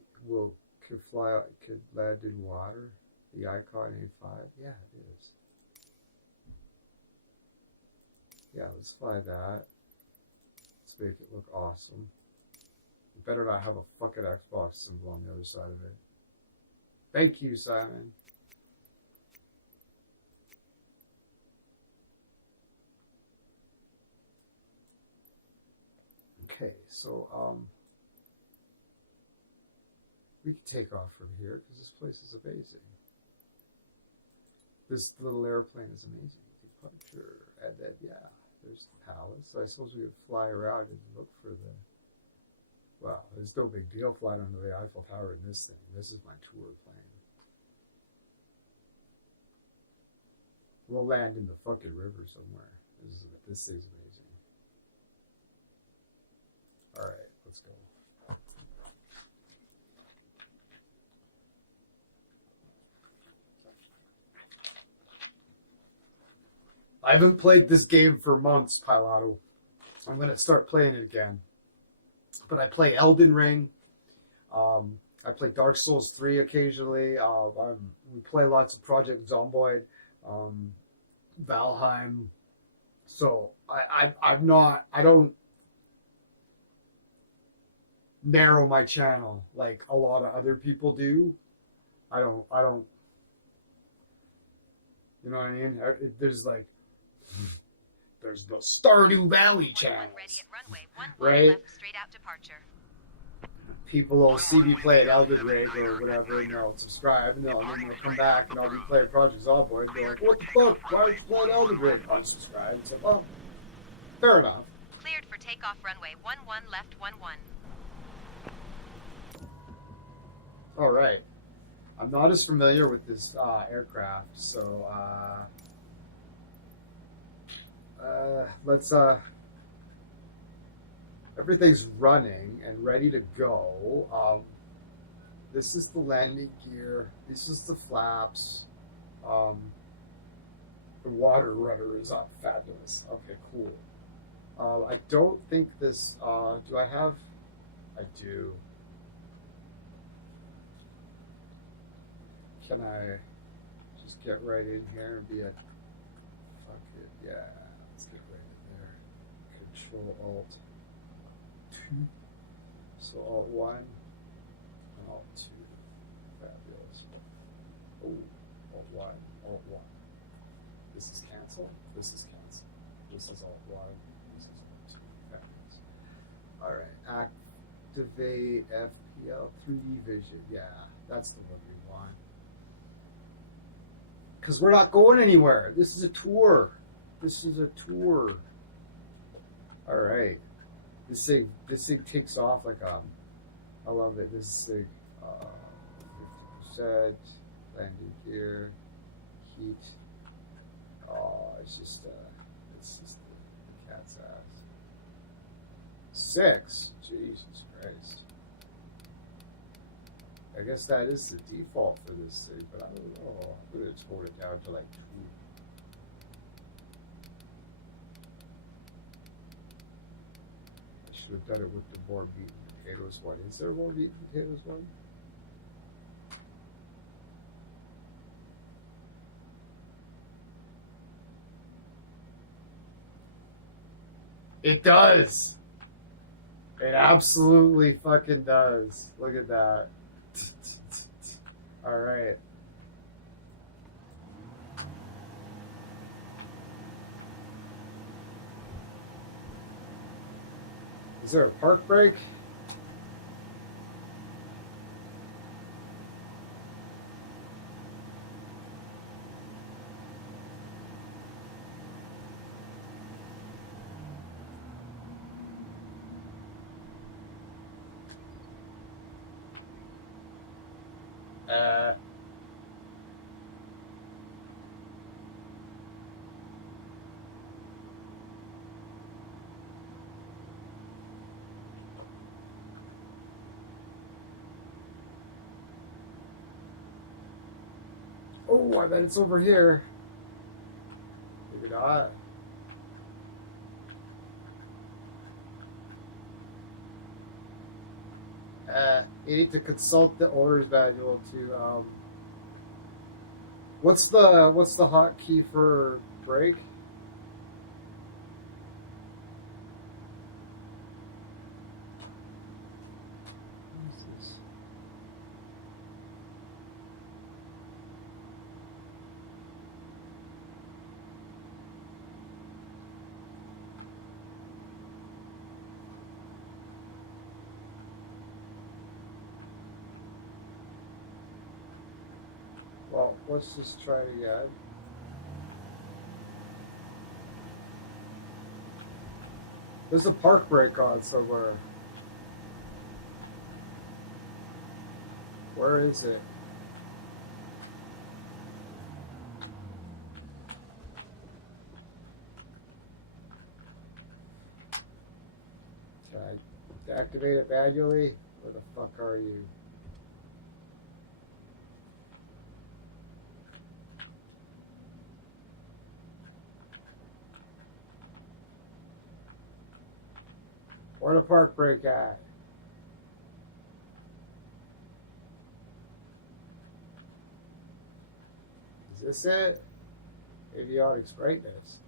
can fly, can land in water? The Icon A5? Yeah, it is. Yeah, let's fly that. Let's make it look awesome. You better not have a fucking Xbox symbol on the other side of it. Thank you, Simon. Okay, so we can take off from here because this place is amazing. This little airplane is amazing. Departure, and then yeah, there's the palace. I suppose we would fly around and look for the. Well, it's no big deal flying under the Eiffel Tower in this thing. This is my tour plane. We'll land in the fucking river somewhere. This thing's amazing. Alright, let's go. I haven't played this game for months, Pilato. I'm going to start playing it again. But I play Elden Ring. I play Dark Souls 3 occasionally. We play lots of Project Zomboid, Valheim. So I don't narrow my channel like a lot of other people do. I don't. You know what I mean? There's the Stardew Valley channels, right? People will see me play at Elden Ring or whatever, and they'll subscribe, and then they'll come back, and I'll be playing Project Zomboid, and they're like, what the fuck? Why aren't you playing Elden Ring? Unsubscribe. And say, well, fair enough. Cleared for takeoff runway 11 left 11. All right. I'm not as familiar with this aircraft, so let's everything's running and ready to go. This is the landing gear. This is the flaps. The water rudder is up. Fabulous. Okay, cool. I don't think this. Do I have? I do. Can I just get right in here and be a. Fuck it. Yeah. Let's get right in there. Control Alt 2. So Alt 1 and Alt 2. Fabulous. Oh, Alt 1, Alt 1. This is cancel. This is cancel. This is Alt 1. This is Alt 2. Fabulous. Alright. Activate FPL 3D Vision. Yeah, that's the one we want. Because we're not going anywhere. This is a tour. This is a tour. Alright. This thing takes off like I love it. This thing 50% landing gear, heat. Oh, it's just the cat's ass. 6. Jesus Christ. I guess that is the default for this thing, but I don't know. I'm gonna tone it down to like 2. I should have done it with the more meat and potatoes one. Is there more meat and potatoes one? It does. It absolutely fucking does. Look at that. All right. Is there a park brake? Uh, oh, I bet it's over here. Maybe not. You need to consult the owner's manual to what's the hotkey for brake? What is this? Well, let's just try it again. There's a park brake on somewhere. Where is it? Can I activate it manually? Where the fuck are you? Where the park brake at? Is this it? Avionics brightness.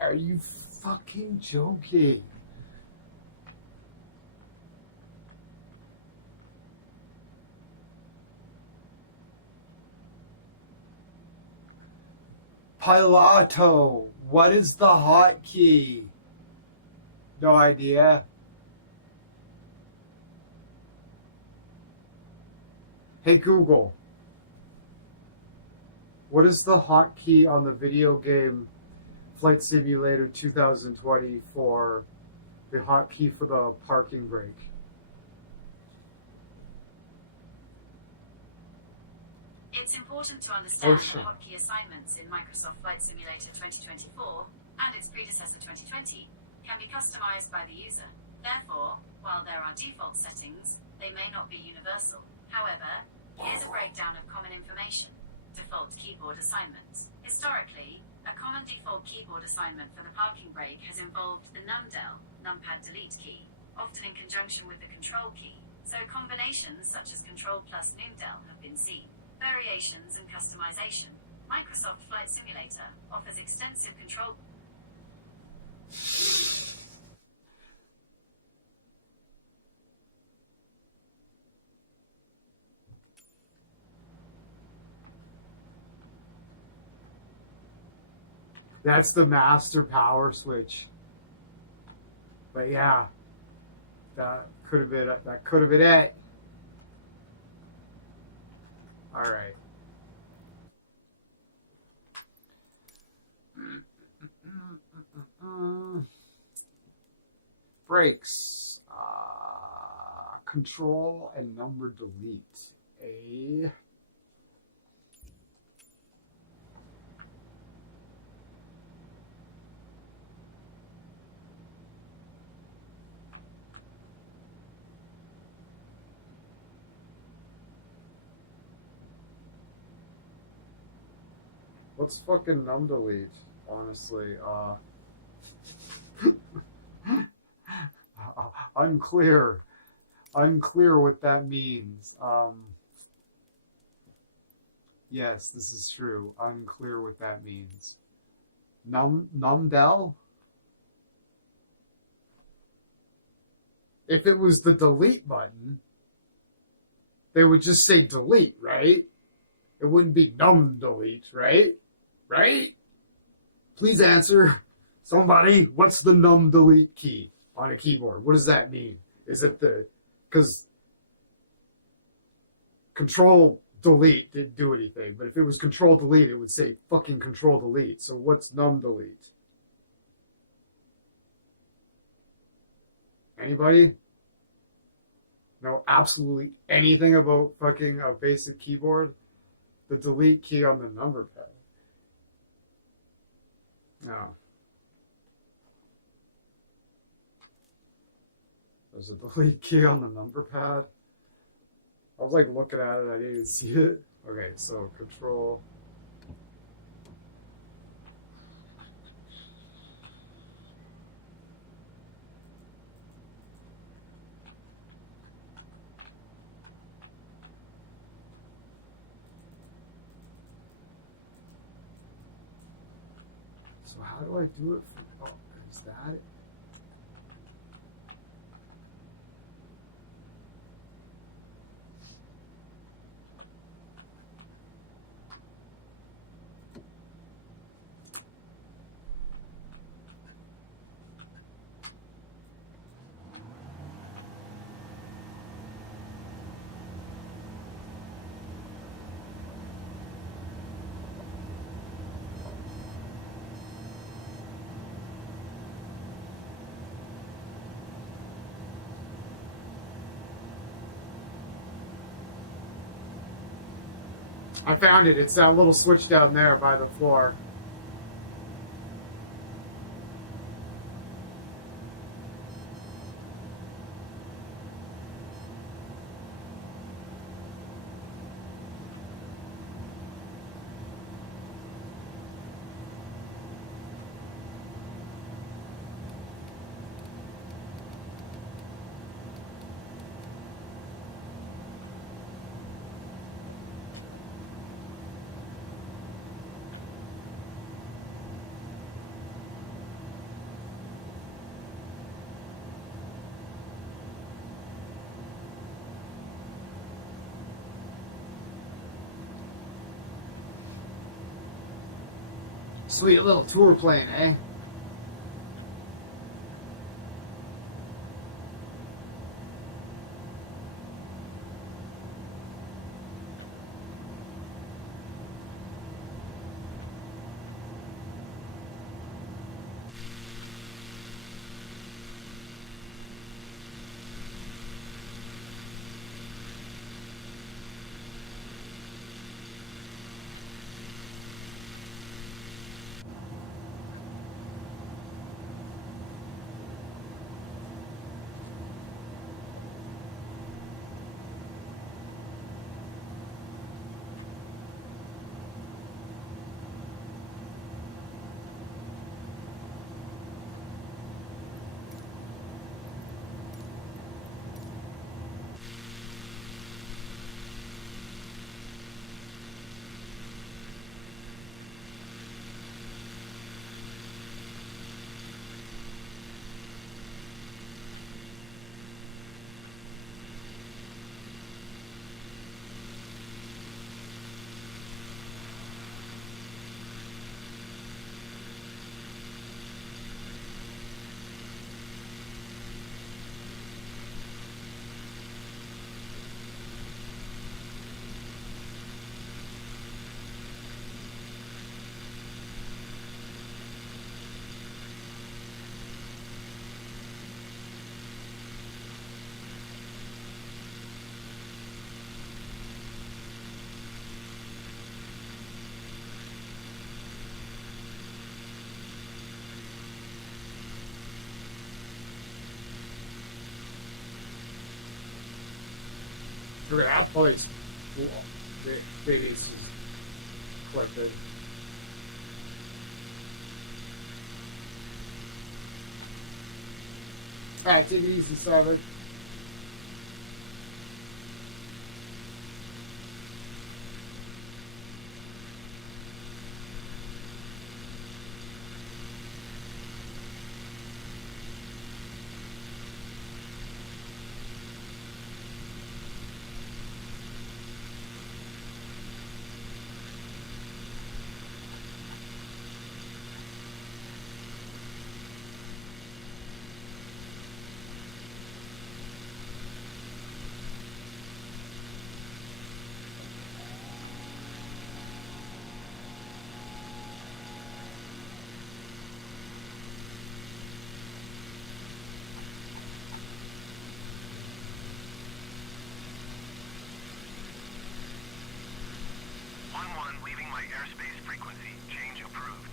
Are you fucking joking? Pilato, what is the hotkey? No idea. Hey Google, what is the hotkey on the video game Flight Simulator 2020 for the hotkey for the parking brake? It's important to understand sure. that hotkey assignments in Microsoft Flight Simulator 2024 and its predecessor 2020 can be customized by the user. Therefore, while there are default settings, they may not be universal. However, here's a breakdown of common information. Default keyboard assignments. Historically, a common default keyboard assignment for the parking brake has involved the numDel, numpad delete key, often in conjunction with the control key, so combinations such as control plus numDel have been seen. Variations and customization. Microsoft Flight Simulator offers extensive control. That's the master power switch. But yeah, that could have been it. All right. Brakes. Control and number delete. A. What's fucking num delete? honestly. Unclear. Unclear what that means. Yes, this is true. Unclear what that means. Numdell? If it was the delete button, they would just say delete, right? It wouldn't be num delete, right? Right? Please answer. Somebody, what's the num delete key on a keyboard? What does that mean? Is it because control delete didn't do anything, but if it was control delete, it would say fucking control delete. So what's num delete? Anybody know absolutely anything about fucking a basic keyboard? The delete key on the number pad. No. There's a delete key on the number pad. I was like looking at it, I didn't even see it. Okay, so control. So how do I do it? Oh, is that it? I found it. It's that little switch down there by the floor. Sweet little tour plane, eh? Okay, that place. Maybe it's just collected. Alright, take it easy, Savage. Leaving my airspace frequency. Change approved.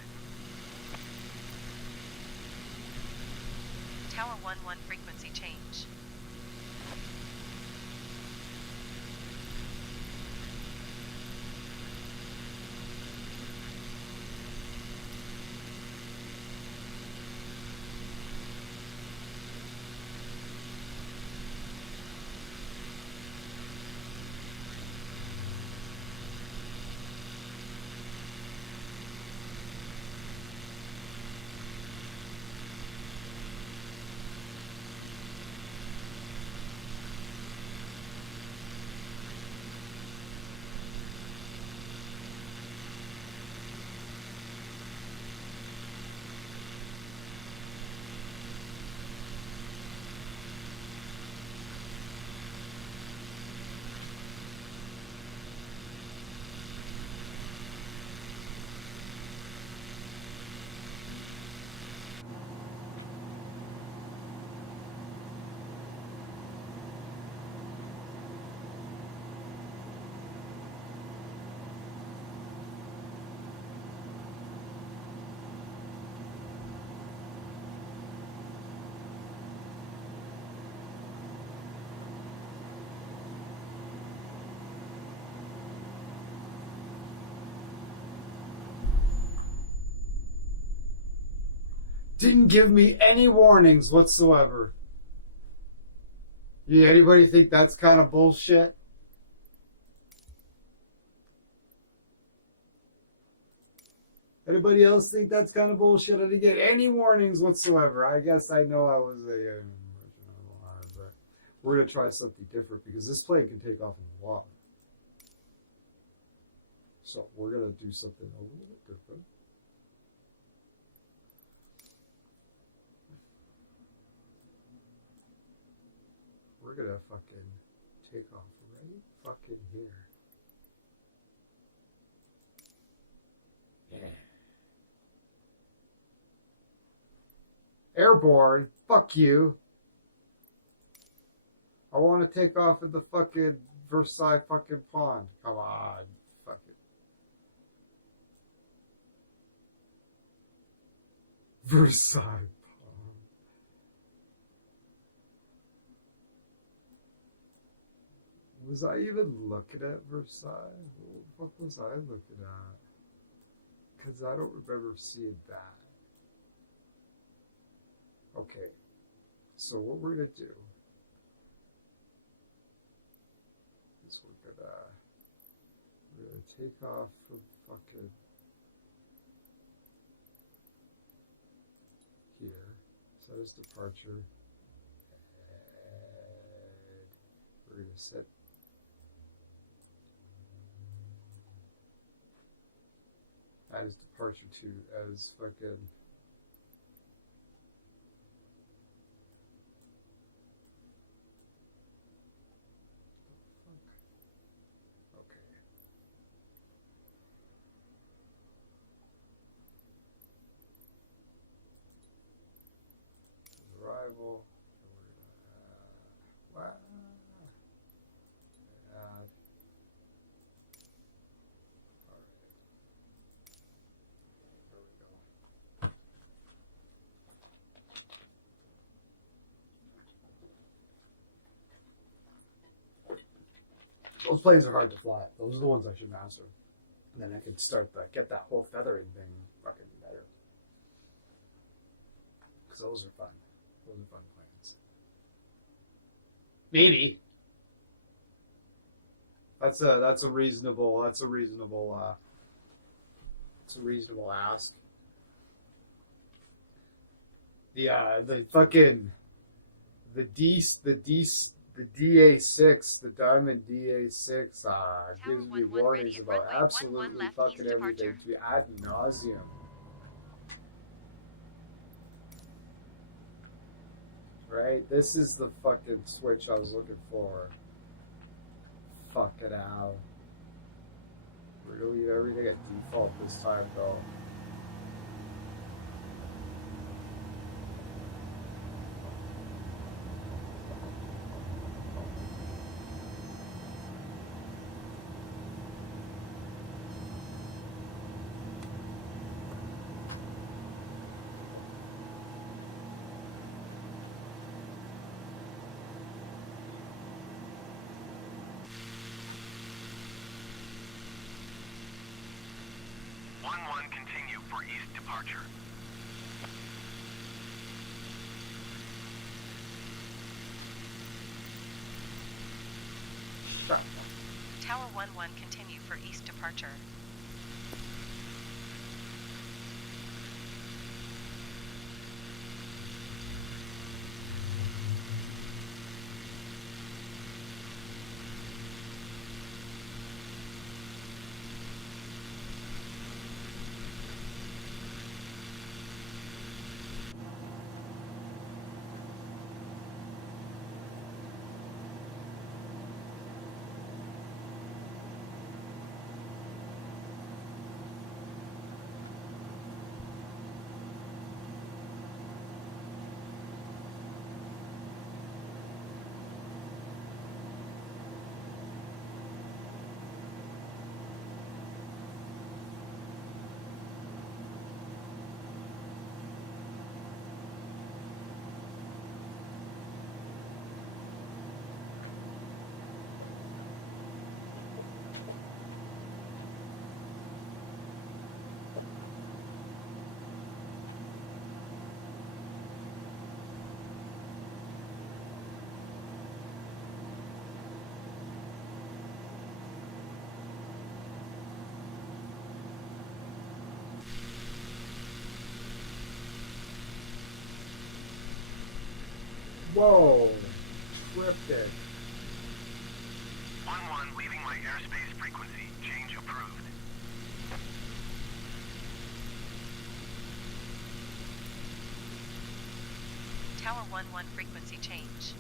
Tower 11 frequency change. Didn't give me any warnings whatsoever. Yeah, anybody think that's kind of bullshit? Anybody else think that's kind of bullshit? I didn't get any warnings whatsoever. I guess I know I was a... but we're going to try something different because this plane can take off in the water. So we're going to do something a little bit different. We're going to fucking take off right fucking here. Yeah. Airborne? Fuck you. I want to take off at the fucking Versailles fucking pond. Come on. Fuck it. Versailles pond. Was I even looking at Versailles? What the fuck was I looking at? Because I don't remember seeing that. Okay. So what we're going to do is we're going to take off from fucking here. Set as departure. And we're going to set that is departure to as fucking okay. Arrival. Wow. Add. Those planes are hard to fly. Those are the ones I should master. And then I can start to get that whole feathering thing fucking better. Because those are fun. Those are fun planes. Maybe. That's a reasonable ask. The fucking the DA6, the Diamond DA6 gives me 11 warnings ready at about runway 11 absolutely left, fucking east everything departure. to ad nauseum. Right? This is the fucking switch I was looking for. Fuck it out. We're gonna leave everything at default this time, though. Continue for east departure. Tower 11 continue for east departure. Whoa! Cryptic. 11 leaving my airspace frequency. Change approved. Tower 11 frequency change.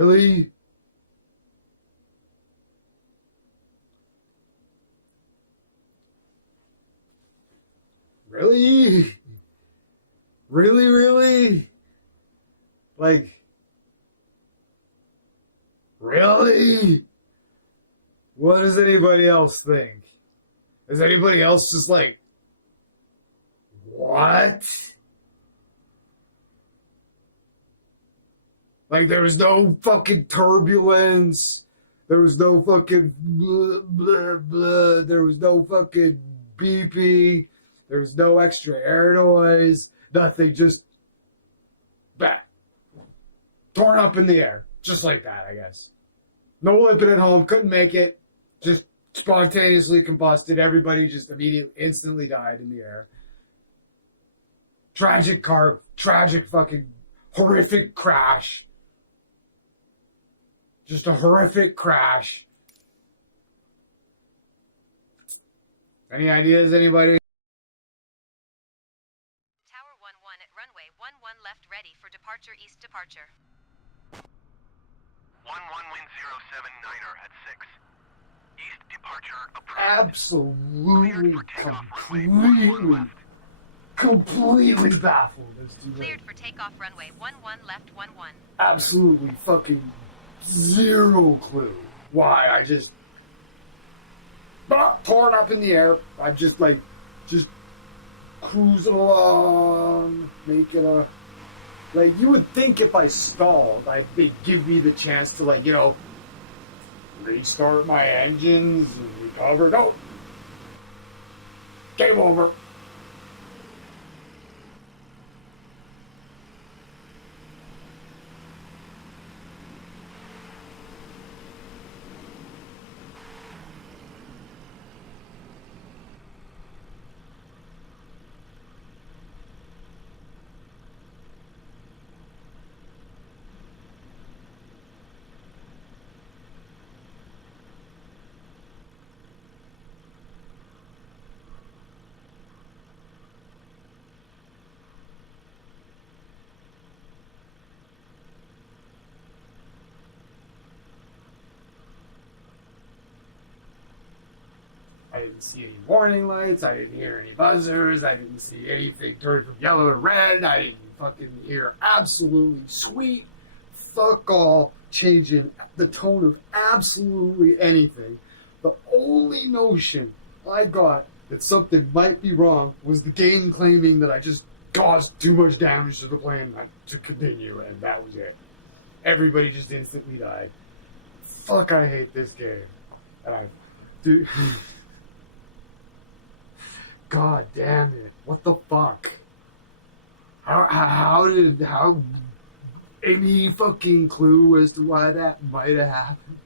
Really? Really? Really, really? Like, really? What does anybody else think? Is anybody else just like, what? Like, there was no fucking turbulence. There was no fucking blah, blah, blah. There was no fucking beeping. There was no extra air noise. Nothing, just bah, torn up in the air. Just like that, I guess. No limping at home. Couldn't make it. Just spontaneously combusted. Everybody just immediately, instantly died in the air. Tragic fucking horrific crash. Just a horrific crash. Any ideas, anybody? Tower 11 at runway 11 left ready for departure east departure. 11 wind 079er at 6. East departure approved. Absolutely, Cleared for takeoff runway 11 left. completely baffled as to Cleared for takeoff runway 11 left 11. absolutely fucking zero clue why I just torn up in the air. I'm just cruising along, making a, like, you would think if I stalled, they'd give me the chance to, like, you know, restart my engines and recover. No, game over. I didn't see any warning lights. I didn't hear any buzzers. I didn't see anything turn from yellow to red. I didn't fucking hear absolutely sweet fuck all changing the tone of absolutely anything. The only notion I got that something might be wrong was the game claiming that I just caused too much damage to the plane to continue, and that was it. Everybody just instantly died. Fuck, I hate this game. And I... Dude... God damn it. What the fuck? How any fucking clue as to why that might have happened?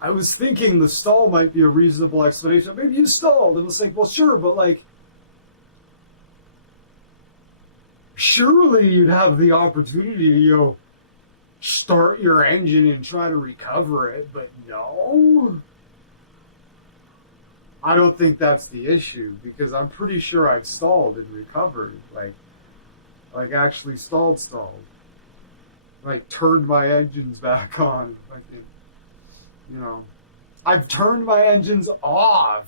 I was thinking the stall might be a reasonable explanation. Maybe you stalled. And it's like, well, sure, but like, surely you'd have the opportunity to, you know, start your engine and try to recover it, but no. I don't think that's the issue, because I'm pretty sure I'd stalled and recovered. Like actually stalled. Like, turned my engines back on. Like, you know, I've turned my engines off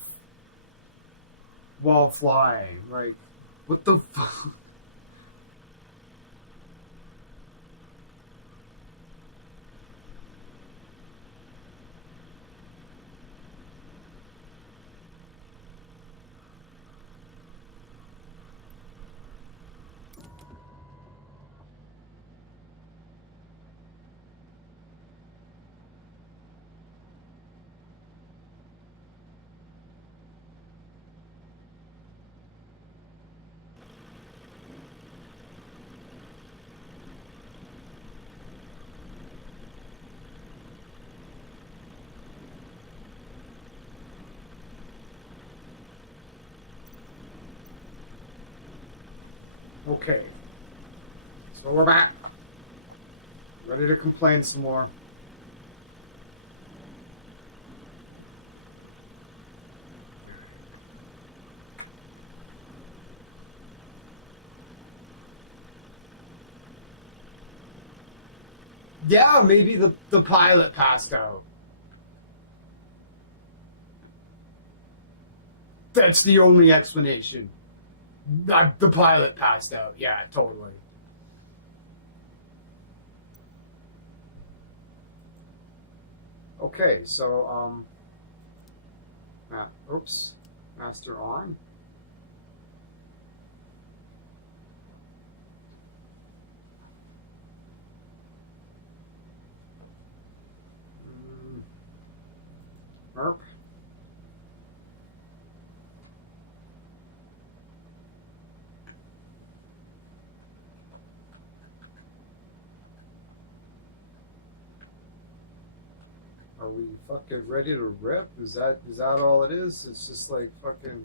while flying. Like, what the fuck? Okay, so we're back. Ready to complain some more. Yeah, maybe the pilot passed out. That's the only explanation. The pilot passed out. Yeah, totally. Okay, so oops, master on. Merp. Are we fucking ready to rip? Is that all it is? It's just like fucking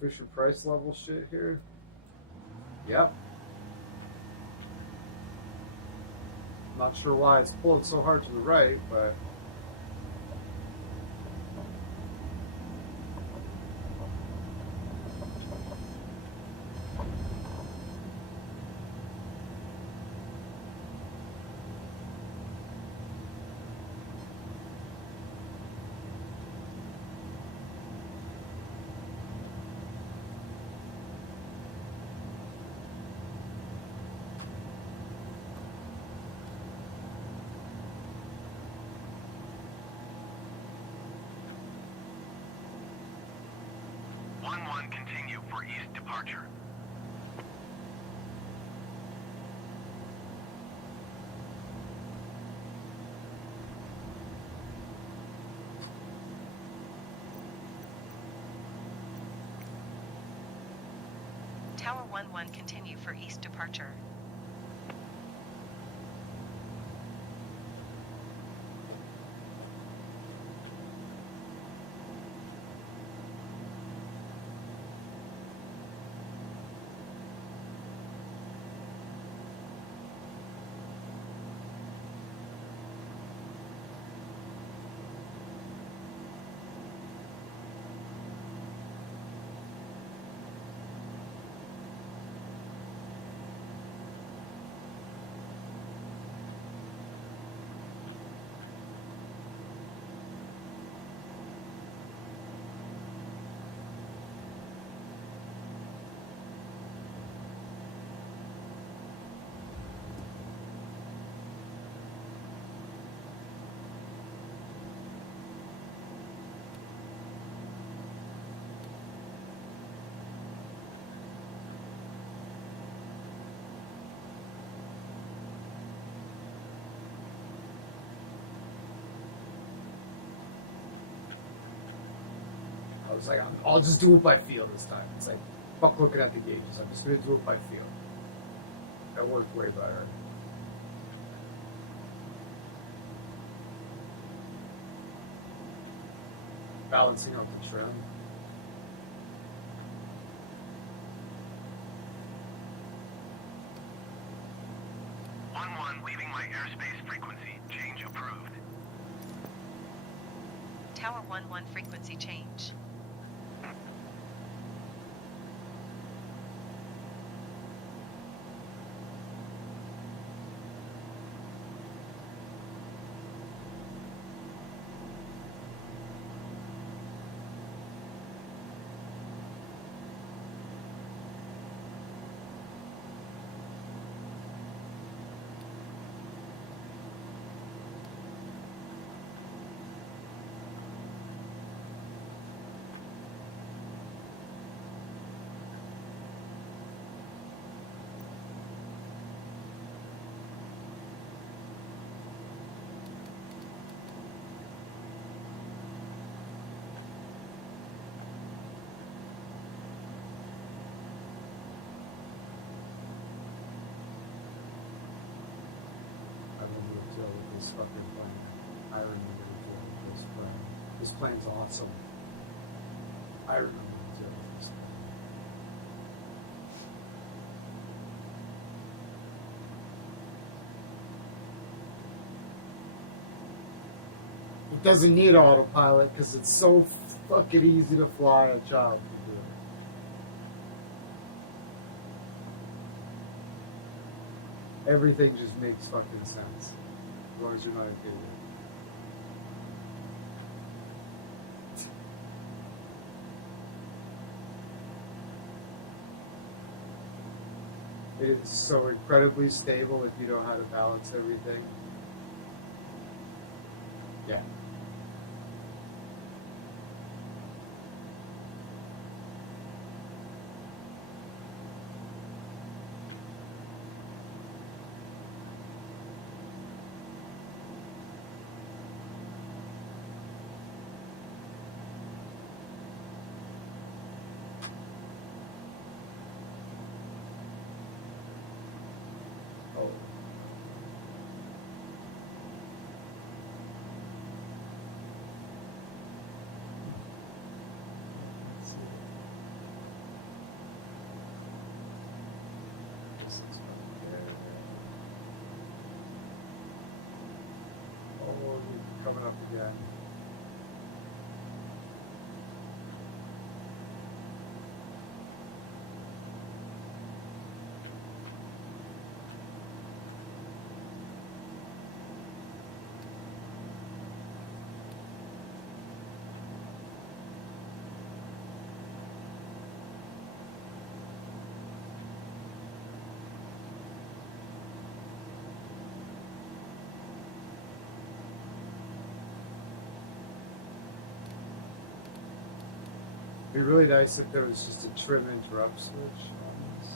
Fisher Price level shit here. Yep. Not sure why it's pulling so hard to the right, but Continue for east departure. Tower 11 continue for east departure. I was like, I'll just do it by feel this time. It's like, fuck looking at the gauges. I'm just going to do it by feel. That worked way better. Balancing out the trim. Leaving my airspace frequency. Change approved. Tower 11 frequency change. I remember the deal with this fucking plane. I remember the deal with this plane. This plane's awesome. I remember the deal with this plane. It doesn't need autopilot because it's so fucking easy to fly. A child can do it. Everything just makes fucking sense. As long as you're not a idiot. It's so incredibly stable if you know how to balance everything. Yeah. Oh. Let's see. This is right there. Oh, you're coming up again. It'd be really nice if there was just a trim interrupt switch on this.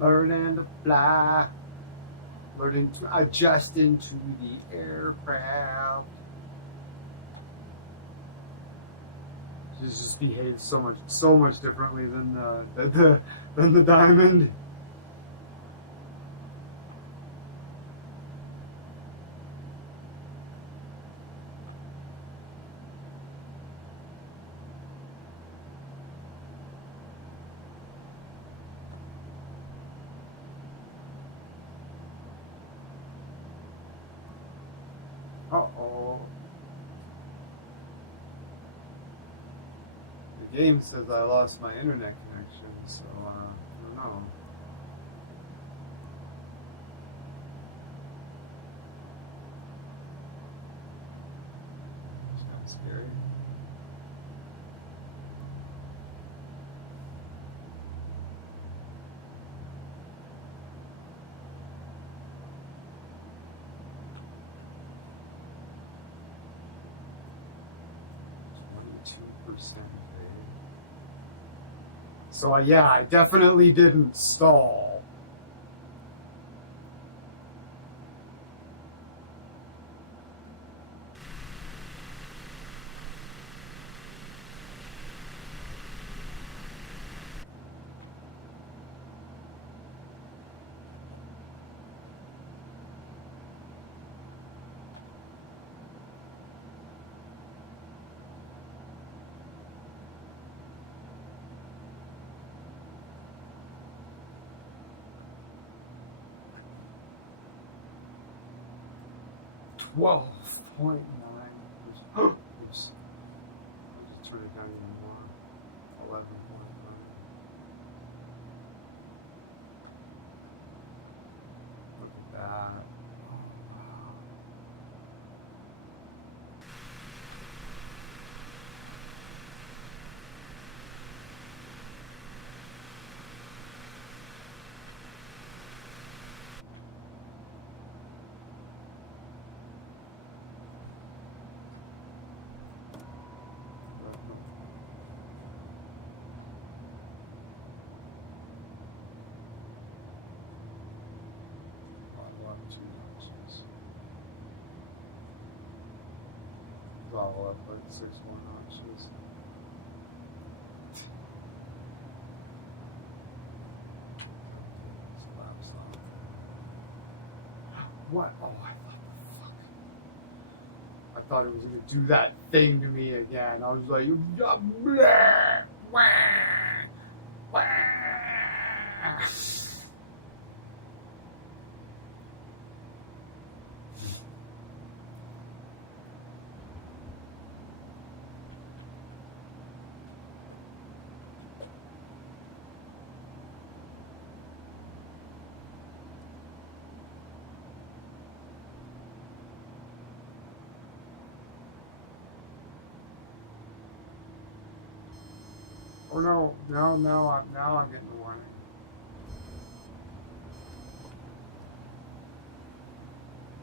Learning to fly, learning to adjust into the aircraft. It just behaves so much differently than the Diamond. Uh-oh. The game says I lost my internet connection, so I don't know. It's kind of scary. So yeah, I definitely didn't stall. 12.9. Oops. I'll just turn it down even more. 11.9. Look at that. Oh, wow. All up like 6 more notches. Slaps on. What? Oh, I thought it was gonna do that thing to me again. I was like, blah, wah, wah. Oh no, now I'm getting a warning.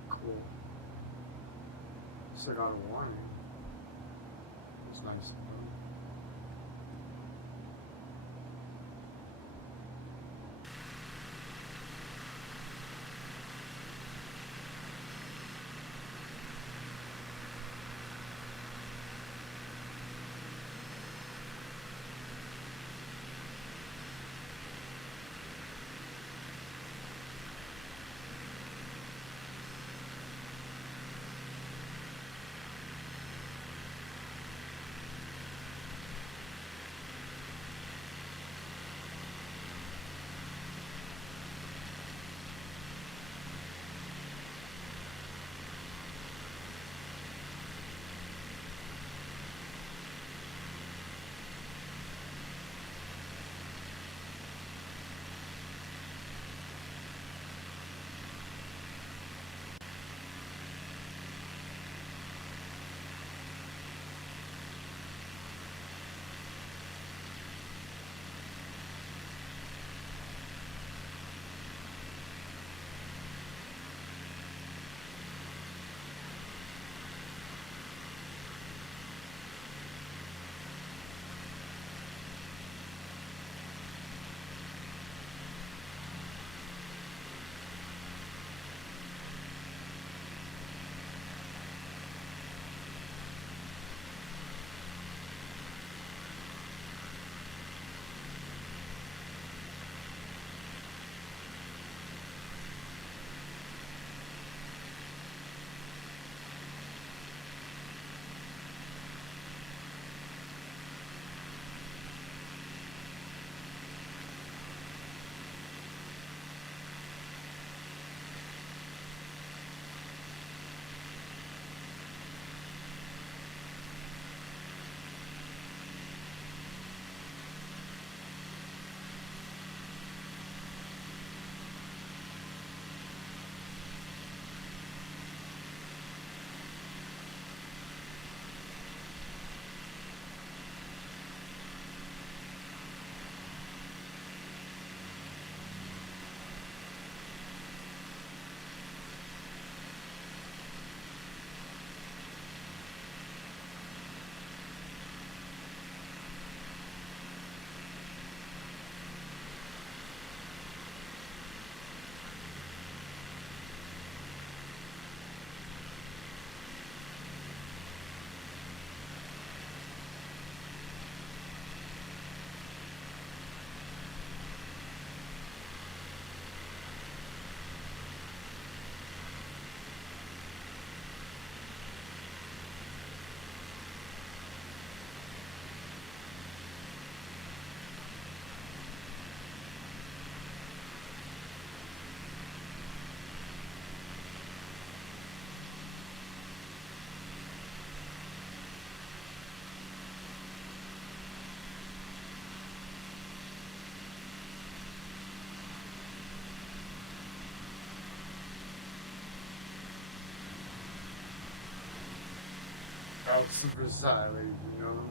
Cool. So I got a warning. It's nice to know. Out some Versailles, ladies and gentlemen.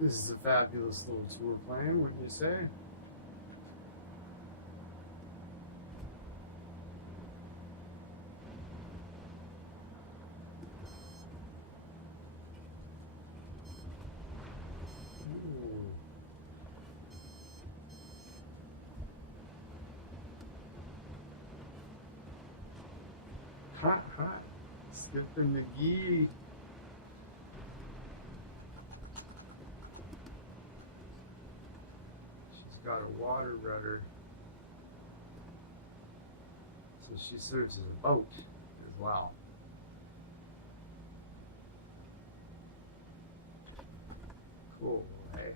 This is a fabulous little tour plane, wouldn't you say? Ooh. Hot, hot. Skipper McGee. Got a water rudder, so she serves as a boat as well. Cool, eh?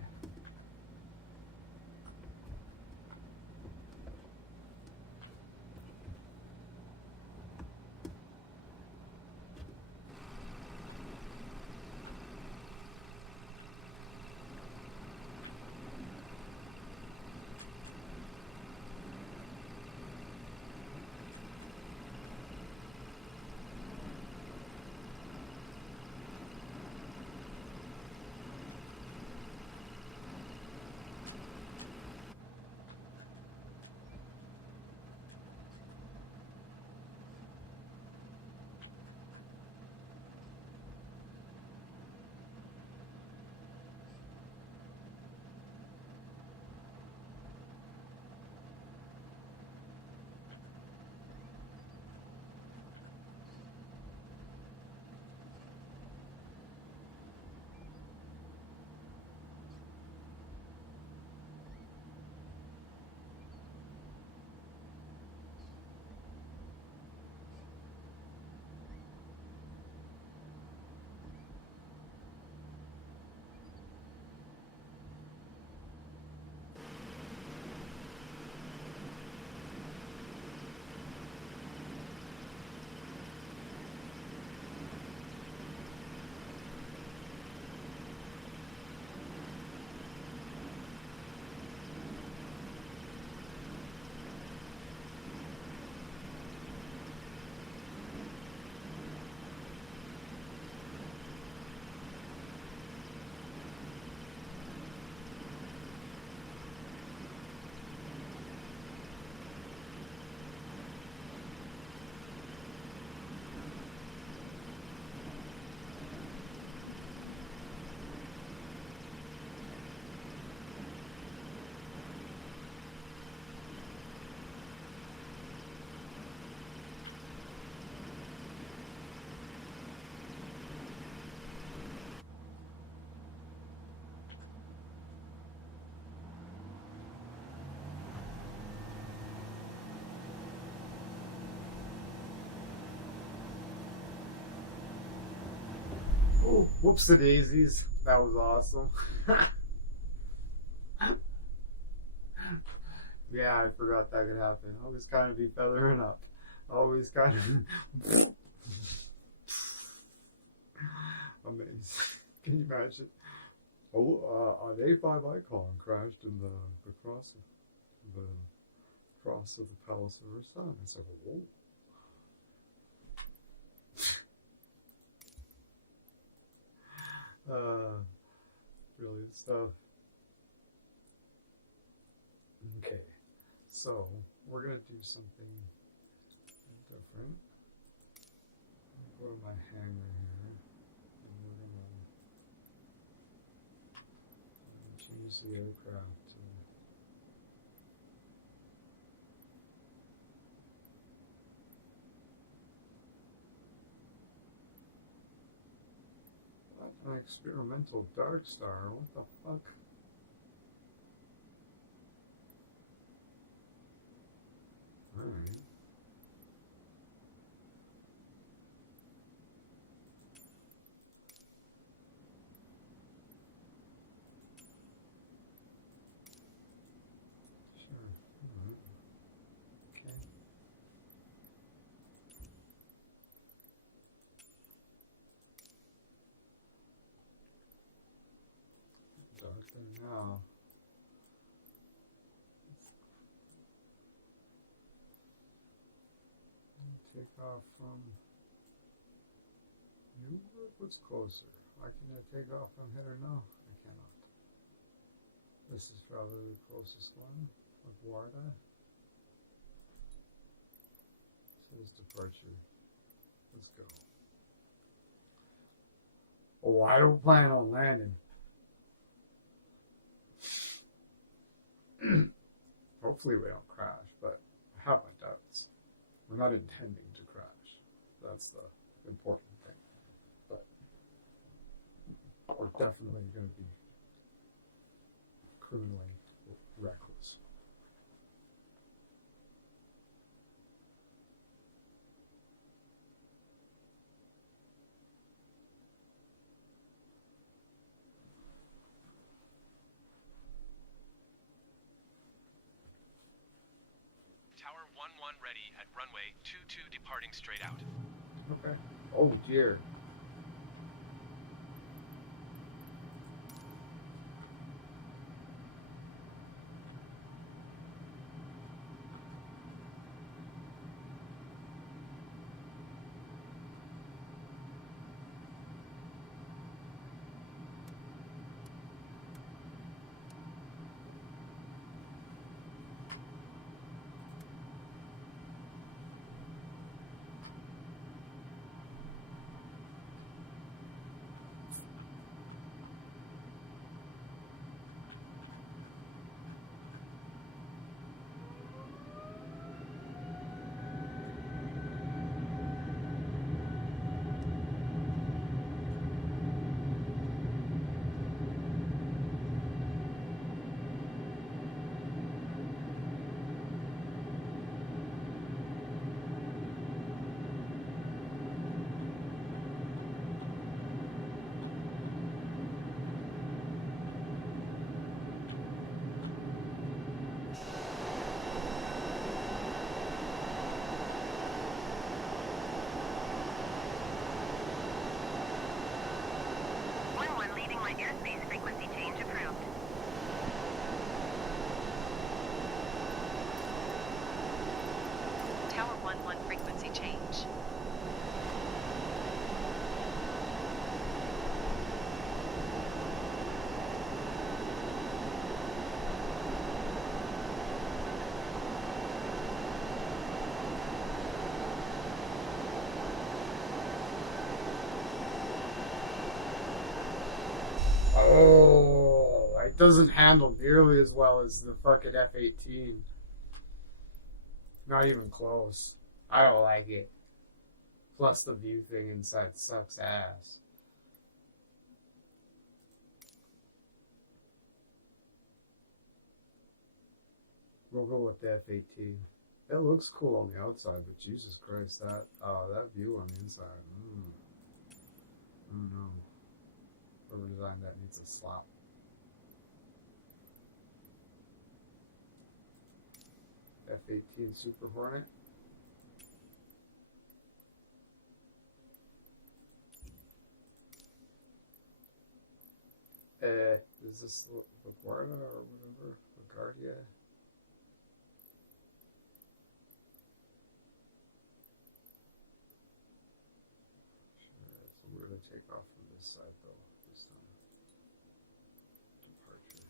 Oh, whoops the daisies. That was awesome. Yeah, I forgot that could happen. Always kind of be feathering up. Always kind of. Amazing. Can you imagine? Oh, an A5 Icon crashed in the cross of the Palace of Versailles. It's like, whoa. Brilliant stuff. Okay, so we're gonna do something different. Go to my hangar here, and we're gonna change the aircraft to an experimental Dark Star. What the fuck? Alright. right there now. Take off from Newburgh? What's closer? Why can't I take off from here? No, I cannot. This is probably the closest one. LaGuardia. Says departure. Let's go. Oh, I don't plan on landing. Hopefully we don't crash, but I have my doubts. We're not intending to crash. That's the important thing. But we're definitely going to be criminally reckless. Tower 11 ready at runway 22 departing straight out. Okay. Oh dear. Leaving my airspace frequency change approved. Tower 11 frequency change. Oh, it doesn't handle nearly as well as the fucking F-18. Not even close. I don't like it. Plus the view thing inside sucks ass. We'll go with the F-18. It looks cool on the outside, but Jesus Christ, that view on the inside. I don't know. Whoever designed that needs a slap. F-18 Super Hornet. Is this LaGuardia or whatever? LaGuardia? Sure, so we're going to take off from this side though, this time. Departure.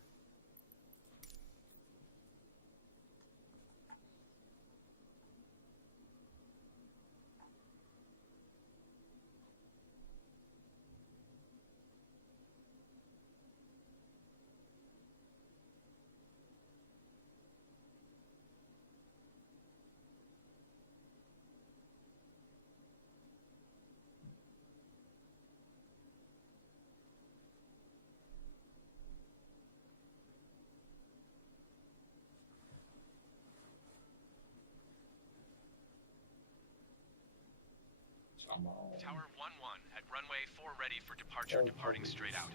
Tower 11 at runway 4 ready for departure, departing straight out.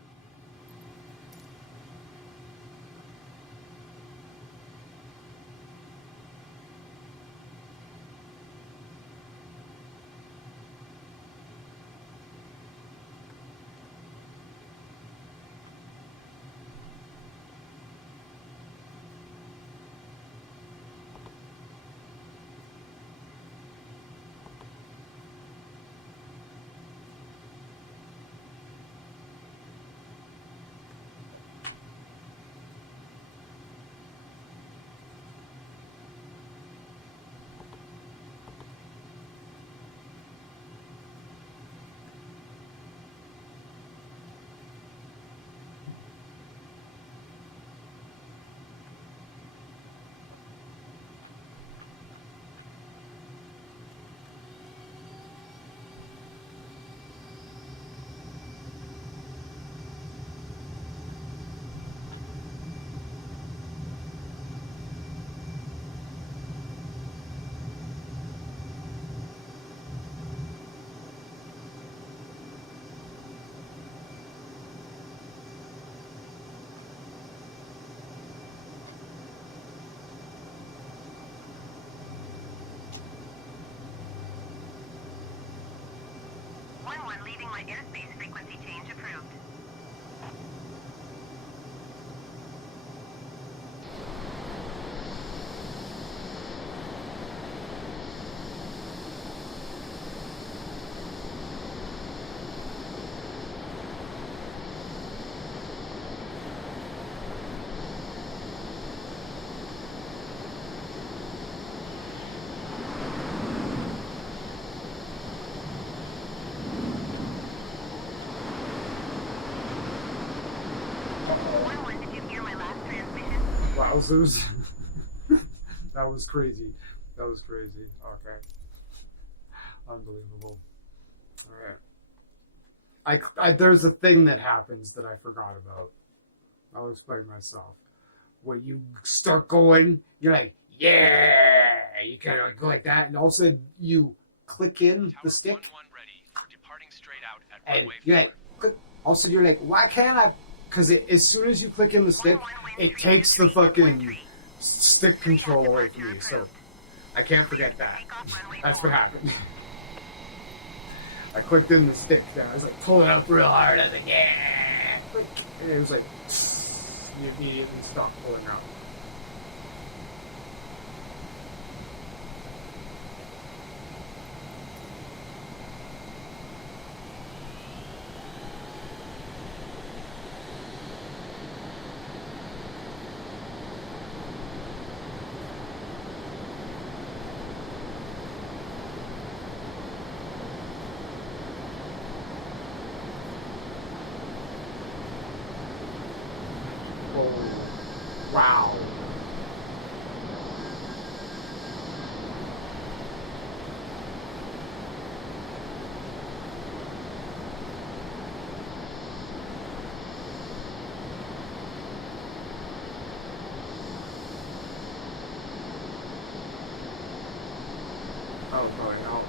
11 leaving my airspace frequency change approved. Did you hear my last transmission? Wowzers. That was crazy. That was crazy. Okay. Unbelievable. All right. There's a thing that happens that I forgot about. I'll explain myself. When you start going, you're like, yeah! You kind of like go like that, and all of a sudden you click in the stick, ready. Departing straight out at and you're like, click. All of a sudden you're like, why can't I? Because as soon as you click in the stick, it takes the fucking stick control away from me. So I can't forget that. That's what happened. I clicked in the stick. I was like pulling up real hard. I was like, yeah! Click. And it was like, you immediately stopped pulling out. Wow. Oh, probably not.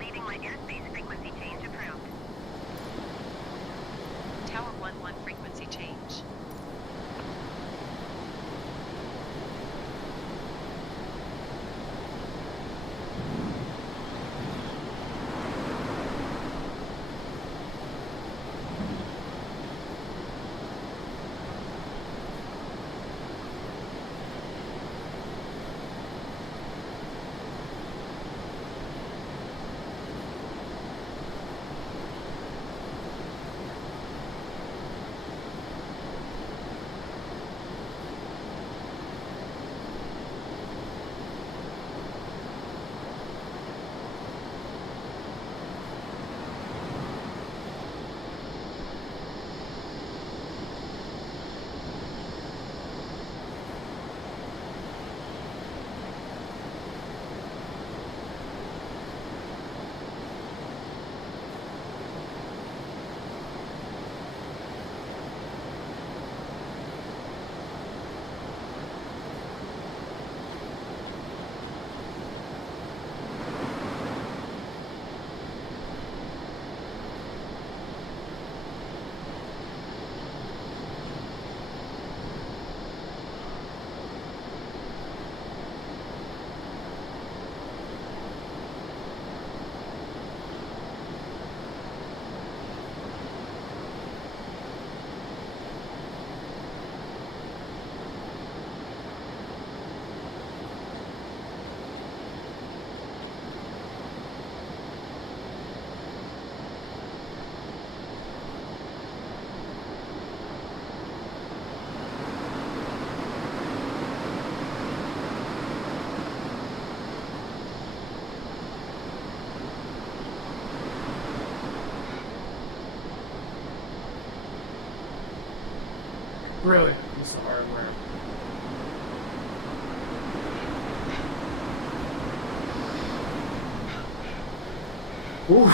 Leaving my airspace frequency change approved. Tower 11 frequency change. Brilliant piece of hardware. Ooh.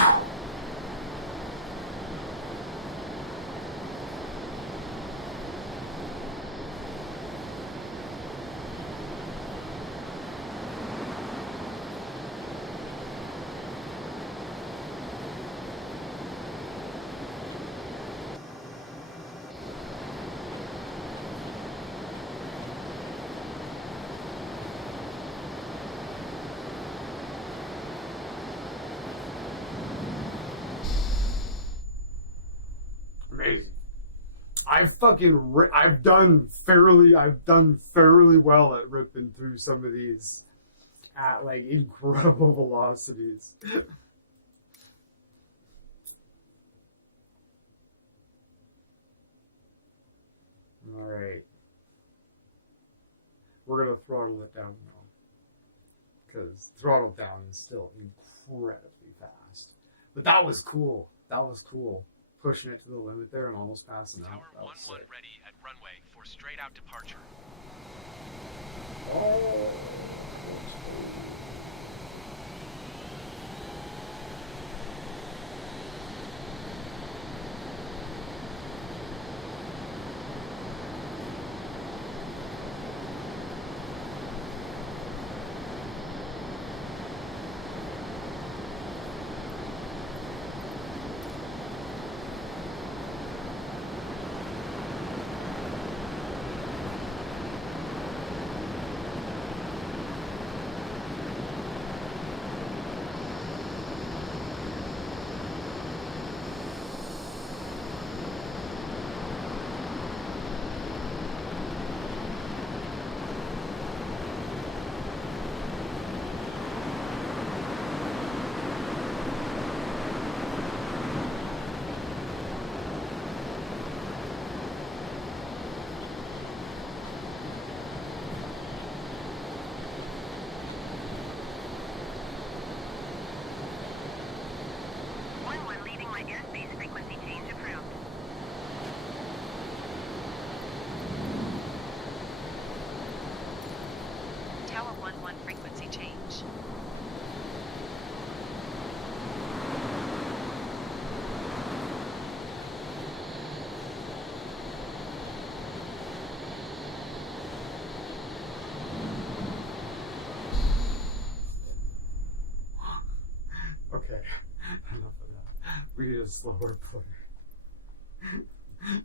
I've done fairly well at ripping through some of these at like incredible velocities. All right, we're gonna throttle it down now because throttle down is still incredibly fast. But that was cool. That was cool. Pushing it to the limit there and almost passing out. Tower That was 1-1 sick. ready at runway for straight out departure. Oh. Leading my airspace frequency change approved. Tower 1-1 frequency change. Okay, enough of that. We need a slower player.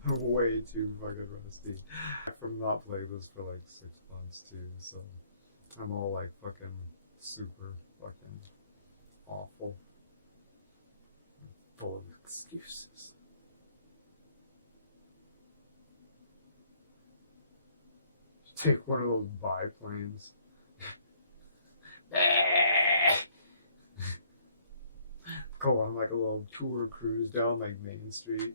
I'm way too fucking rusty from not playing this for like 6 months too, so I'm all like fucking super fucking awful. Full of excuses. Take one of those biplanes. Go on like a little tour cruise down like Main Street,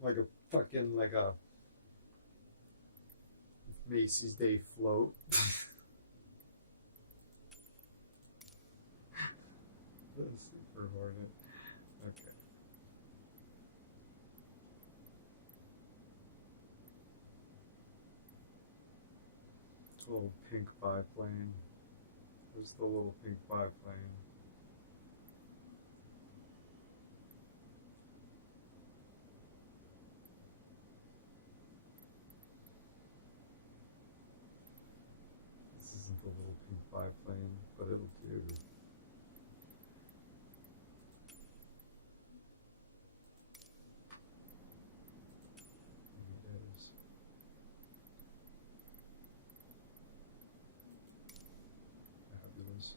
like a fucking like a Macy's Day float. That's super hornet. Okay. A little pink biplane. There's the little pink biplane. This isn't the little pink biplane, but it'll do. It is. Fabulous.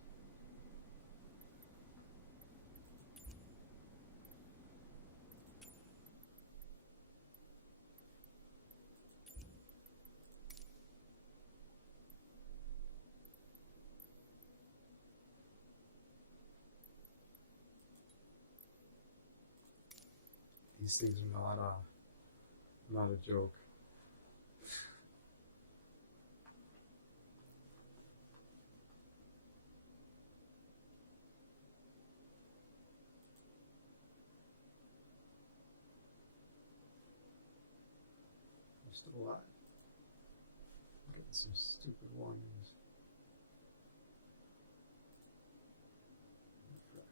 These things are not a joke. I'm still alive. I'm getting some stupid warnings. Refresh.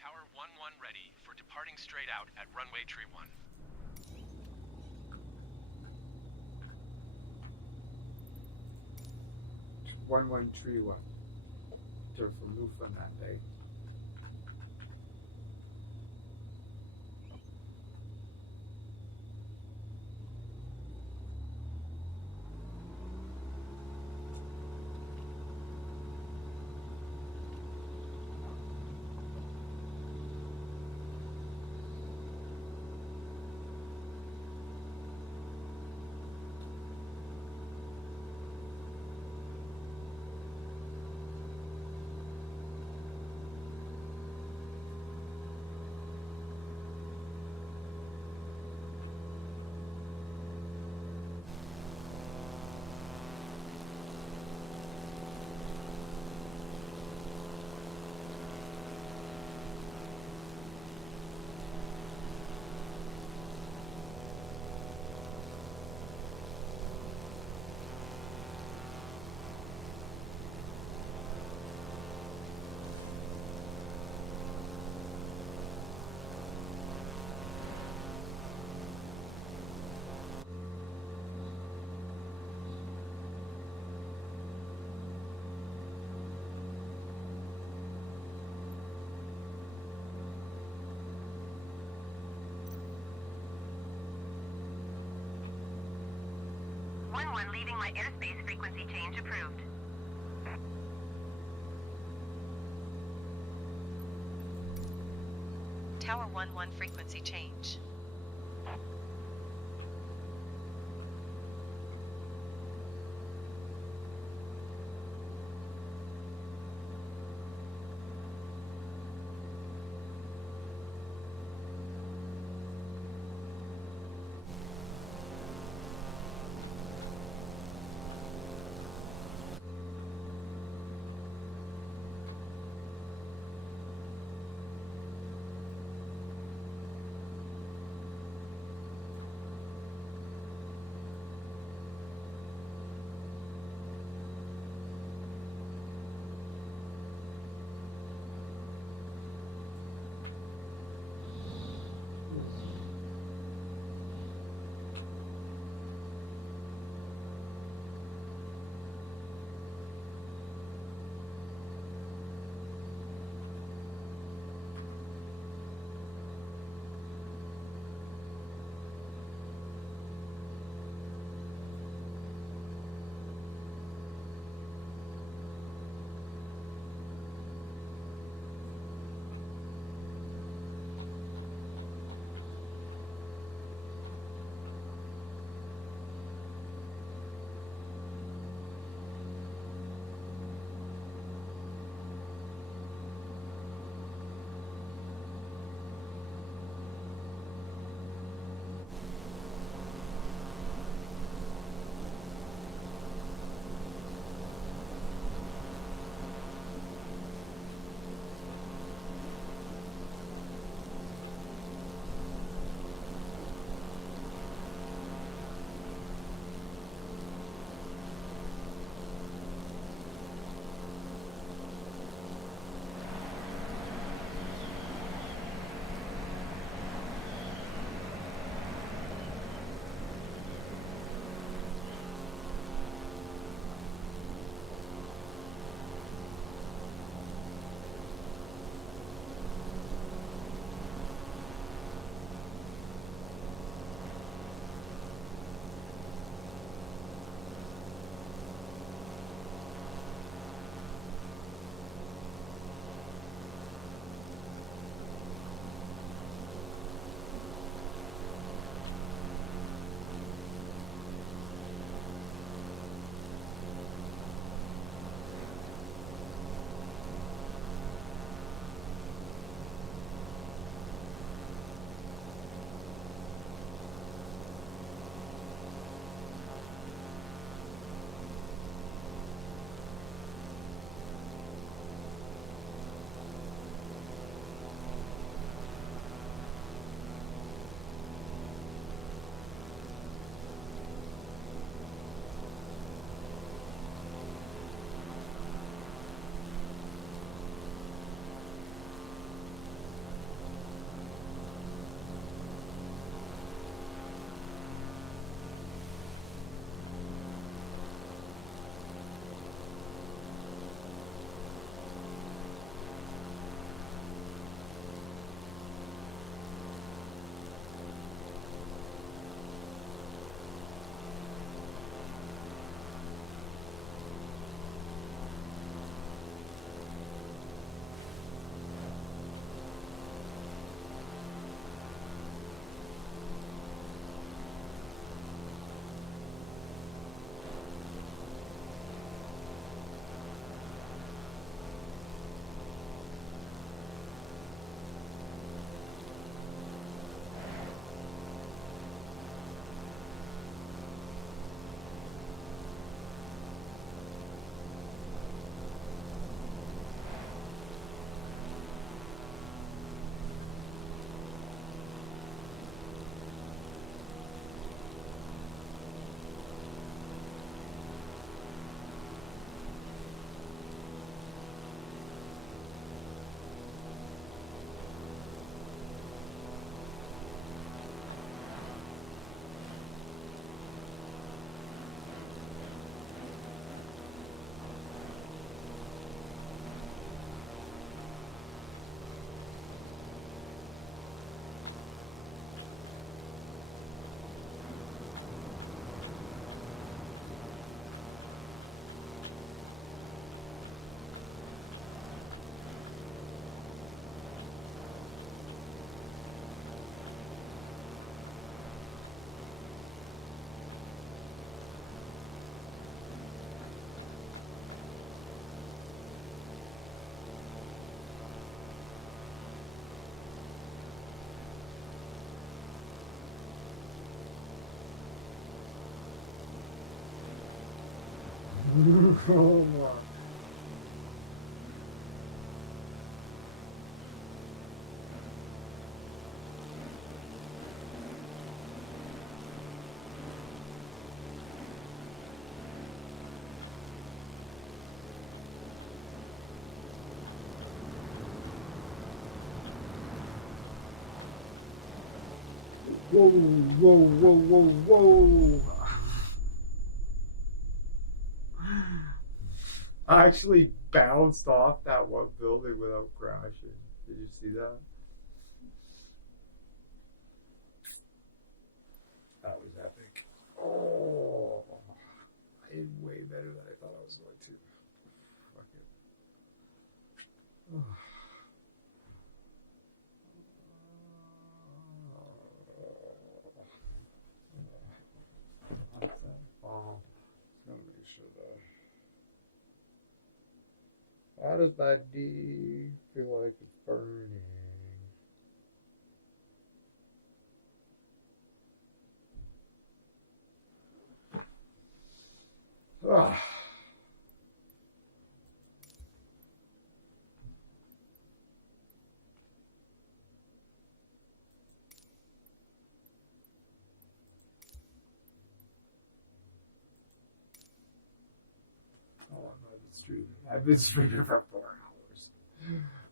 Tower 1-1 ready for departing straight out at runway tree 1. 1131. They're from Newfoundland, eh? 1 leaving my airspace, frequency change approved. Tower 1-1 frequency change. Oh my. Whoa, whoa, whoa, whoa, whoa. I actually bounced off that one building without crashing. Did you see that? That was epic. Oh, I did way better than I thought I was going to. Fuck it. What's that bomb? Just gotta make sure that. How does my D feel like it's burning? Ugh. Oh, I've been streaming. I've been streaming for 4 hours.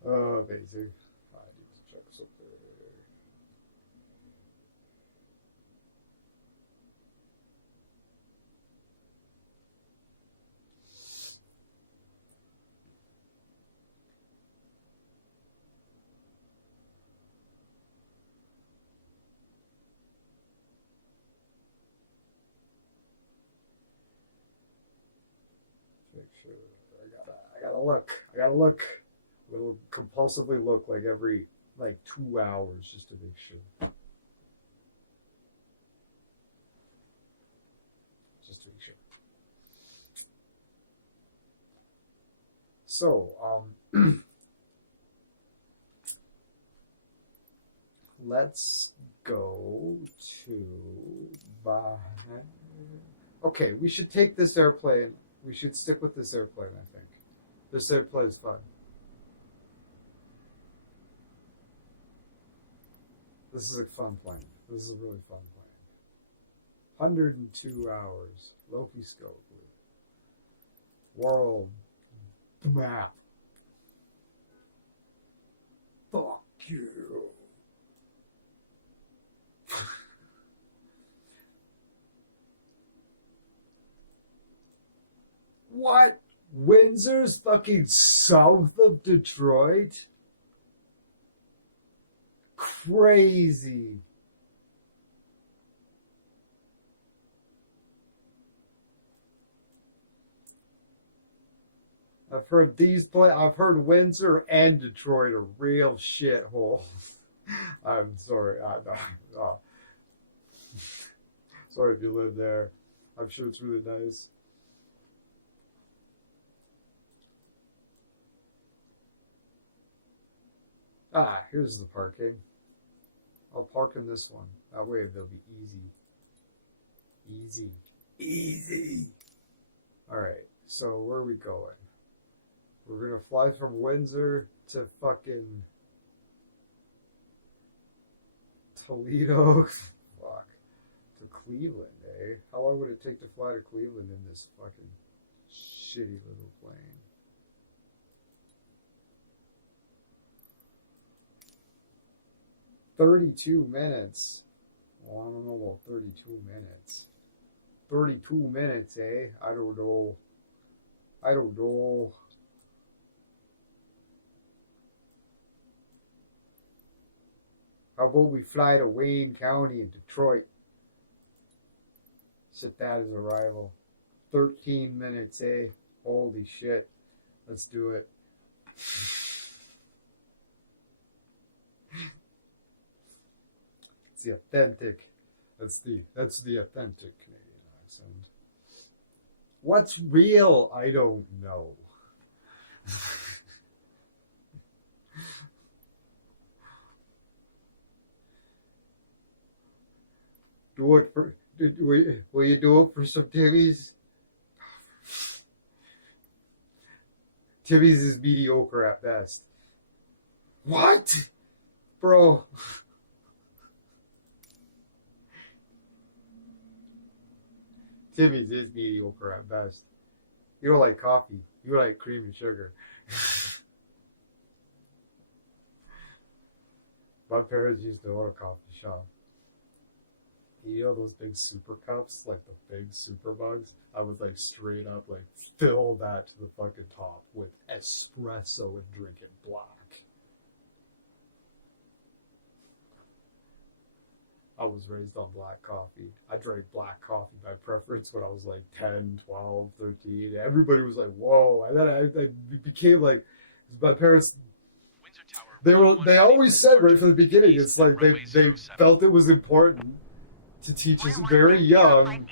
Oh, amazing. I need to check something. Make sure I gotta look. I gotta look. I'm gonna compulsively look like every 2 hours just to make sure. Just to make sure. So, let's go to okay, we should take this airplane. We should stick with this airplane, I think. This airplane is fun. This is a fun plane. This is a really fun plane. 102 hours. Loki scope. World map. Fuck you. What? Windsor's fucking south of Detroit? Crazy. I've heard Windsor and Detroit are real shitholes. I'm sorry. Sorry if you live there. I'm sure it's really nice. Here's the parking. I'll park in this one. That way they'll be easy. Easy. Easy. Alright, so where are we going? We're gonna fly from Windsor to fucking Toledo. Fuck. To Cleveland, eh? How long would it take to fly to Cleveland in this fucking shitty little plane? $32 minutes. Well, I don't know about 32 minutes. 32 minutes, eh? I don't know. I don't know. How about we fly to Wayne County in Detroit? Set that as a rival. 13 minutes, eh? Holy shit. Let's do it. It's the authentic. That's the authentic Canadian accent. What's real? I don't know. Do it for. Will you do it for some Timmies? Timmy's is mediocre at best. What? Bro. Timmy's is mediocre at best. You don't like coffee. You like cream and sugar. My parents used to own a coffee shop. You know those big super cups, like the big super mugs? I would like straight up like fill that to the fucking top with espresso and drink it black. I was raised on black coffee. I drank black coffee by preference when I was like 10, 12, 13. Everybody was like, whoa. And then I became like, my parents, they always said right from the beginning, it's like they felt it was important to teach us very young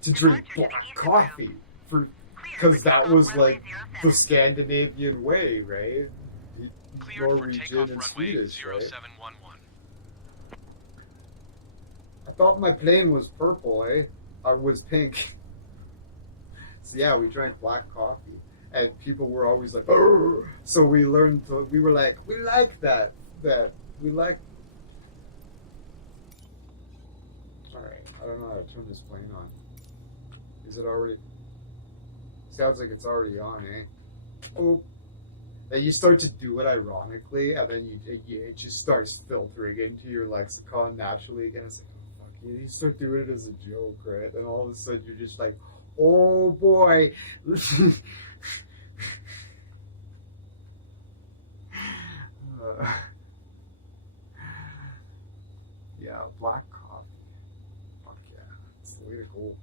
to drink black coffee, because that was like the Scandinavian way, right? Norwegian and Swedish, right? I thought my plane was purple, eh? Or was pink. So yeah, we drank black coffee, and people were always like, "Oh!" So we learned. We were like, we like that. We like. All right, I don't know how to turn this plane on. Is it already? Sounds like it's already on, eh? Oh. Then you start to do it ironically, and then it just starts filtering into your lexicon naturally again. It's like, oh, fuck you. You start doing it as a joke, right? And all of a sudden you're just like, oh boy. Yeah, black coffee. Fuck yeah. It's the way to go.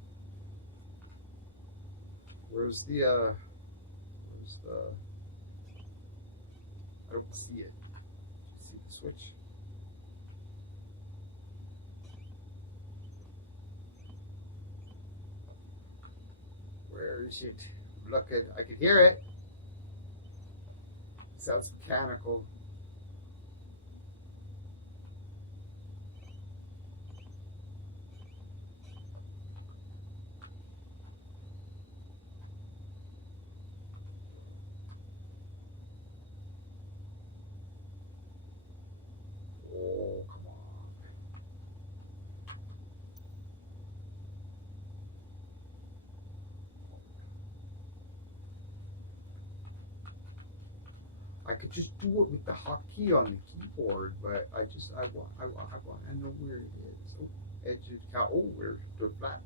Where's the I don't see it. See the switch? Where is it? Look at, I can hear it. Sounds mechanical. Oh, come on. I could just do it with the hotkey on the keyboard, but I want to know where it is. Oh, edge of cow. Oh, where's the flaps?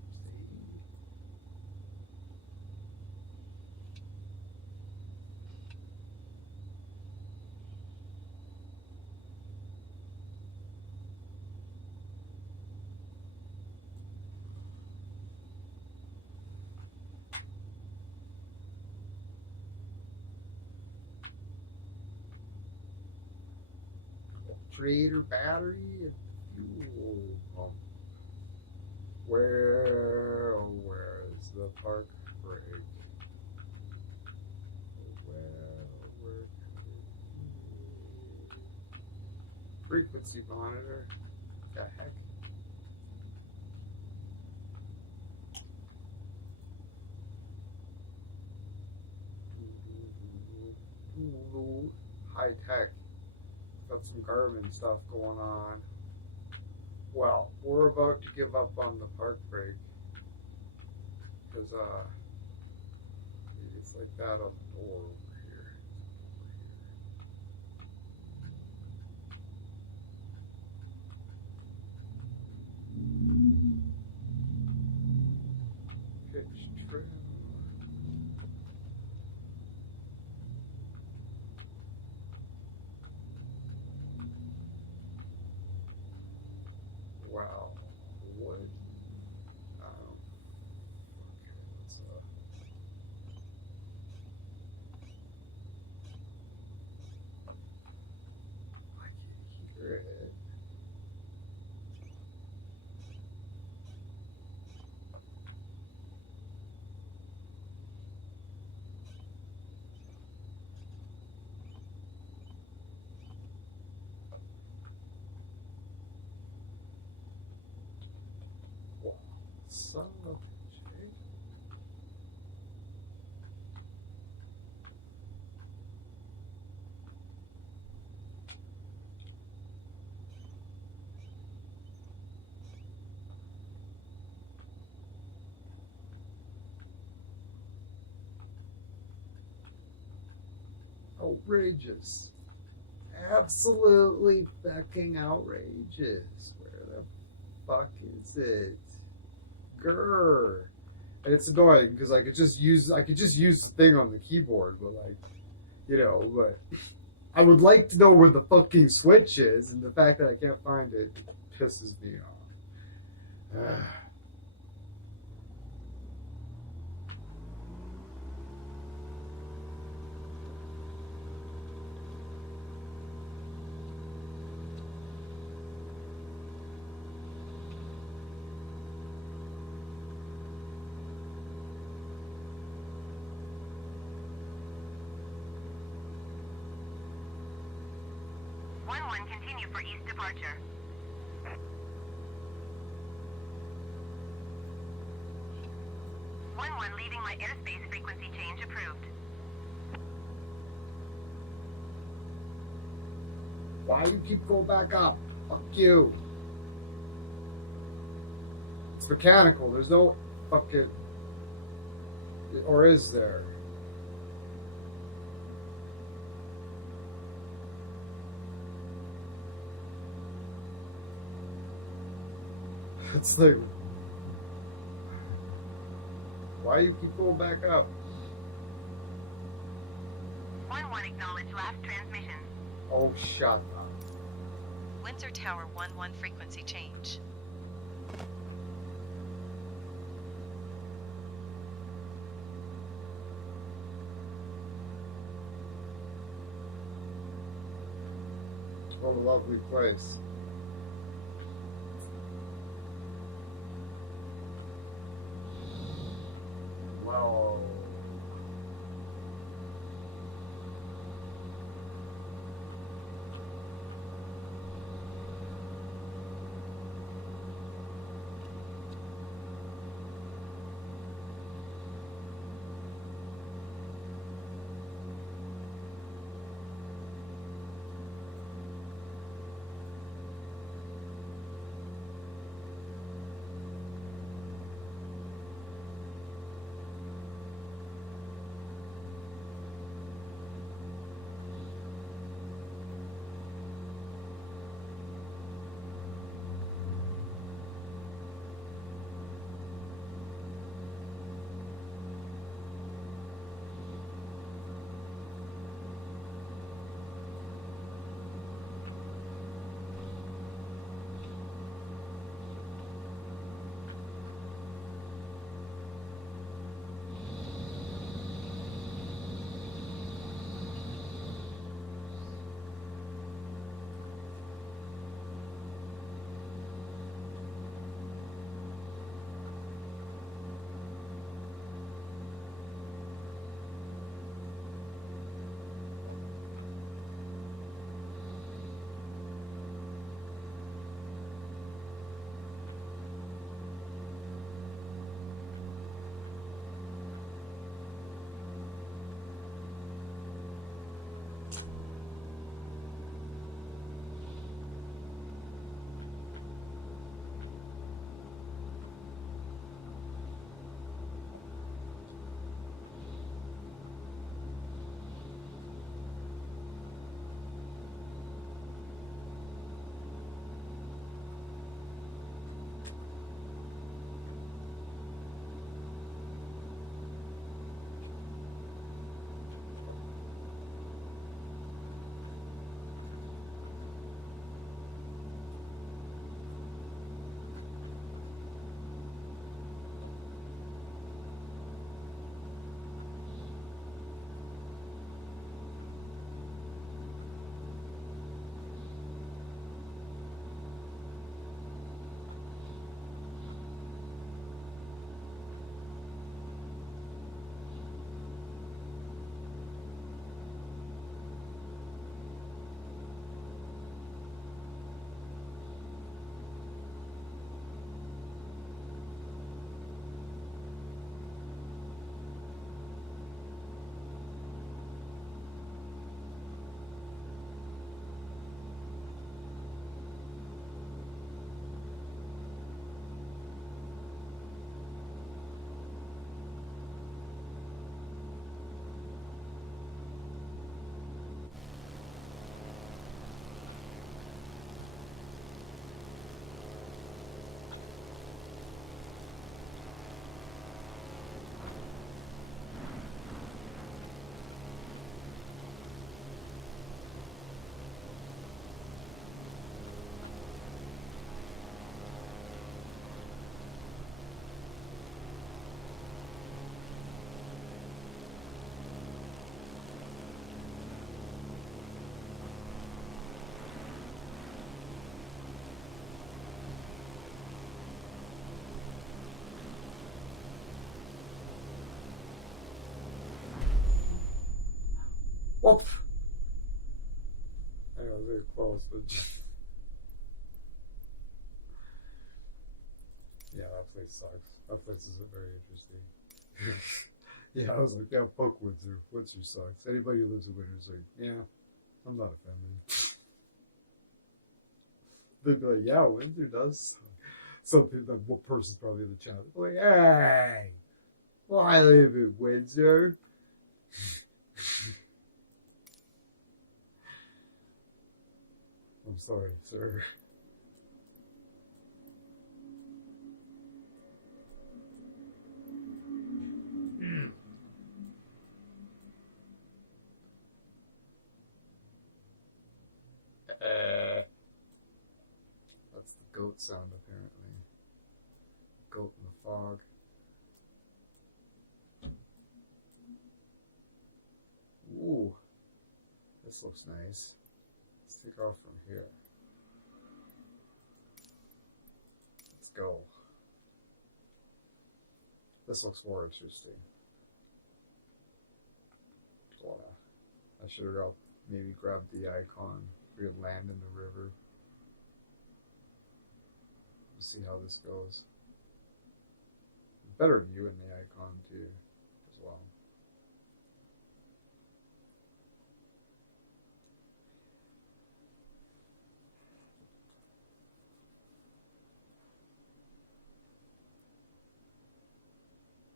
Trader battery and fuel pump. Where is the park brake? Where frequency monitor? The heck? High tech. Got some Garmin stuff going on. Well, we're about to give up on the park brake because it's like that on the door over here. Pitch trim. Wow, what? Okay, let's I can hear it. Wow, son of a bitch, eh? outrageous. Absolutely fucking outrageous. Where the fuck is it? Grr. And it's annoying because I could just use the thing on the keyboard, but like, you know, but I would like to know where the fucking switch is, and the fact that I can't find it pisses me off. Continue for east departure. 11 leaving my airspace frequency change approved. Why you keep going back up? Fuck you. It's mechanical. There's no fucking... Or is there? It's like... Why you keep going back up? 11 acknowledge last transmission. Oh, shut up. Windsor Tower 11 frequency change. What a lovely place. Wow. Whoop. I know, very close, but yeah, that place sucks. That place isn't very interesting. Yeah, I was like, yeah, fuck Windsor. Windsor sucks. Anybody who lives in Windsor is like, yeah, I'm not offended. They'd be like, yeah, Windsor does suck. Something that one person's probably in the chat. Like, hey, well, I live in Windsor. I'm sorry, sir. That's the goat sound, apparently. Goat in the fog. Ooh, this looks nice. Let's take off from here. Let's go. This looks more interesting. I should have maybe grabbed the icon. We could land in the river. We'll see how this goes. Better view in the icon too, as well.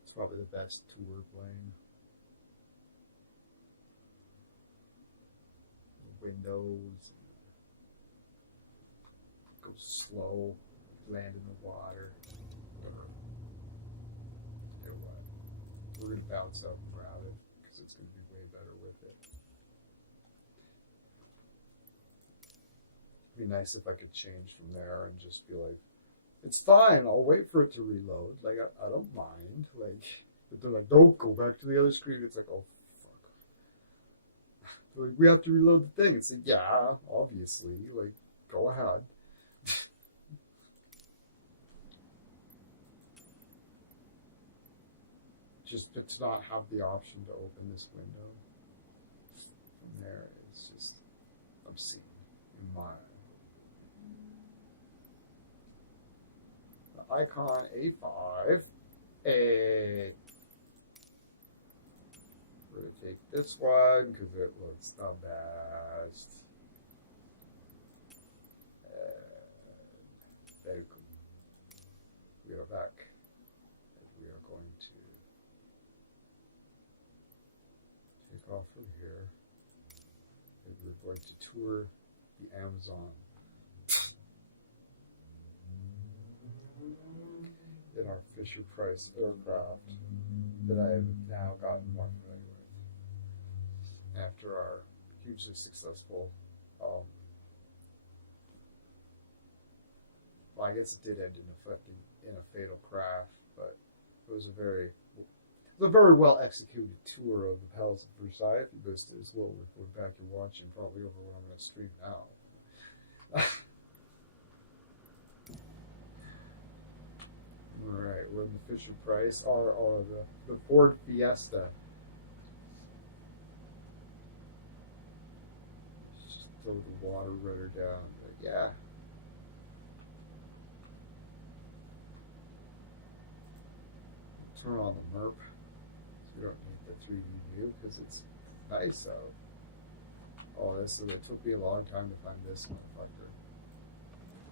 It's probably the best tour plane. Windows, go slow, land in the water. You know what? We're gonna bounce up and grab it because it's gonna be way better with it. It'd be nice if I could change from there and just be like, it's fine, I'll wait for it to reload. Like, I don't mind. Like, if they're like, don't go back to the other screen, it's like, oh, like, we have to reload the thing. It's like, yeah, obviously. Like, go ahead. Just to not have the option to open this window from there is just obscene in my the icon A5. We're going to take this one because it looks the best. There we are back. And we are going to take off from here. And we're going to tour the Amazon in our Fisher-Price aircraft that I have now gotten more familiar with after our hugely successful, well, I guess it did end in a fatal crash, but it was a very well executed tour of the Palace of Versailles. If you missed it as well, we're back and watching probably over what I'm going to stream now. All right, we're in the Fisher-Price, or the Ford Fiesta. Just throw the water rudder down, but yeah. Turn on the MERP, so we don't need the 3D view because it's nice out. Oh, it took me a long time to find this motherfucker.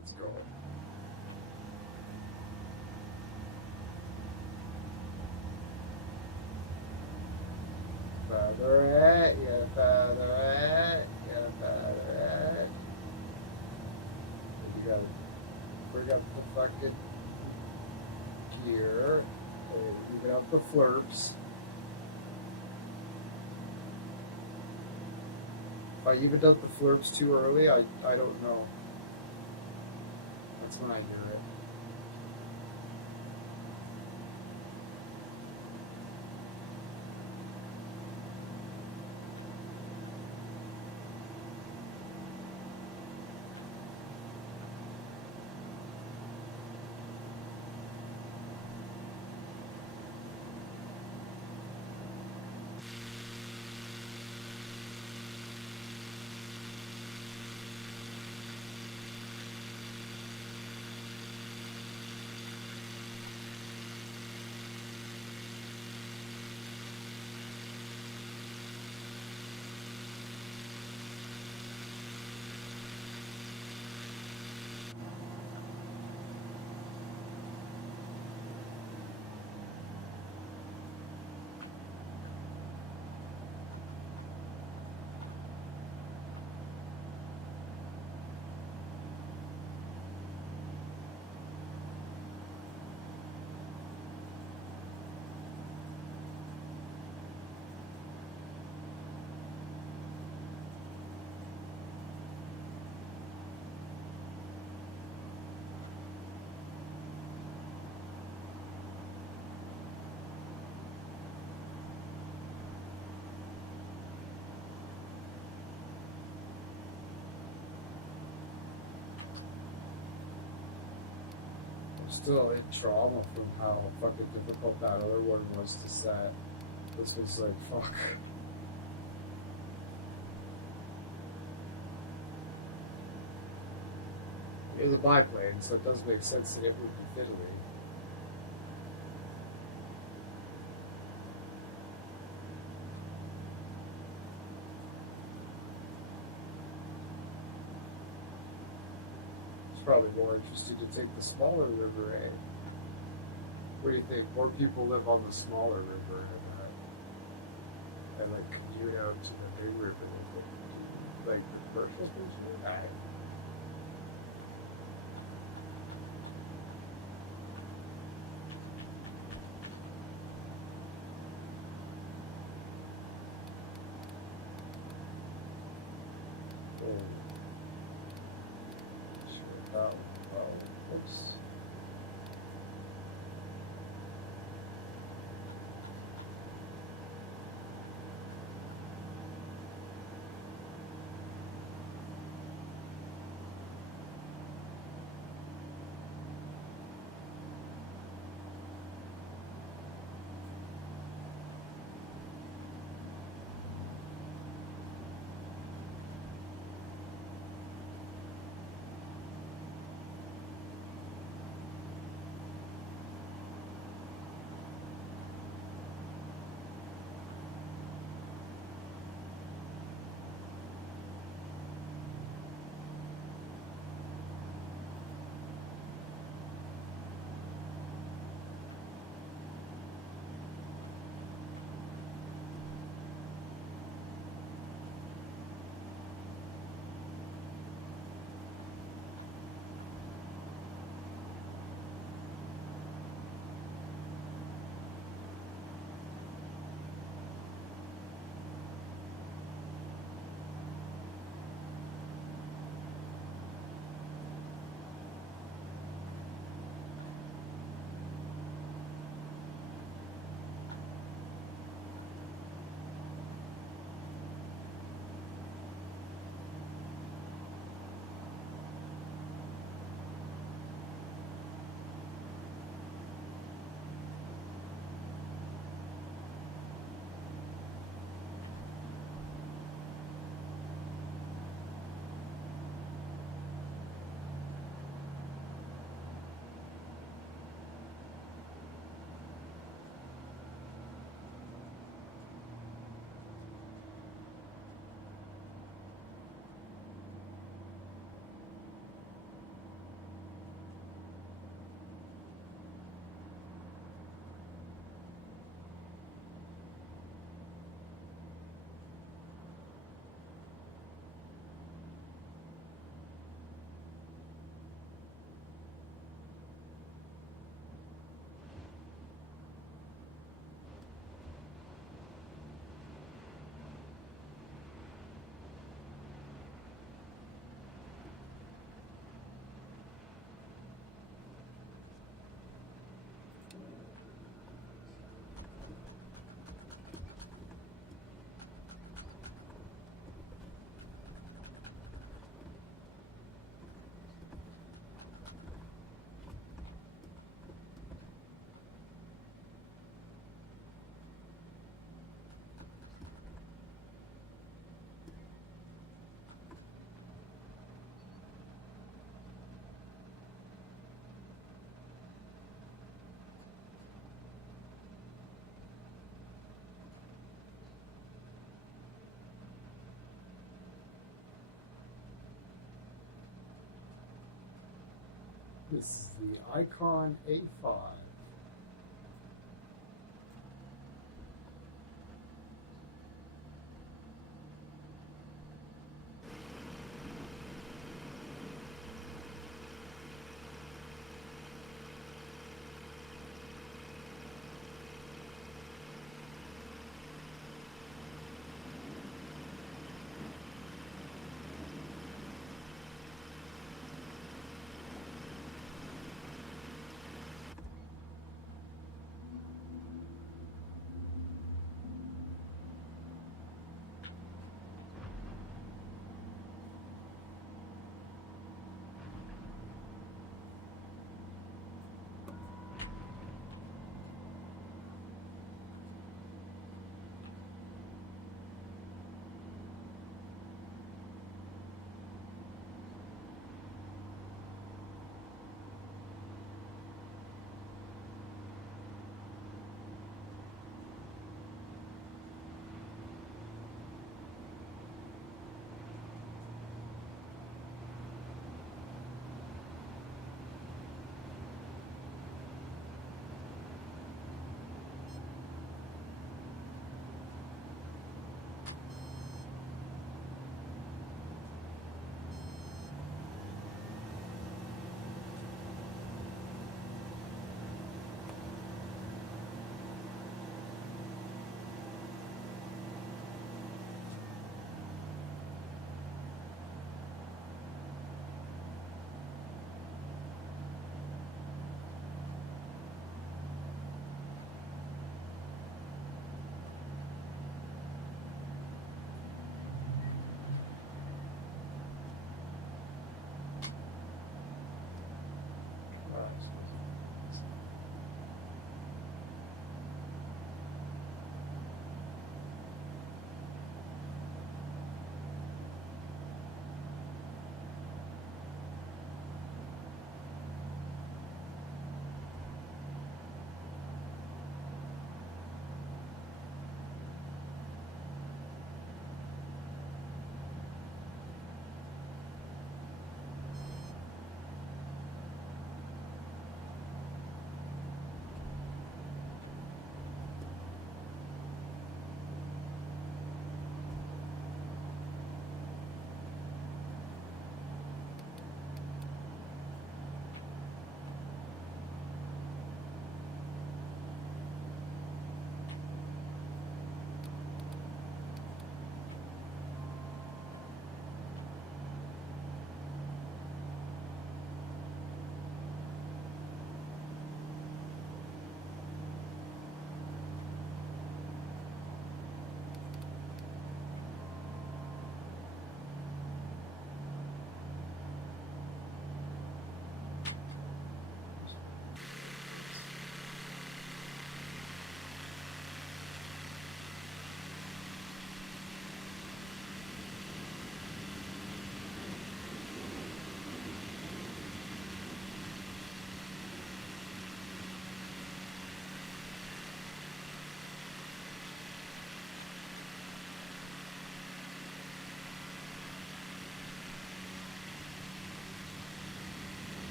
Let's go. Feather it, you feather it, you feather it. You gotta bring up the fucking gear, and even up the flirps. If I evened out the flirps too early, I don't know. That's when I hear it. still in trauma from how fucking difficult that other one was to set. This was like, fuck. It was a biplane, so it does make sense that it would be fiddly. It's probably more interesting to take the smaller river, eh? What do you think? More people live on the smaller river and like commute out to the big river, like the commercial station. Right. Oops. This is the Icon A5.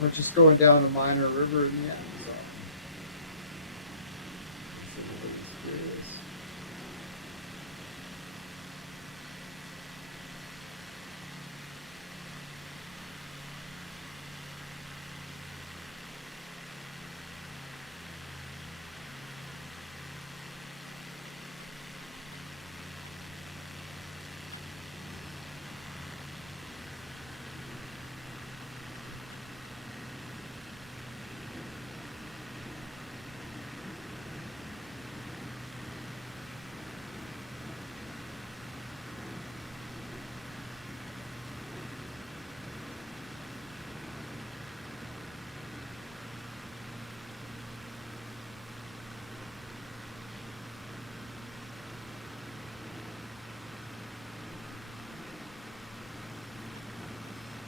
We're just going down a minor river in the end, so. So what is this?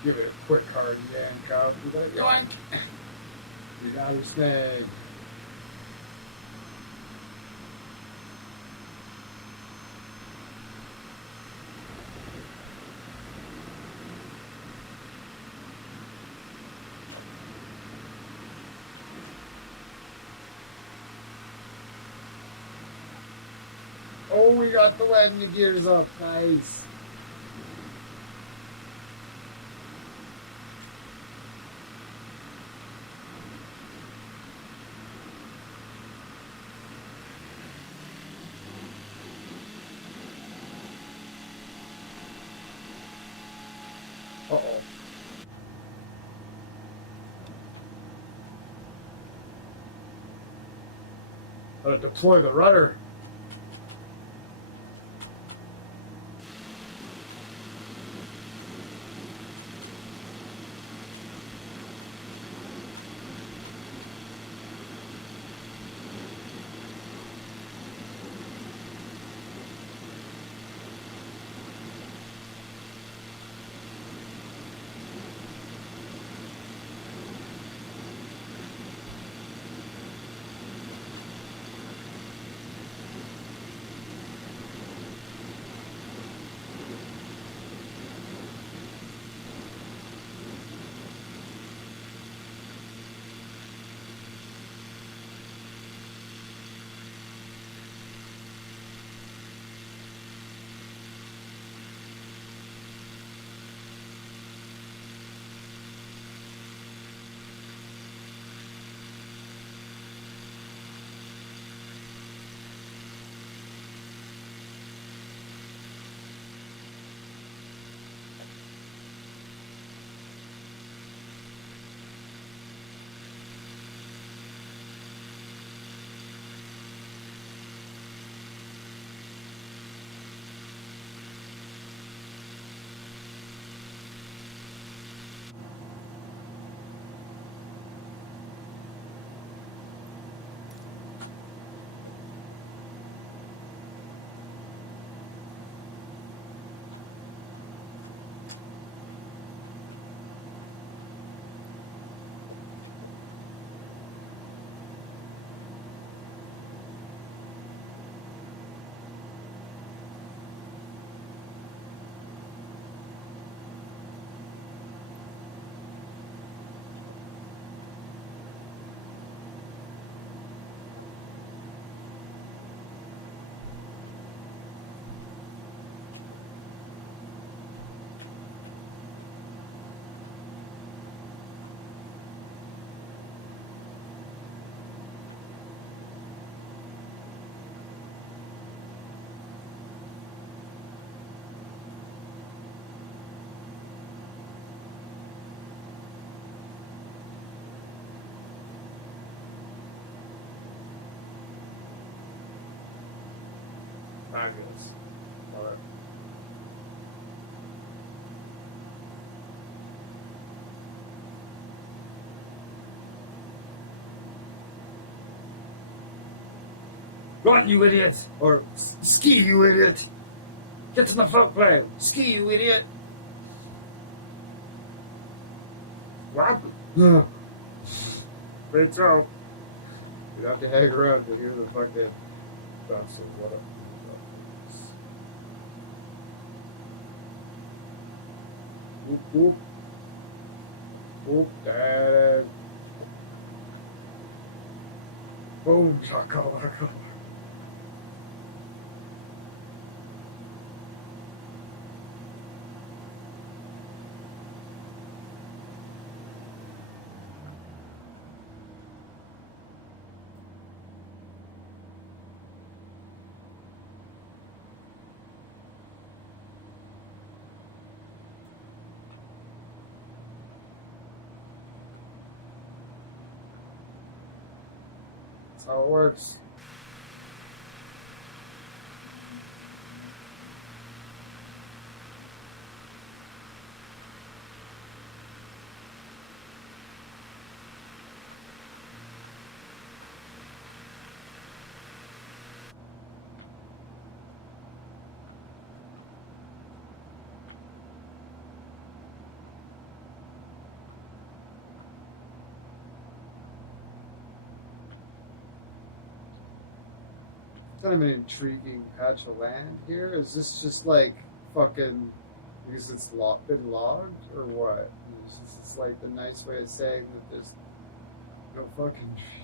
Give it a quick hard yank out. You got yoink. You got a snag. Oh, we got the landing gears up. Nice. Uh-oh. Gotta deploy the rudder. Fabulous. Love it. Run, you idiot! Or ski, you idiot! Get to the footplane! Ski, you idiot! What? Great throw. You'd have to hang around to hear the fucking stuff, so what up? Whoop, whoop. Oop, that. Boom, shakalaka. That's how it works. Kind of an intriguing patch of land here. Is this just like fucking because it's been logged or what? It's like the nice way of saying that there's no fucking trees.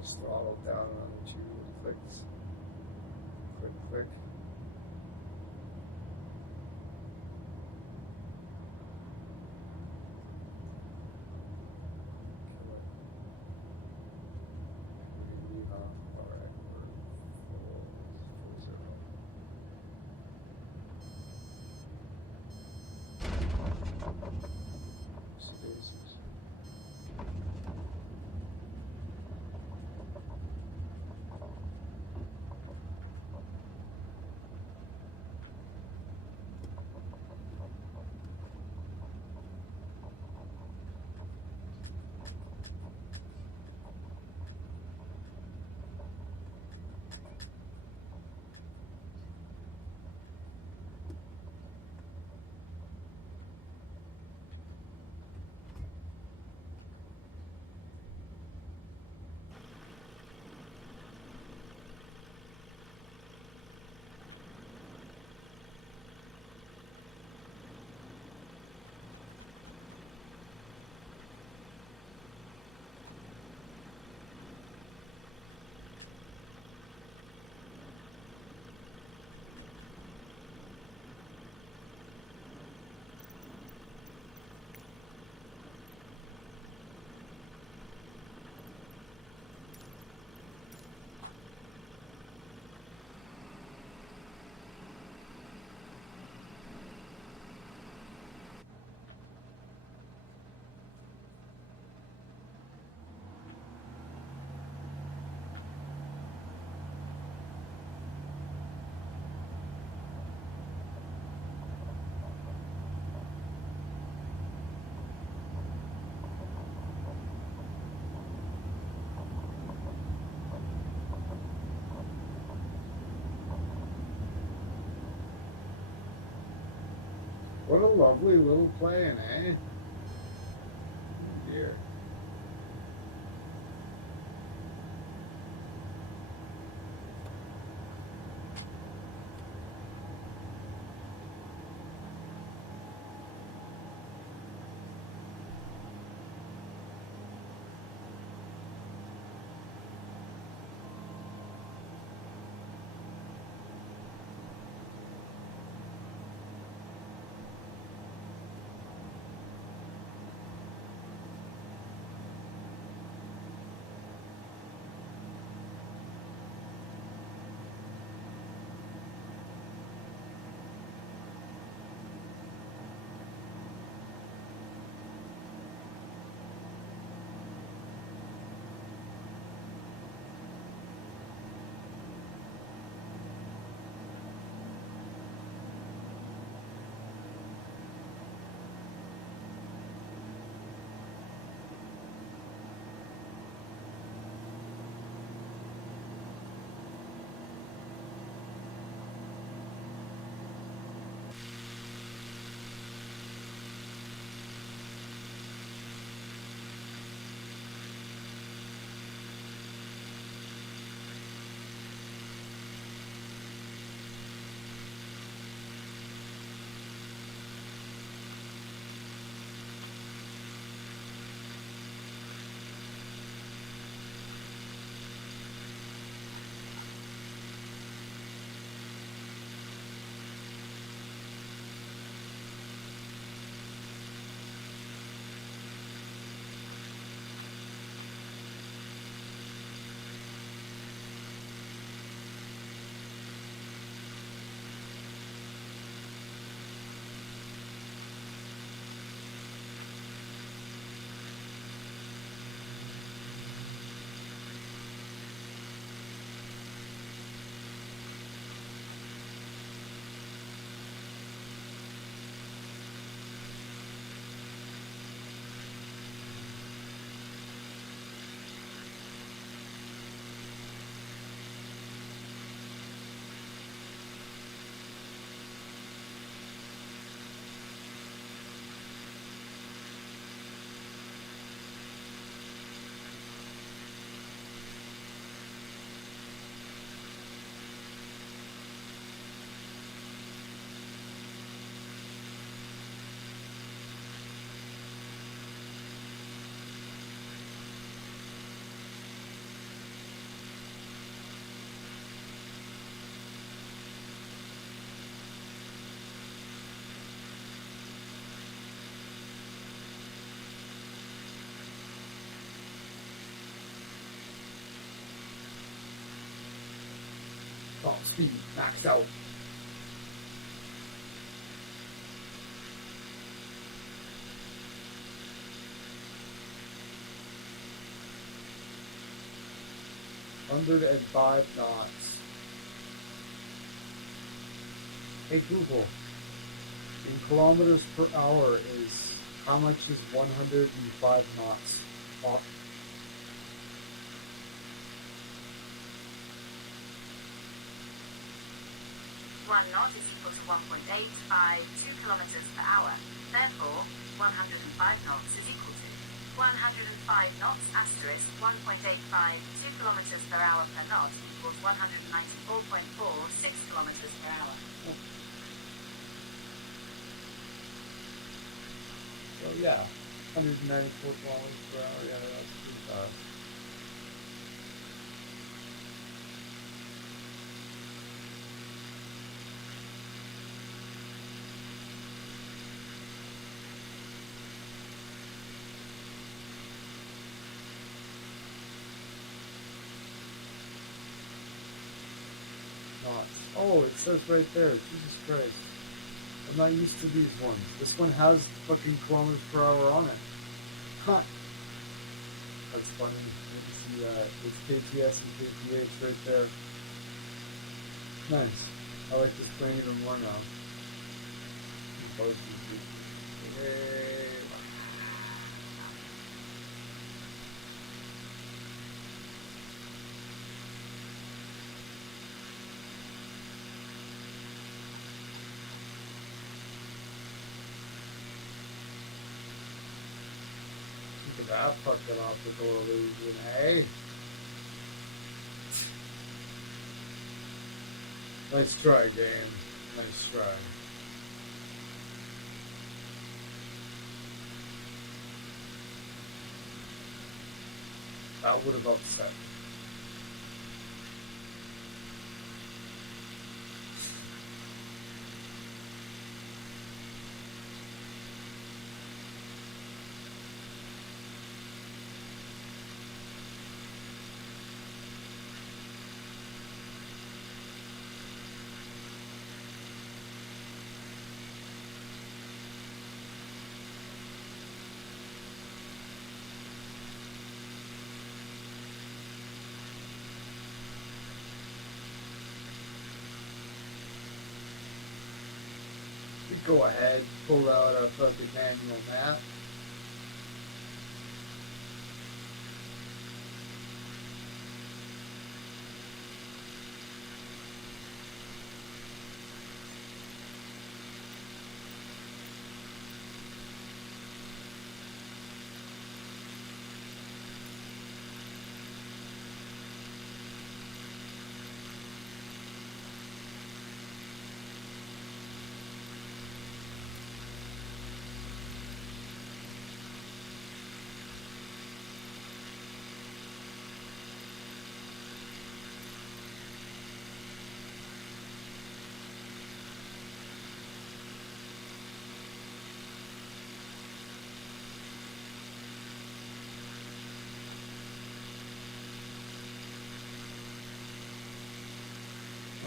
Just throttle down on the two clicks. Click, click. Alright, we're full zero. Spaces. what a lovely little plane, eh? Oh dear. Top speed maxed out. $105 knots. Hey Google, in kilometers per hour is how much is 105 knots? Oh, 1 knot is equal to 1.852 kilometers per hour. Therefore, 105 knots is equal to 105 knots asterisk 1.852 kilometers per hour per knot equals 194.46 kilometers per hour. so yeah, 194 kilometers per hour. Yeah, that's pretty fast. Knots. Oh, it says right there. Jesus Christ. I'm not used to these ones. This one has fucking kilometers per hour on it. Huh. That's funny. You can see that. It's KTS and KTH right there. Nice. I like this plane even more now. Hey. Look at that fucking optical illusion, eh? Nice try, game. Nice try. That would have upset me. We go ahead, pull out our fucking manual map.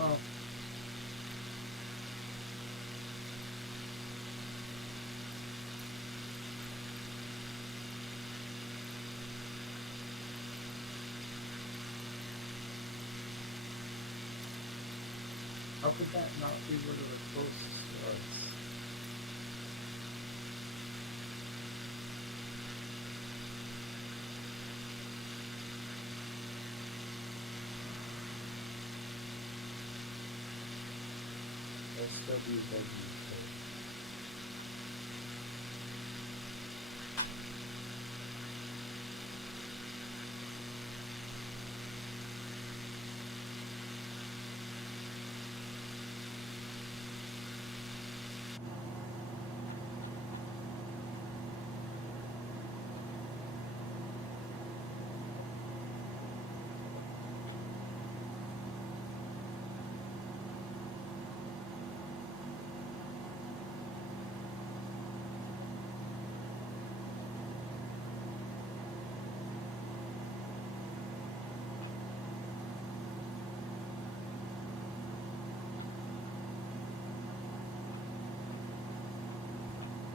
Oh. How could that not be one of the closest to us? SWW.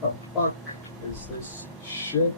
The fuck is this shit?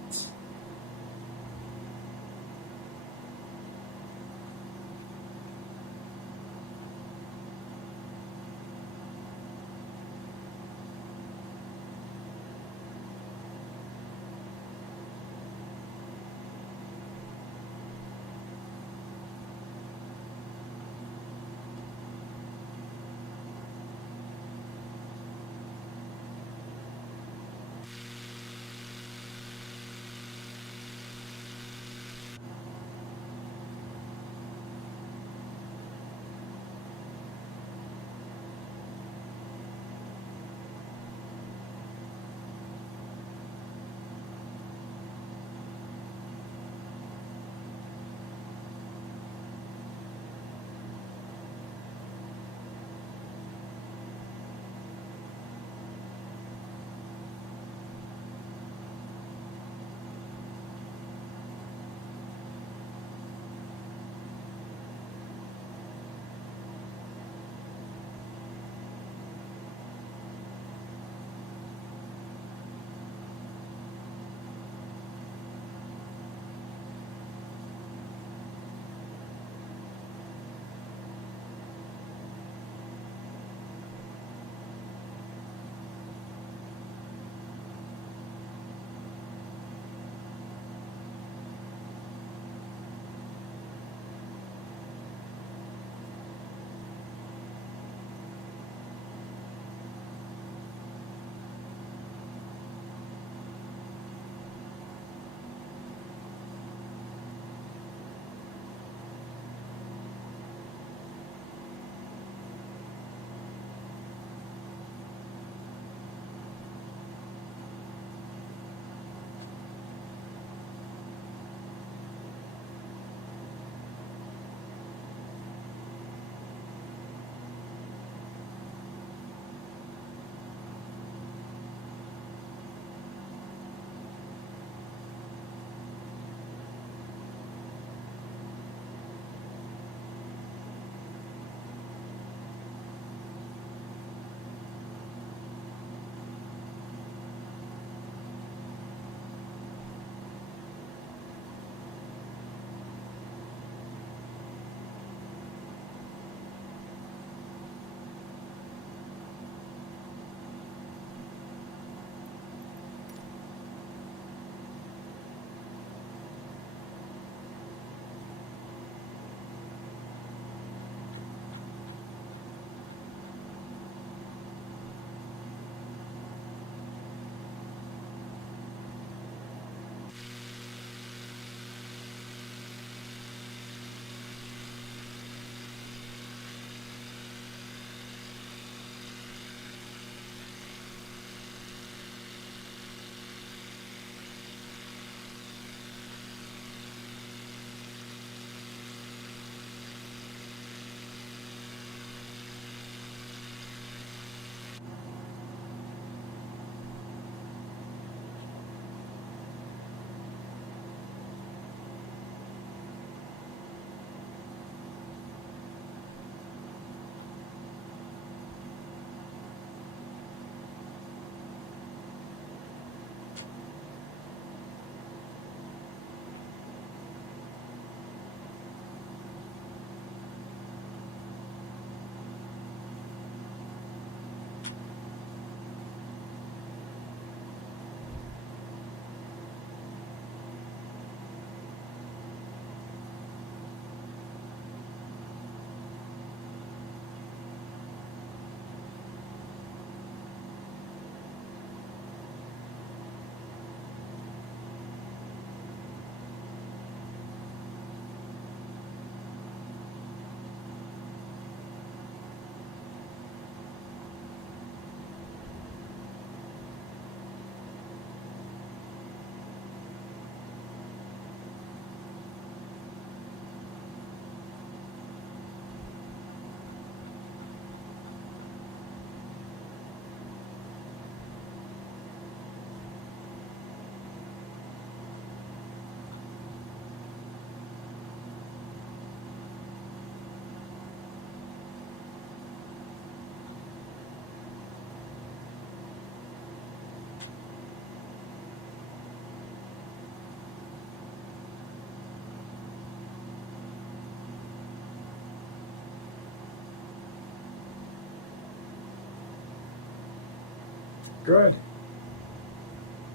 Good.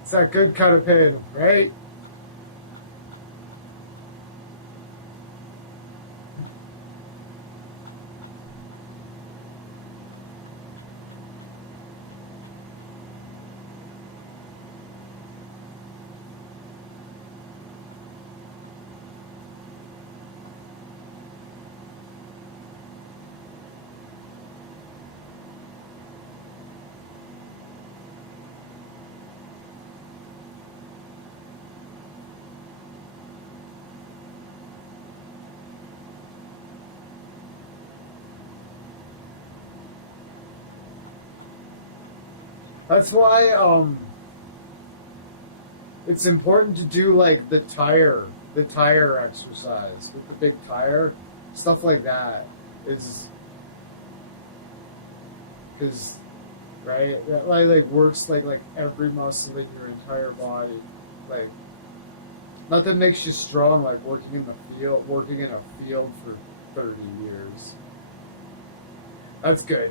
It's that good kind of pain, right? That's why it's important to do like the tire exercise with the big tire, stuff like that is because right that like works like every muscle in your entire body, like nothing makes you strong like working in a field for 30 years. That's good.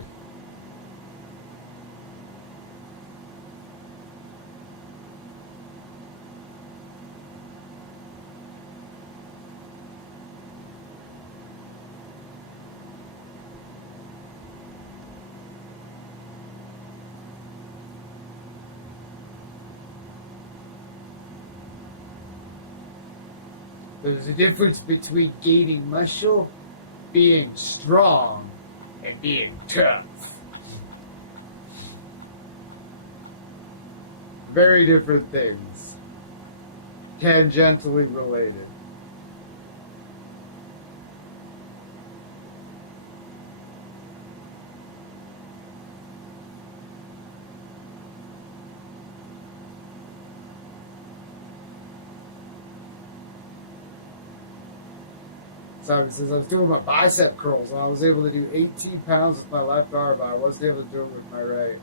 There's a difference between gaining muscle, being strong, and being tough. Very different things. Tangentially related. So since I was doing my bicep curls, and I was able to do 18 pounds with my left arm, but I wasn't able to do it with my right.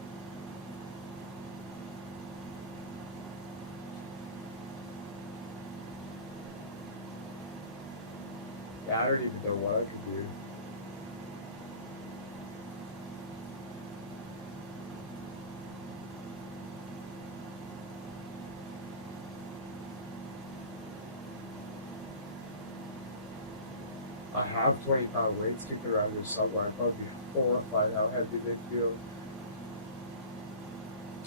Yeah, I don't even know what I could do. I have 20-pound weights kicking around here somewhere. I'd probably be horrified how heavy they feel.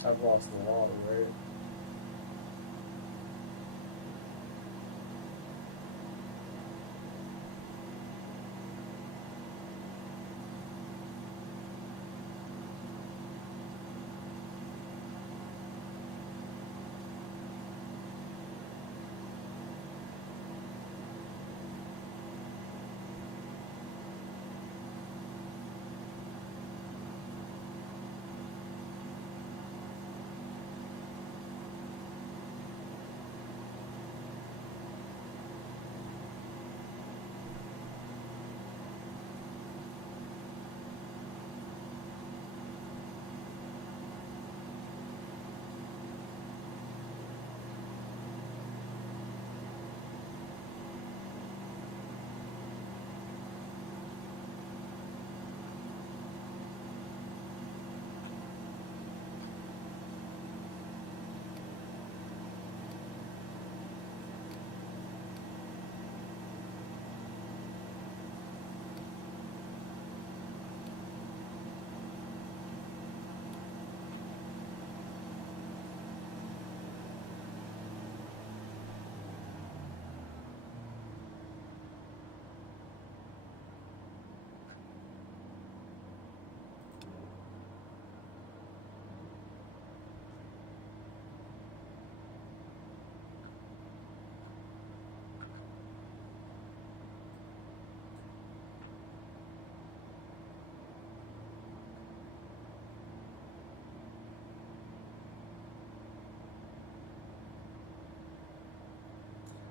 I've lost a lot of weight.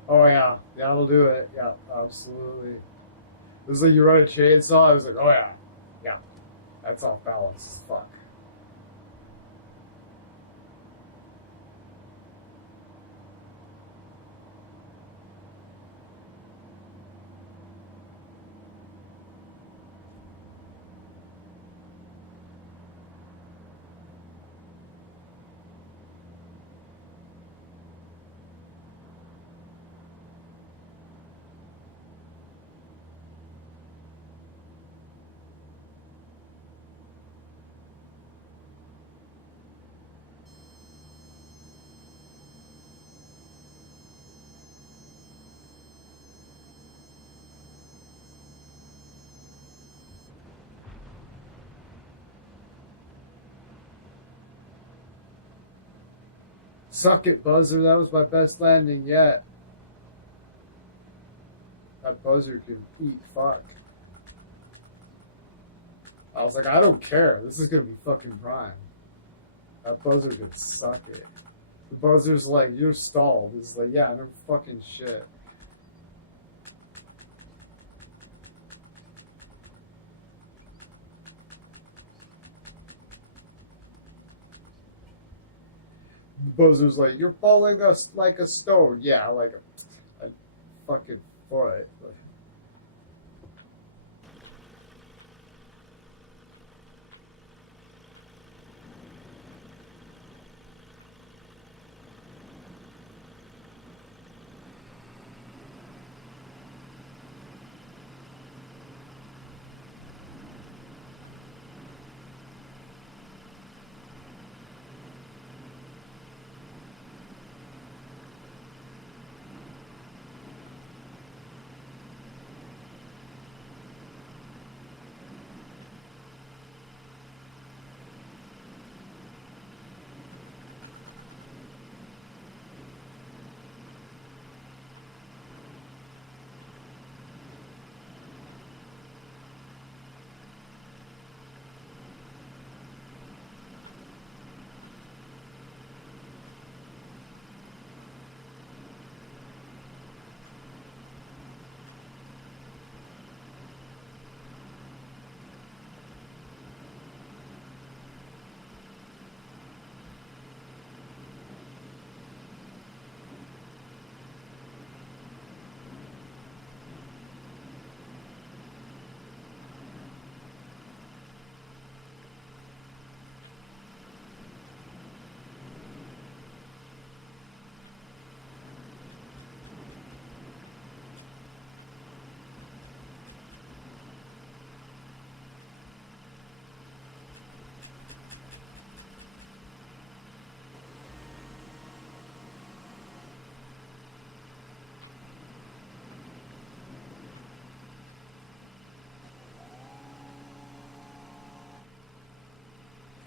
Oh yeah, that'll do it. Yeah, absolutely. It was like you run a chainsaw. I was like, oh yeah, that's off balance. Fuck. Suck it, buzzer. That was my best landing yet. That buzzer can eat fuck. I was like, I don't care. This is gonna be fucking prime. That buzzer can suck it. The buzzer's like, you're stalled. It's like, yeah, no fucking shit. The buzzer's like, you're falling like a stone. Yeah, like a fucking foot.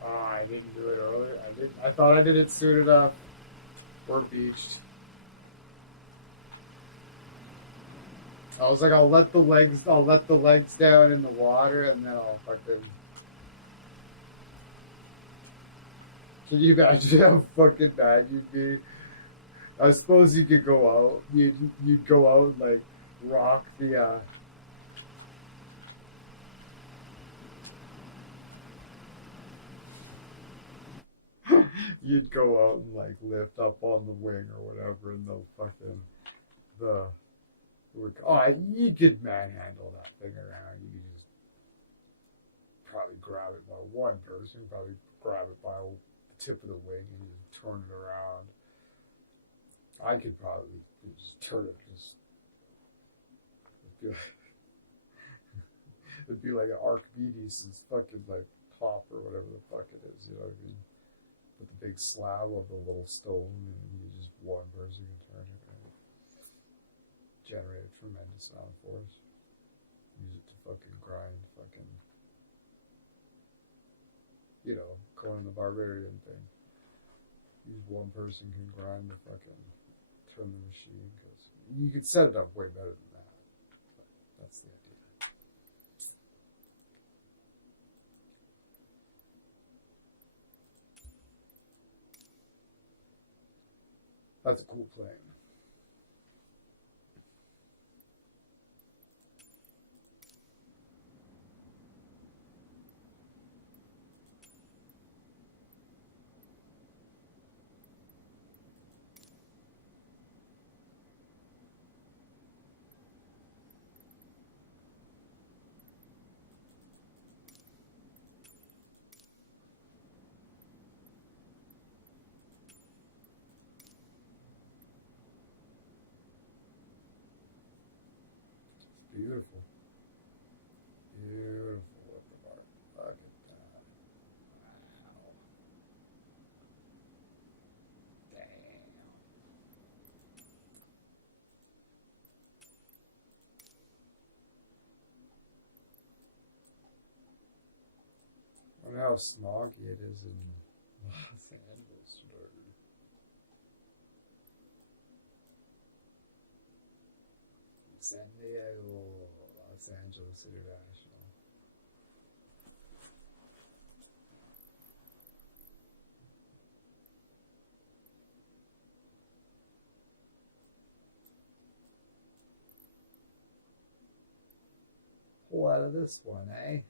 I didn't do it earlier. I thought I did it soon enough. We're beached. I was like, I'll let the legs down in the water, and then I'll fucking. Can you imagine how fucking bad you'd be? I suppose you could go out. You'd go out and like rock the. You'd go out and like lift up on the wing or whatever, and you could manhandle that thing around. You could just probably grab it by one person, probably grab it by the tip of the wing and just turn it around. I could probably just turn it, it'd be like an Archimedes' fucking like top or whatever the fuck it is, you know what I mean? With the big slab of the little stone, and you just one person can turn it and generate a tremendous amount of force. Use it to fucking grind, Conan the Barbarian thing. Use one person can grind the fucking turn the machine, because you could set it up way better than that. But that's the idea. That's a cool plane. Beautiful. Beautiful. Look at that. Wow. Damn. I wonder how smoggy it is in Los Angeles today. San Diego, Los Angeles International. Pull out of this one, eh?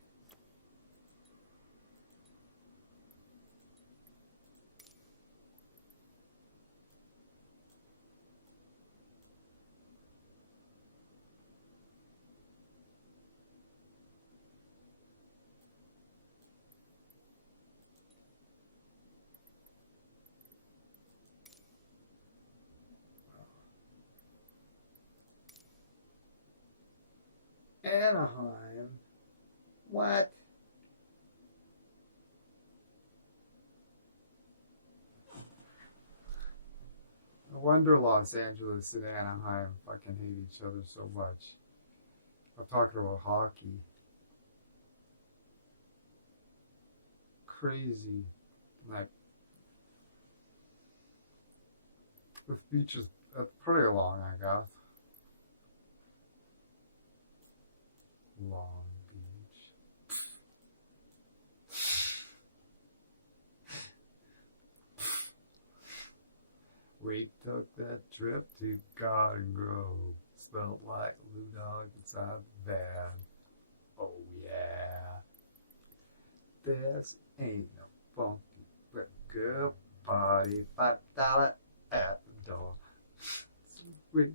Anaheim. What? No wonder Los Angeles and Anaheim fucking hate each other so much. I'm talking about hockey. Crazy. Like, this beach is pretty long, I guess. Long Beach. We took that trip to Garden Grove. Smelled like Lou Dog inside the van. Oh yeah. This ain't no funky but good party. $5 at the door. Sweet.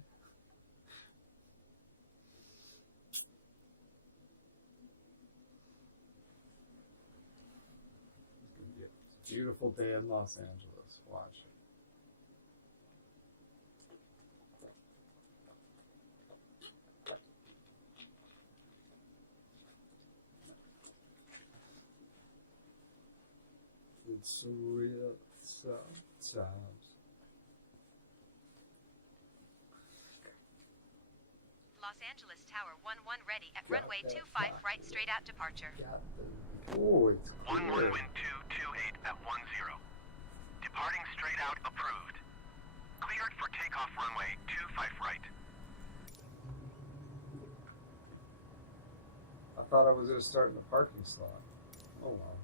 Beautiful day in Los Angeles. Watch it. It's real sometimes. Los Angeles Tower 11 ready at runway 25 right straight out departure. Oh, it's 11 clear. wind 228 at 10. Departing straight out approved. Cleared for takeoff runway 25 right. I thought I was going to start in the parking slot. Oh well.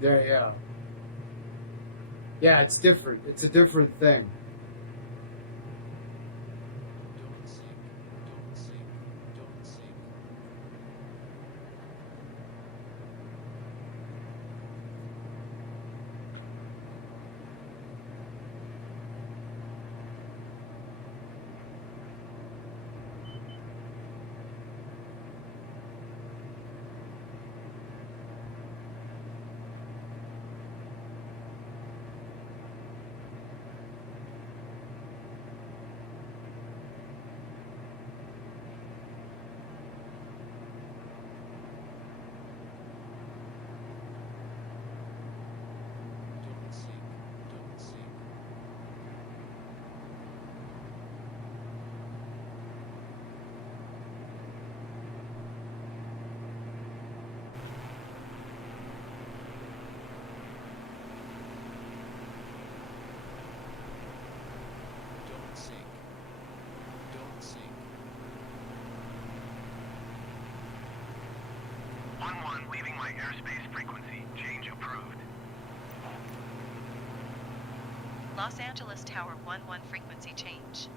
Yeah. Yeah, it's different. It's a different thing. Don't sink, don't sink, don't sink. leaving my airspace frequency. Change approved. Los Angeles Tower 11 frequency change.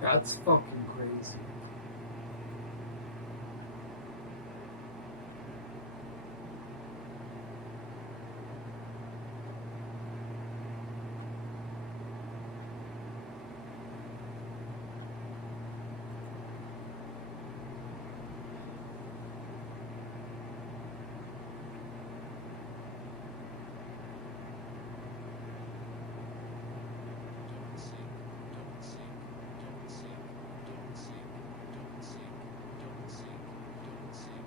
That's fucking crazy. Don't sink, don't sink, don't sink, don't sink, don't sink, don't sink, don't sink, don't sink,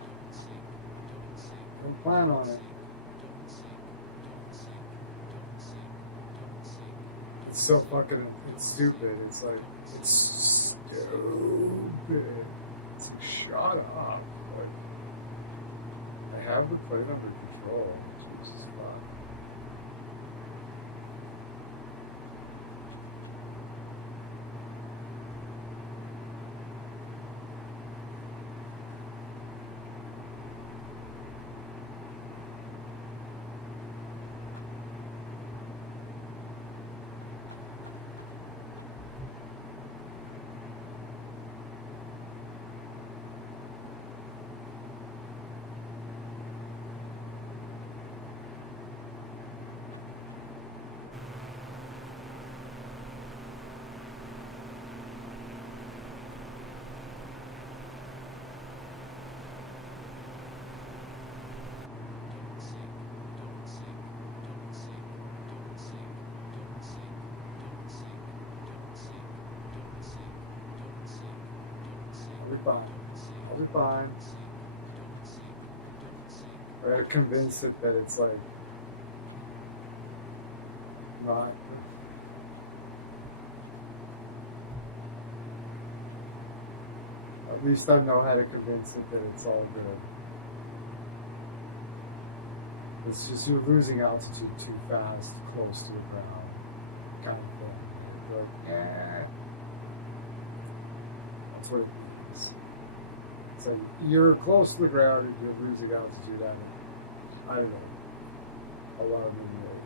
don't sink, don't sink. Don't plan on it. Don't sink, don't sink, don't sink, don't sink. It's so fucking, it's stupid. It's like, it's stupid. It's like, shut up. Like, I have the plane under control. Jesus fuck. Don't sink, don't sink, don't sink, don't sink, don't sink, don't sink, don't sink, don't sink, don't sink, don't sink. I'll be fine. Don't sink, I'll be fine. don't sink, don't sink, don't sink. I gotta convince it that it's like, not. At least I know how to convince it that it's all good. It's just you're losing altitude too fast, close to the ground, kind of thing. You're like, eh. That's what it means. It's like you're close to the ground and you're losing altitude at I don't know, a lot of movement.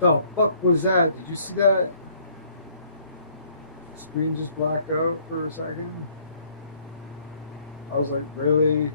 The fuck was that? Did you see that? Screen just blacked out for a second. I was like, really?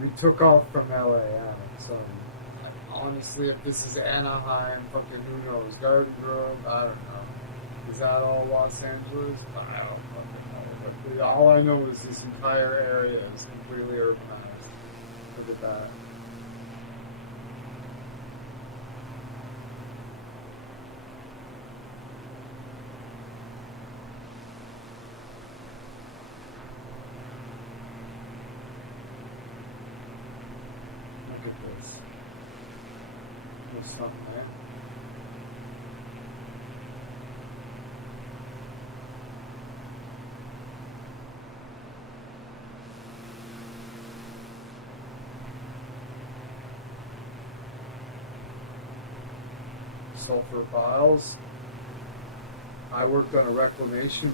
We took off from LA, yeah, so honestly, if this is Anaheim, fucking who knows? Garden Grove, I don't know. Is that all Los Angeles? I don't fucking know. But all I know is this entire area is completely urbanized. Look at that. Look at this. There's something there. Sulfur piles. I worked on a reclamation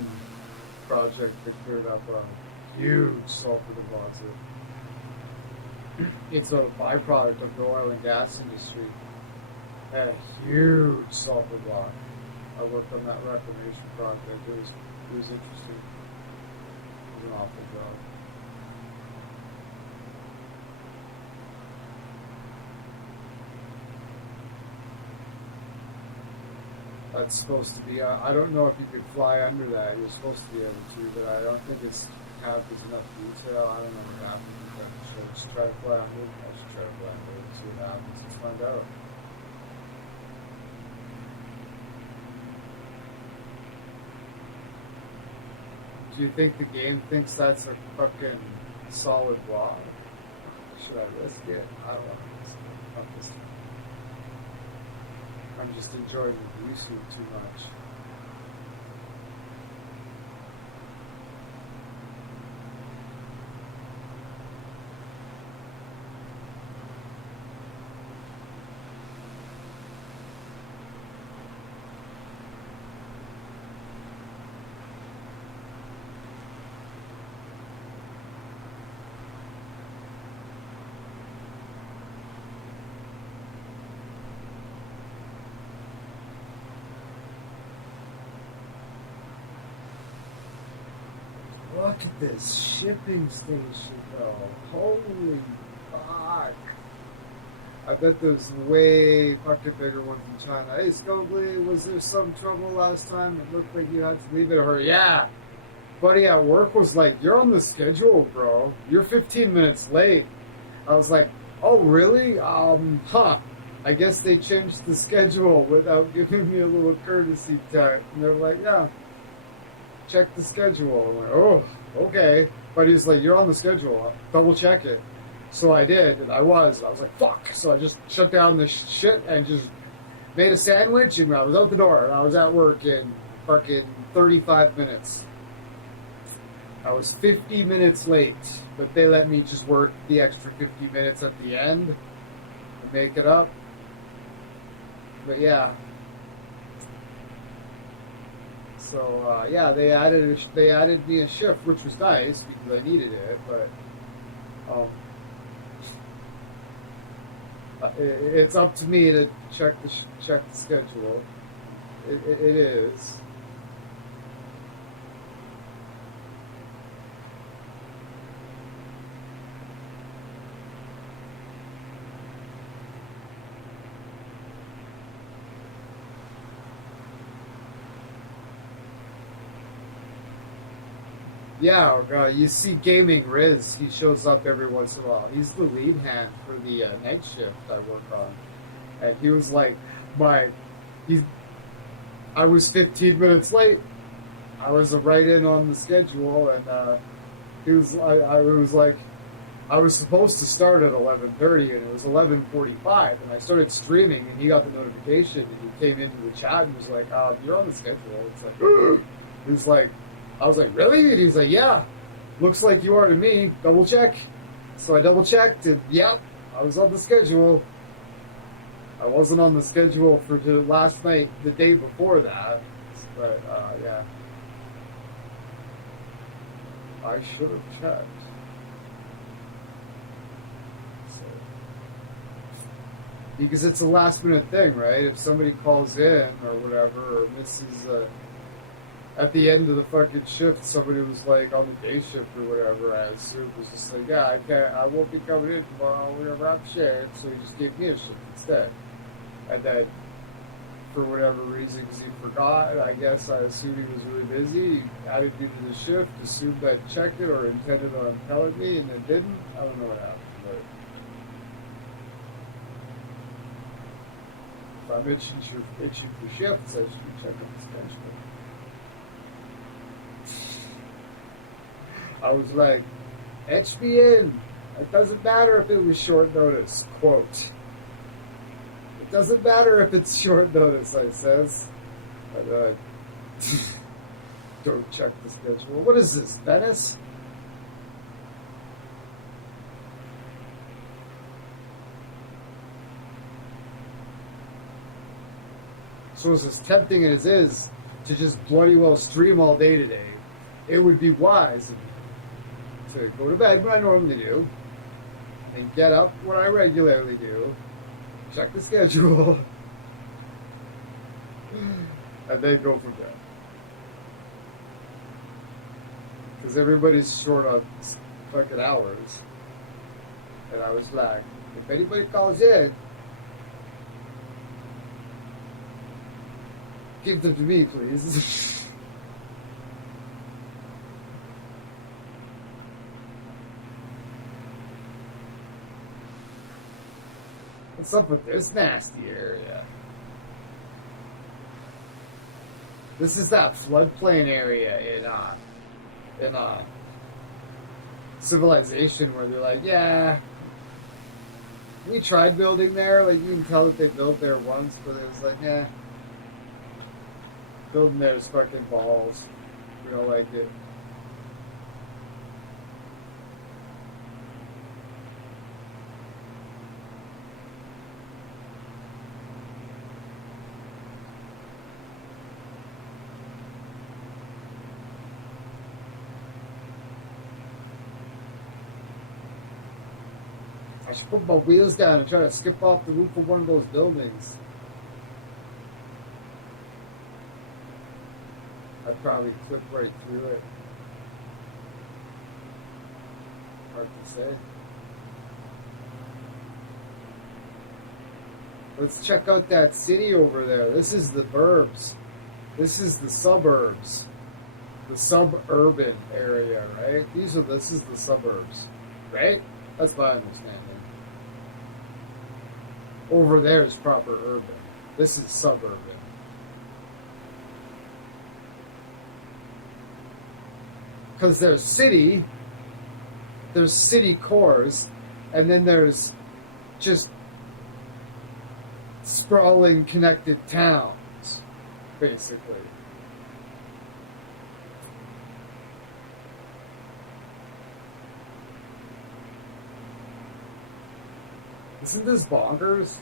project that cleared up a huge sulfur deposit. It's a byproduct of the oil and gas industry. Had a huge sulfur block. I worked on that reclamation project. It was interesting. It was an awful job. That's supposed to be, I don't know if you could fly under that. You're supposed to be able to, but I don't think it's have enough detail. I don't know what happens. I should try to fly under it. I should try to fly under it and see what happens. Let's find out. Do you think the game thinks that's a fucking solid block? Should I risk it? I don't want to risk it. Fuck this time. I'm just enjoying the view suit too much. Look at this shipping station, though. Holy fuck. I bet there's way fucking bigger ones in China. Hey, Scobly, was there some trouble last time? It looked like you had to leave it. Or, yeah. Buddy at work was like, you're on the schedule, bro. You're 15 minutes late. I was like, oh, really? I guess they changed the schedule without giving me a little courtesy text. And they're like, yeah. Check the schedule. I'm like, oh, okay. But he's like, you're on the schedule. Double check it. So I did, and I was like, fuck. So I just shut down the shit and just made a sandwich, and I was out the door. And I was at work in fucking 35 minutes. I was 50 minutes late, but they let me just work the extra 50 minutes at the end to make it up. But yeah. So yeah, they added me a shift, which was nice because I needed it. But it's up to me to check the schedule. It is. Yeah, you see Gaming Riz. He shows up every once in a while. He's the lead hand for the night shift I work on. And he was like, I was 15 minutes late. I was right in on the schedule, and I was like, I was supposed to start at 11:30, and it was 11:45, and I started streaming, and he got the notification, and he came into the chat and was like, "You're on the schedule." It's like, he was like, I was like, "Really?" And he's like, "Yeah, looks like you are to me. Double check." So I double checked, and yep, I was on the schedule. I wasn't on the schedule for the last night, the day before that, but yeah. I should have checked. So, because it's a last minute thing, right? If somebody calls in or whatever, or misses at the end of the fucking shift, somebody was like on the day shift or whatever, I assumed was just like, yeah, I won't be coming in tomorrow, we're wrap shared, so he just gave me a shift instead. And then, for whatever reason, because he forgot, I guess I assumed he was really busy, he added me to the shift, assumed I'd check it or intended on telling me, and then didn't. I don't know what happened, but if I'm itching for shifts, I should check on the schedule. I was like, etch me in. It doesn't matter if it was short notice, quote. It doesn't matter if it's short notice, I says. But, don't check the schedule. What is this, Venice? So as tempting as it is to just bloody well stream all day today, it would be wise to go to bed when I normally do, and get up when I regularly do, check the schedule, and then go from there. Because everybody's short on fucking hours. And I was like, if anybody calls in, give them to me, please. What's up with this nasty area? This is that floodplain area in Civilization where they're like, yeah, we tried building there. Like, you can tell that they built there once, but it was like, yeah, building there is fucking balls. We don't like it. I should put my wheels down and try to skip off the roof of one of those buildings. I'd probably clip right through it. Hard to say. Let's check out that city over there. This is the burbs. This is the suburbs. The suburban area, right? This is the suburbs, right? That's my understanding. Over there is proper urban. This is suburban. Because there's city cores, and then there's just sprawling connected towns, basically. Isn't this bonkers?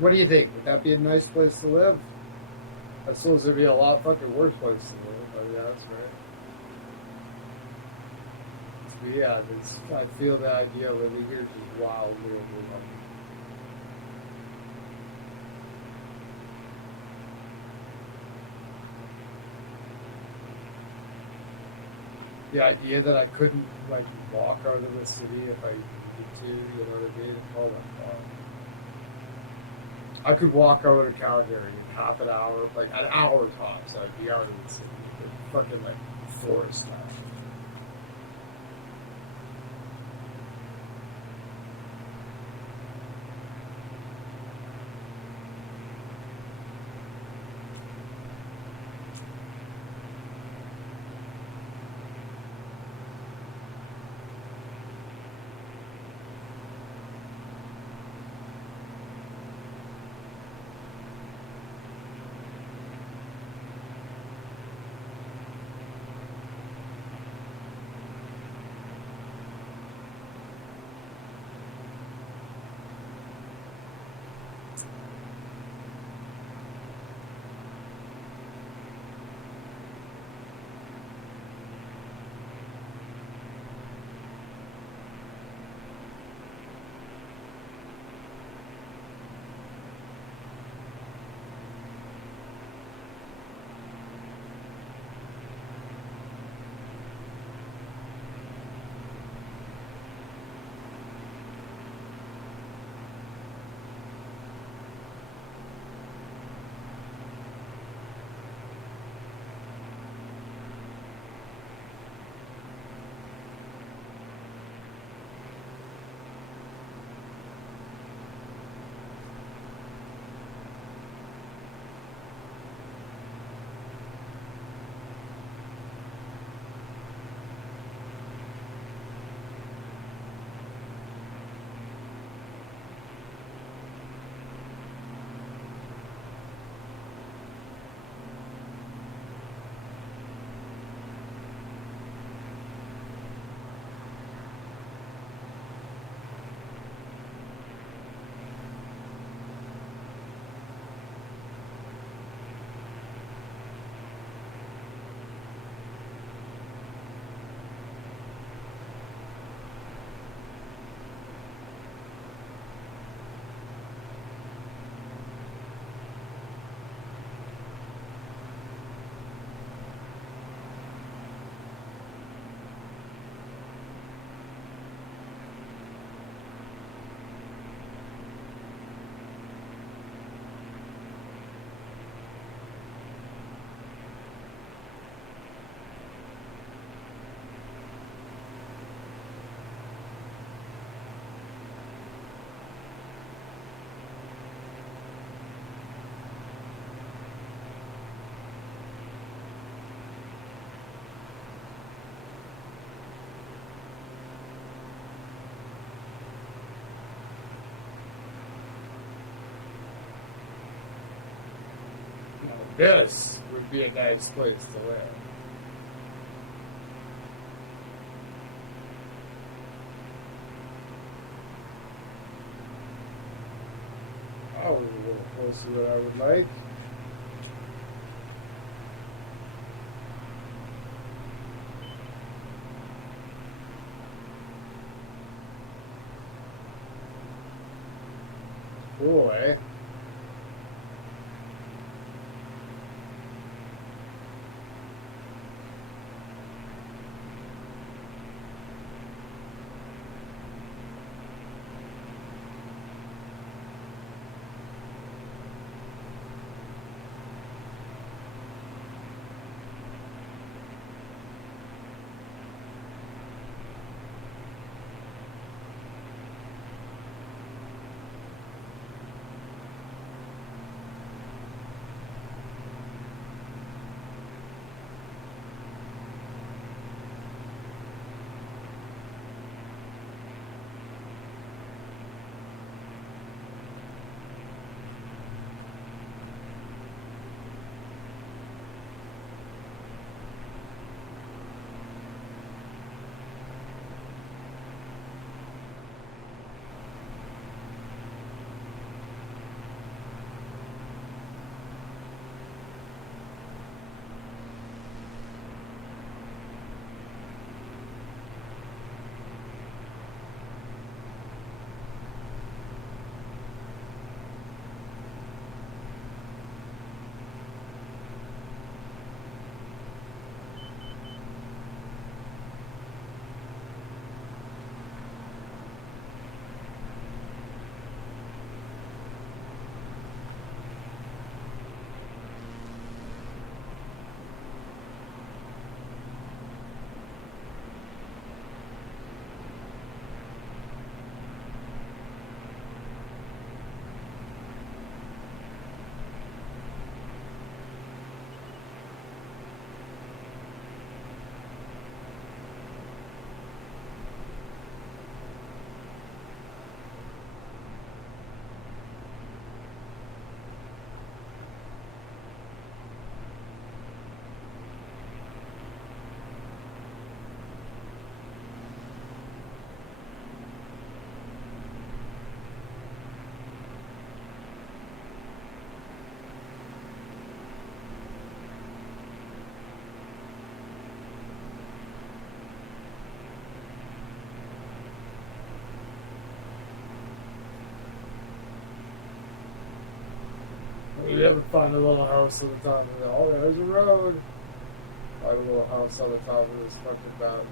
What do you think? Would that be a nice place to live? I suppose it'd be a lot fucking worse place to live, I guess, right? But yeah, I feel the idea of living here is just wildly overwhelming. The idea that I couldn't like walk out of the city if I needed to, you know what I mean? Oh my god. I could walk out of Calgary in half an hour, like an hour tops, I'd be out of the city. Fucking like forest time. This would be a nice place to live. That was a little close to what I would like. Cool, eh? ever find a little house on the top of it. Oh, there's a road. Find a little house on the top of this fucking mountain.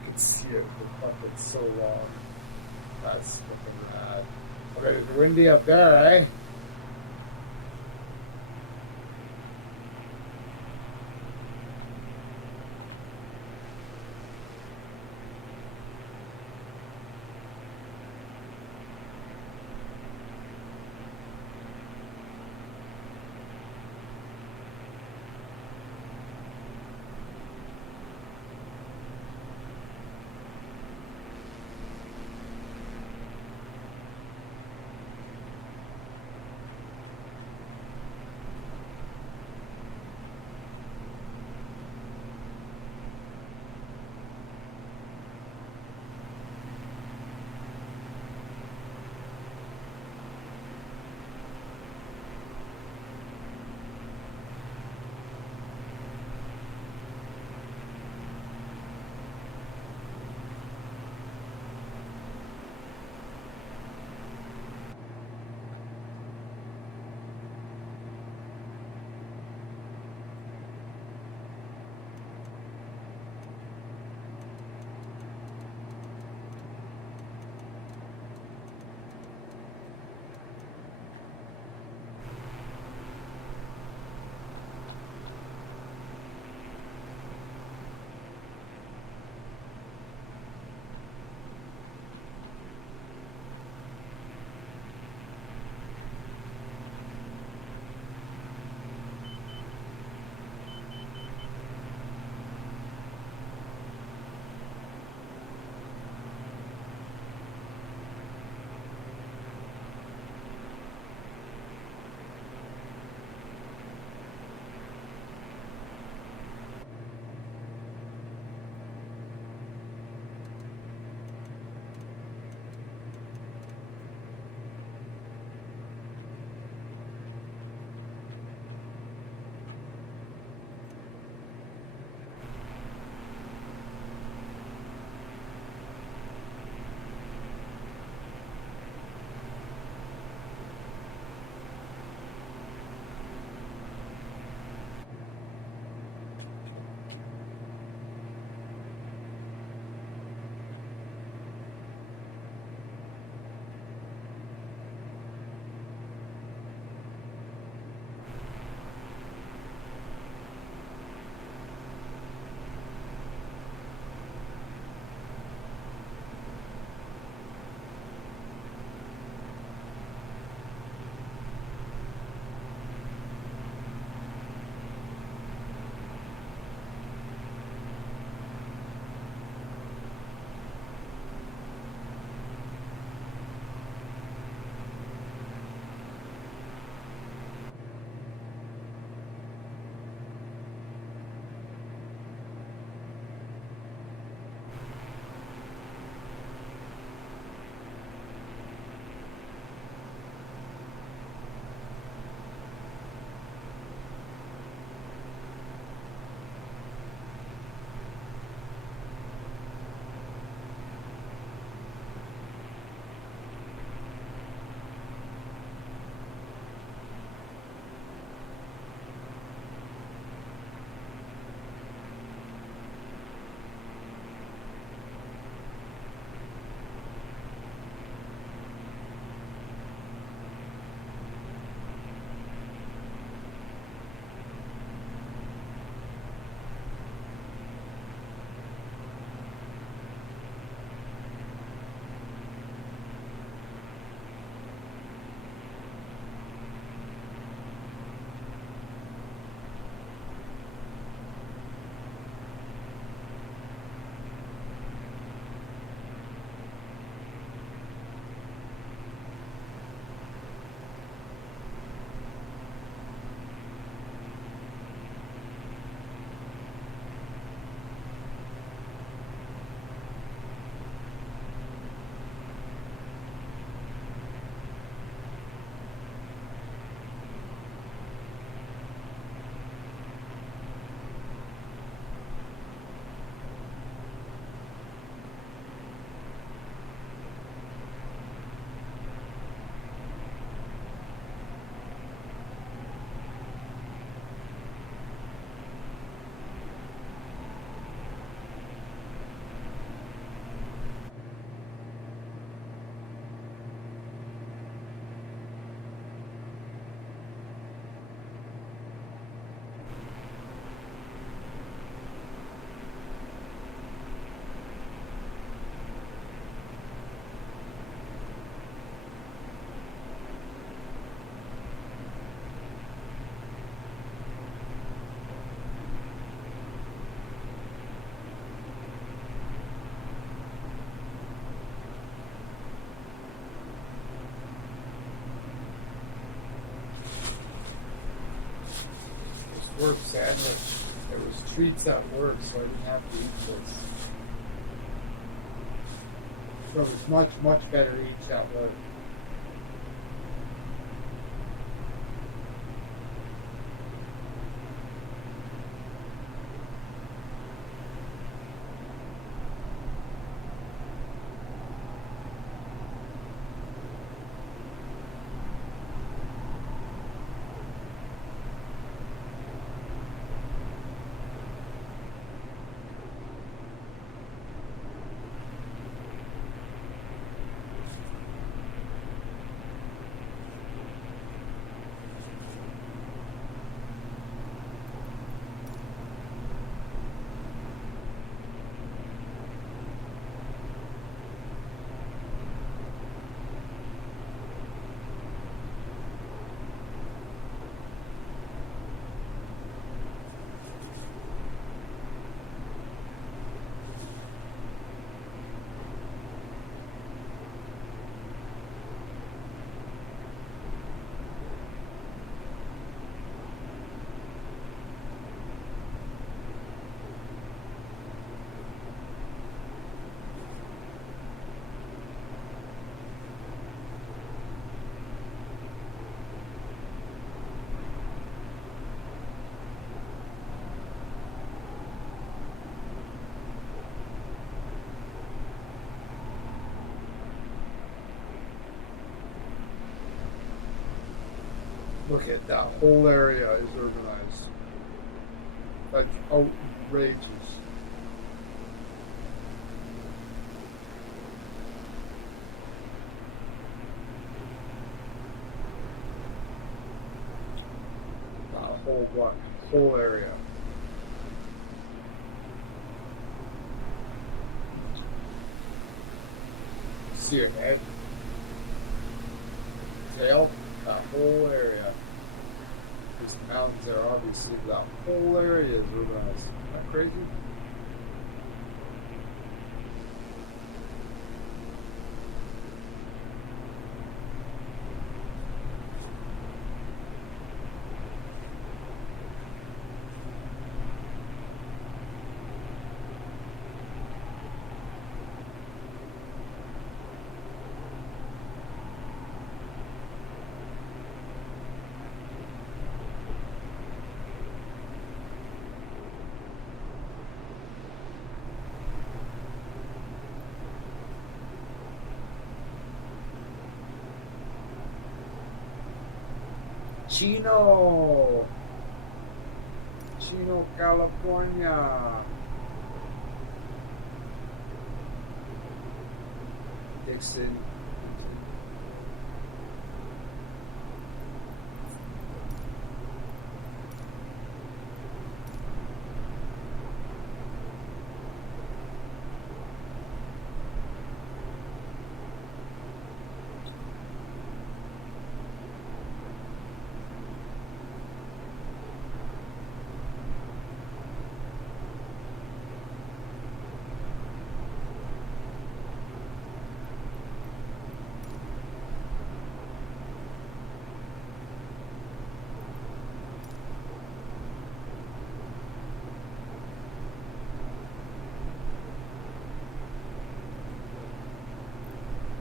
You can see it. The fucking so long. That's fucking rad. Okay, it's windy up there, eh? work sandwich. There was treats at work, so I didn't have to eat this. So it was much, much better eats at work. Look at that whole area is urbanized. That's outrageous. That whole block, whole area. See your head, tail, that whole area. These mountains there, obviously, that whole area is urbanized. Isn't that crazy? Chino, California. Dixon.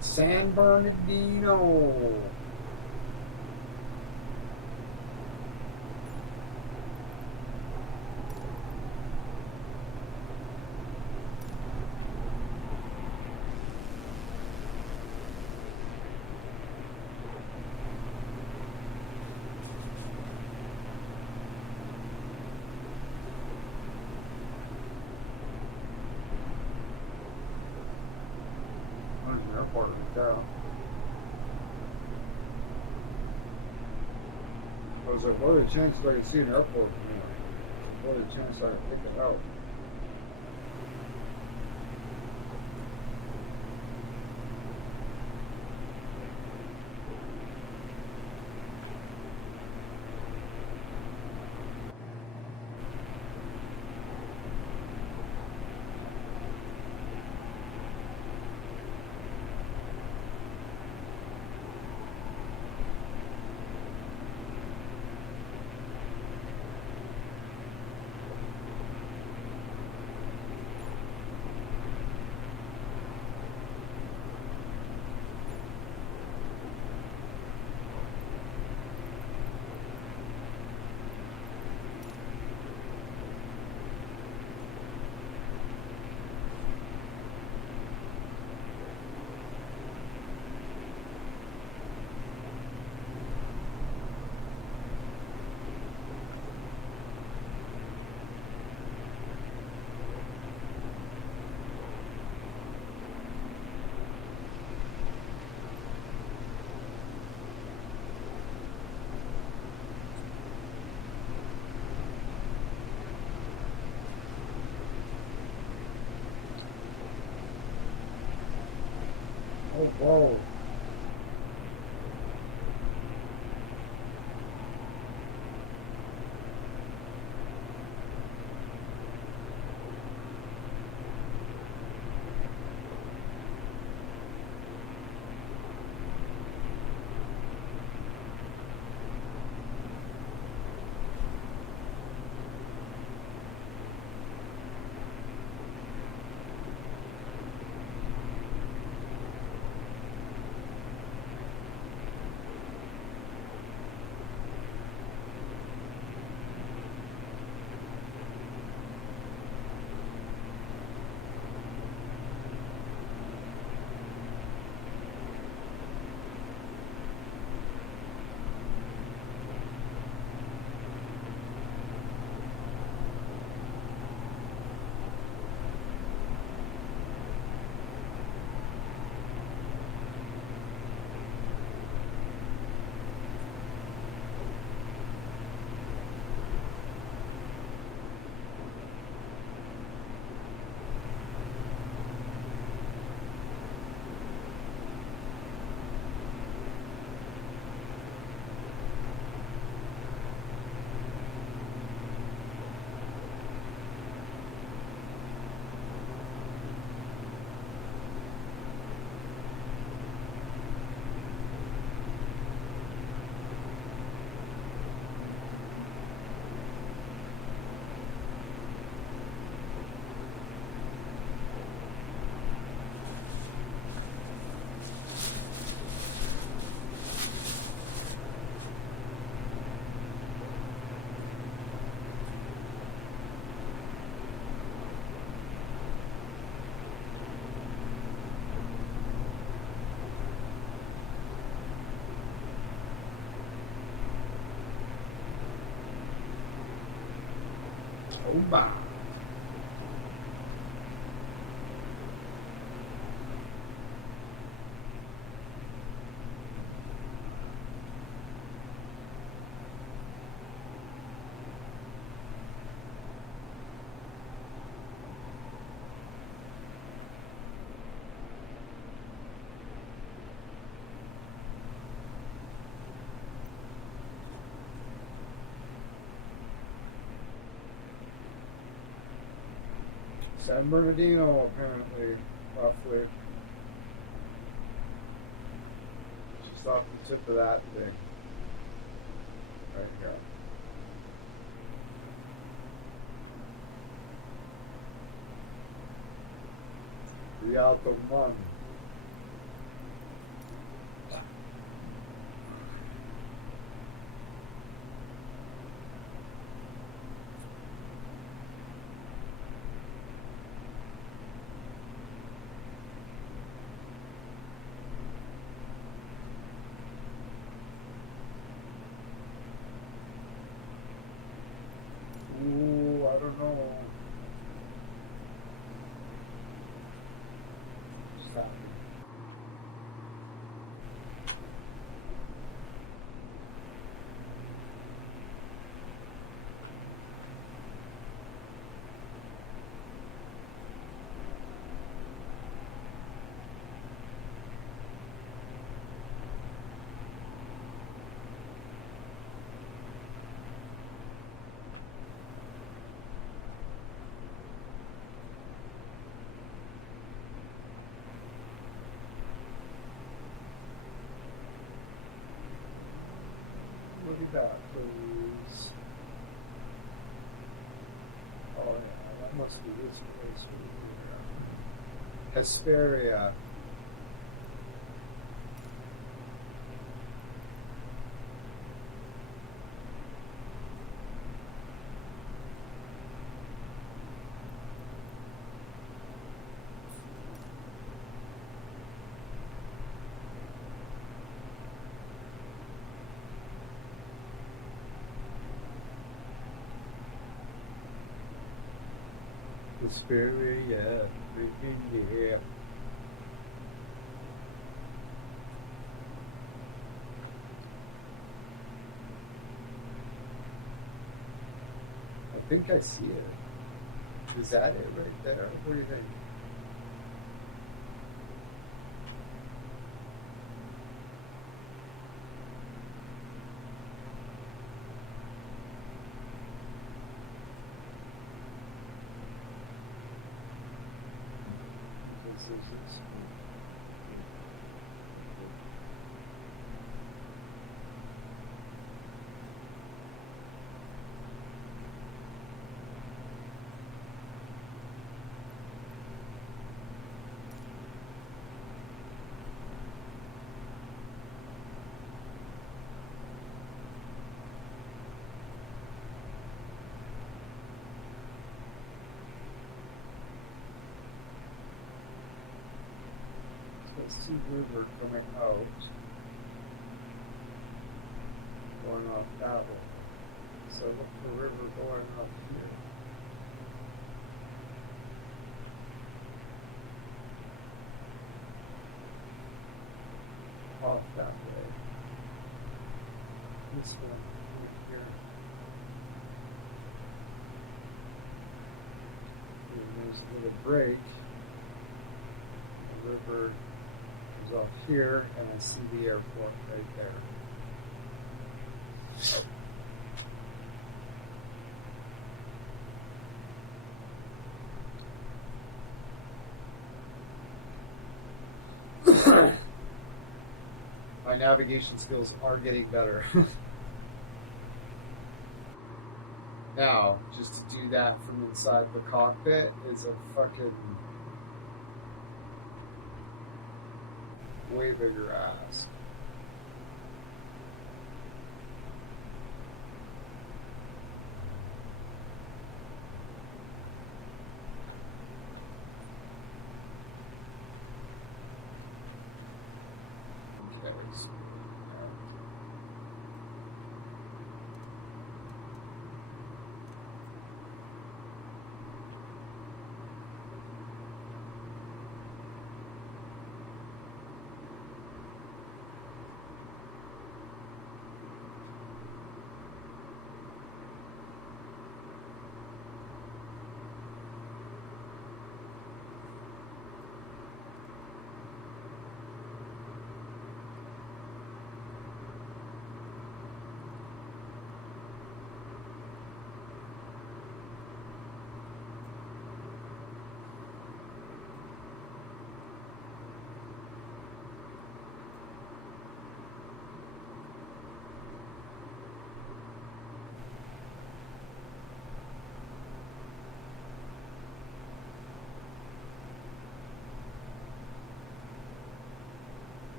San Bernardino. There's an airport right there. I was like, what are the chances I could see an airport from here? What are the chances I could pick it out? Whoa. Oba. San Bernardino, apparently, roughly. Just off the tip of that thing. Right here. Rialto Mon. Ooh, I don't know. Stop. Look at that, please. Oh yeah, that must be this place right here. Hesperia. Hesperia, yeah. I think I see it. Is that it right there? What do you think? this? Let's see river coming out, going off that way. So look for river going up here. Off that way. This one right here. And there's a little break. The river is off here, and I see the airport right there. My navigation skills are getting better. Now, just to do that from inside the cockpit is a fucking way bigger ask. Okay, so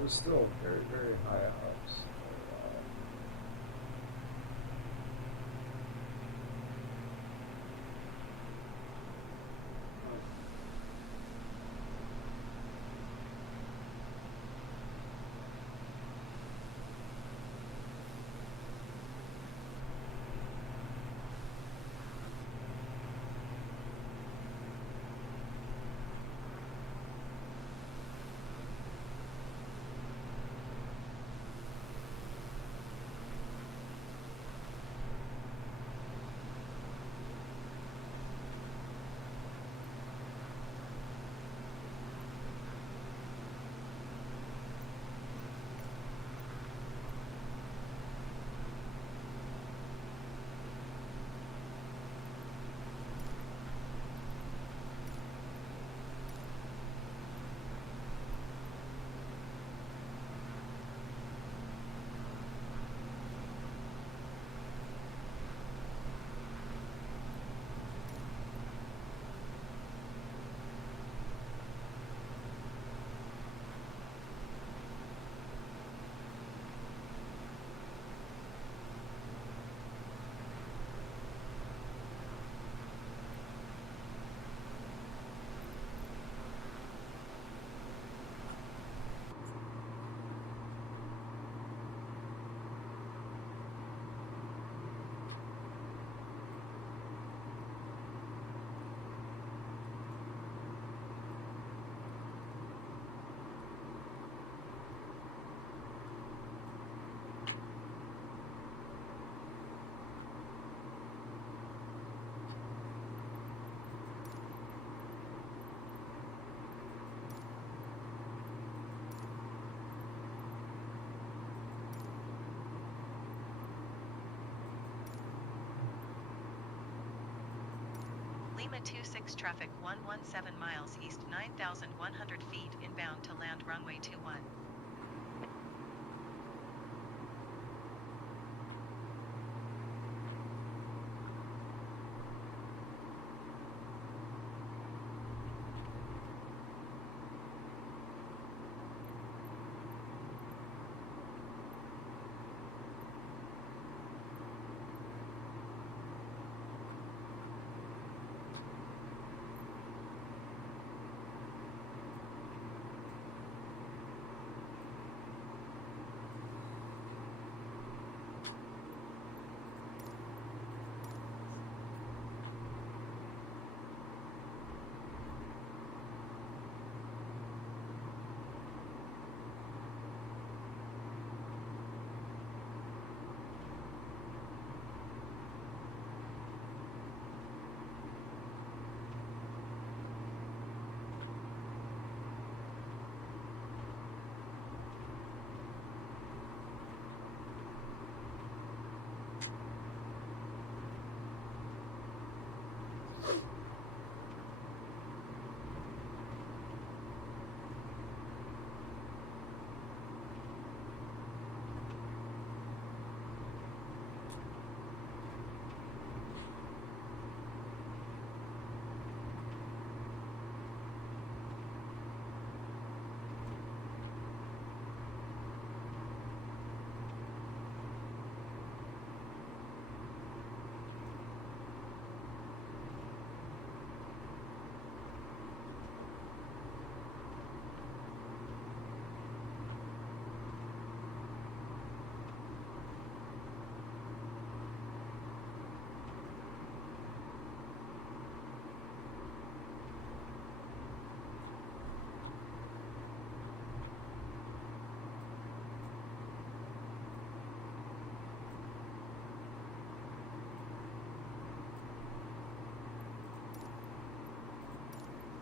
we're still very, very high ups. Lima 26 traffic 117 miles east 9,100 feet inbound to land runway 21.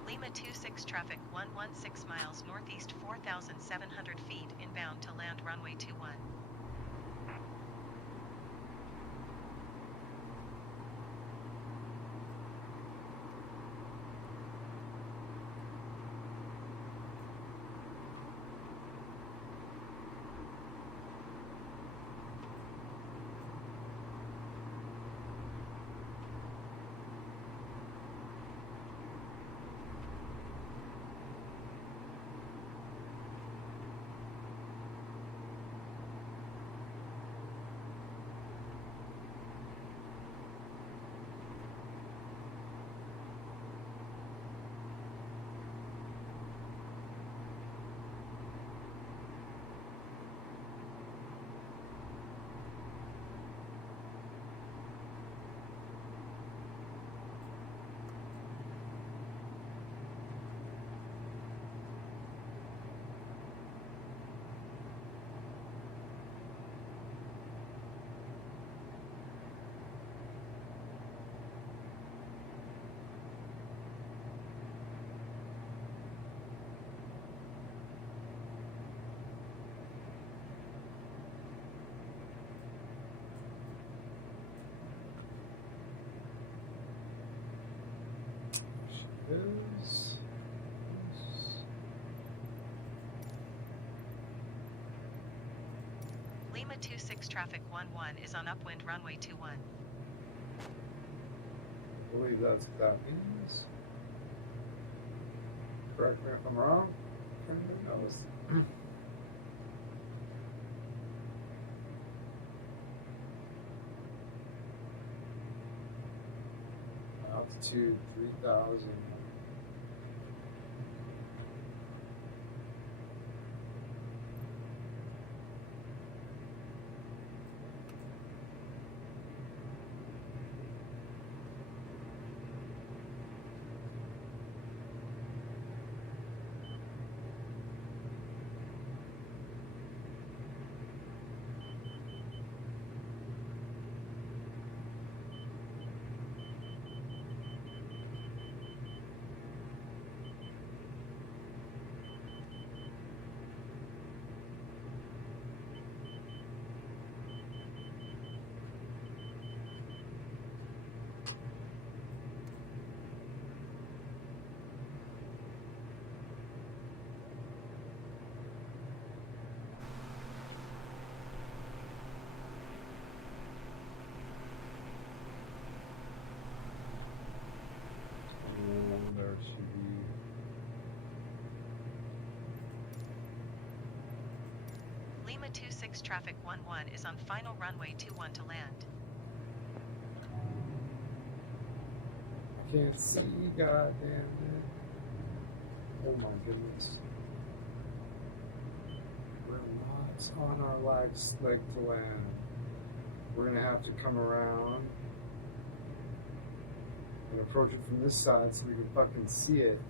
Lima 26 traffic 116 miles northeast 4,700 feet inbound to land runway 21. Is Lima 26 traffic 11 is on upwind runway 21. I believe that's what that means. Correct me if I'm wrong. Everybody knows. Altitude 3,000. Lima 26 traffic 11 is on final runway 21 to land. I can't see, goddamn it. Oh my goodness. We're not on our leg to land. We're gonna have to come around and approach it from this side so we can fucking see it.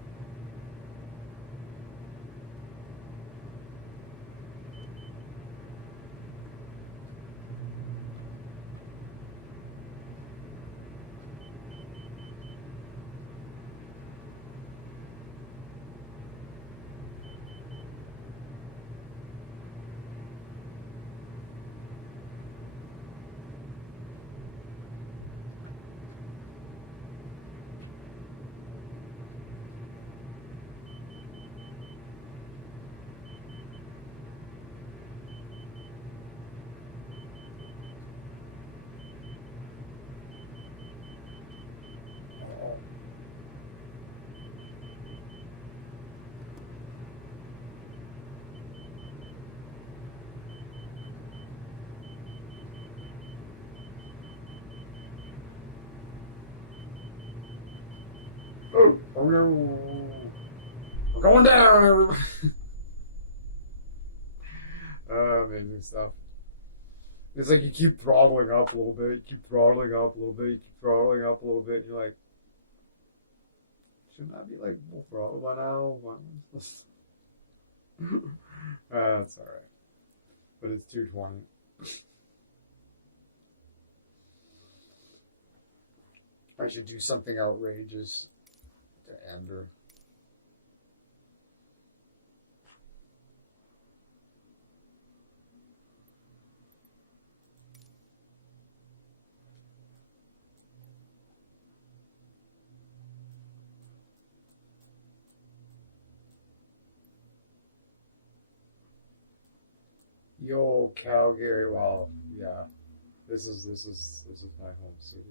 Oh no! We're going down, everybody! Amazing stuff. It's like you keep throttling up a little bit, you keep throttling up a little bit, you keep throttling up a little bit, and you're like, shouldn't I be like full throttle by now? That's alright. But it's 220. I should do something outrageous to end her. Yo, Calgary. Well, yeah. This is my home city.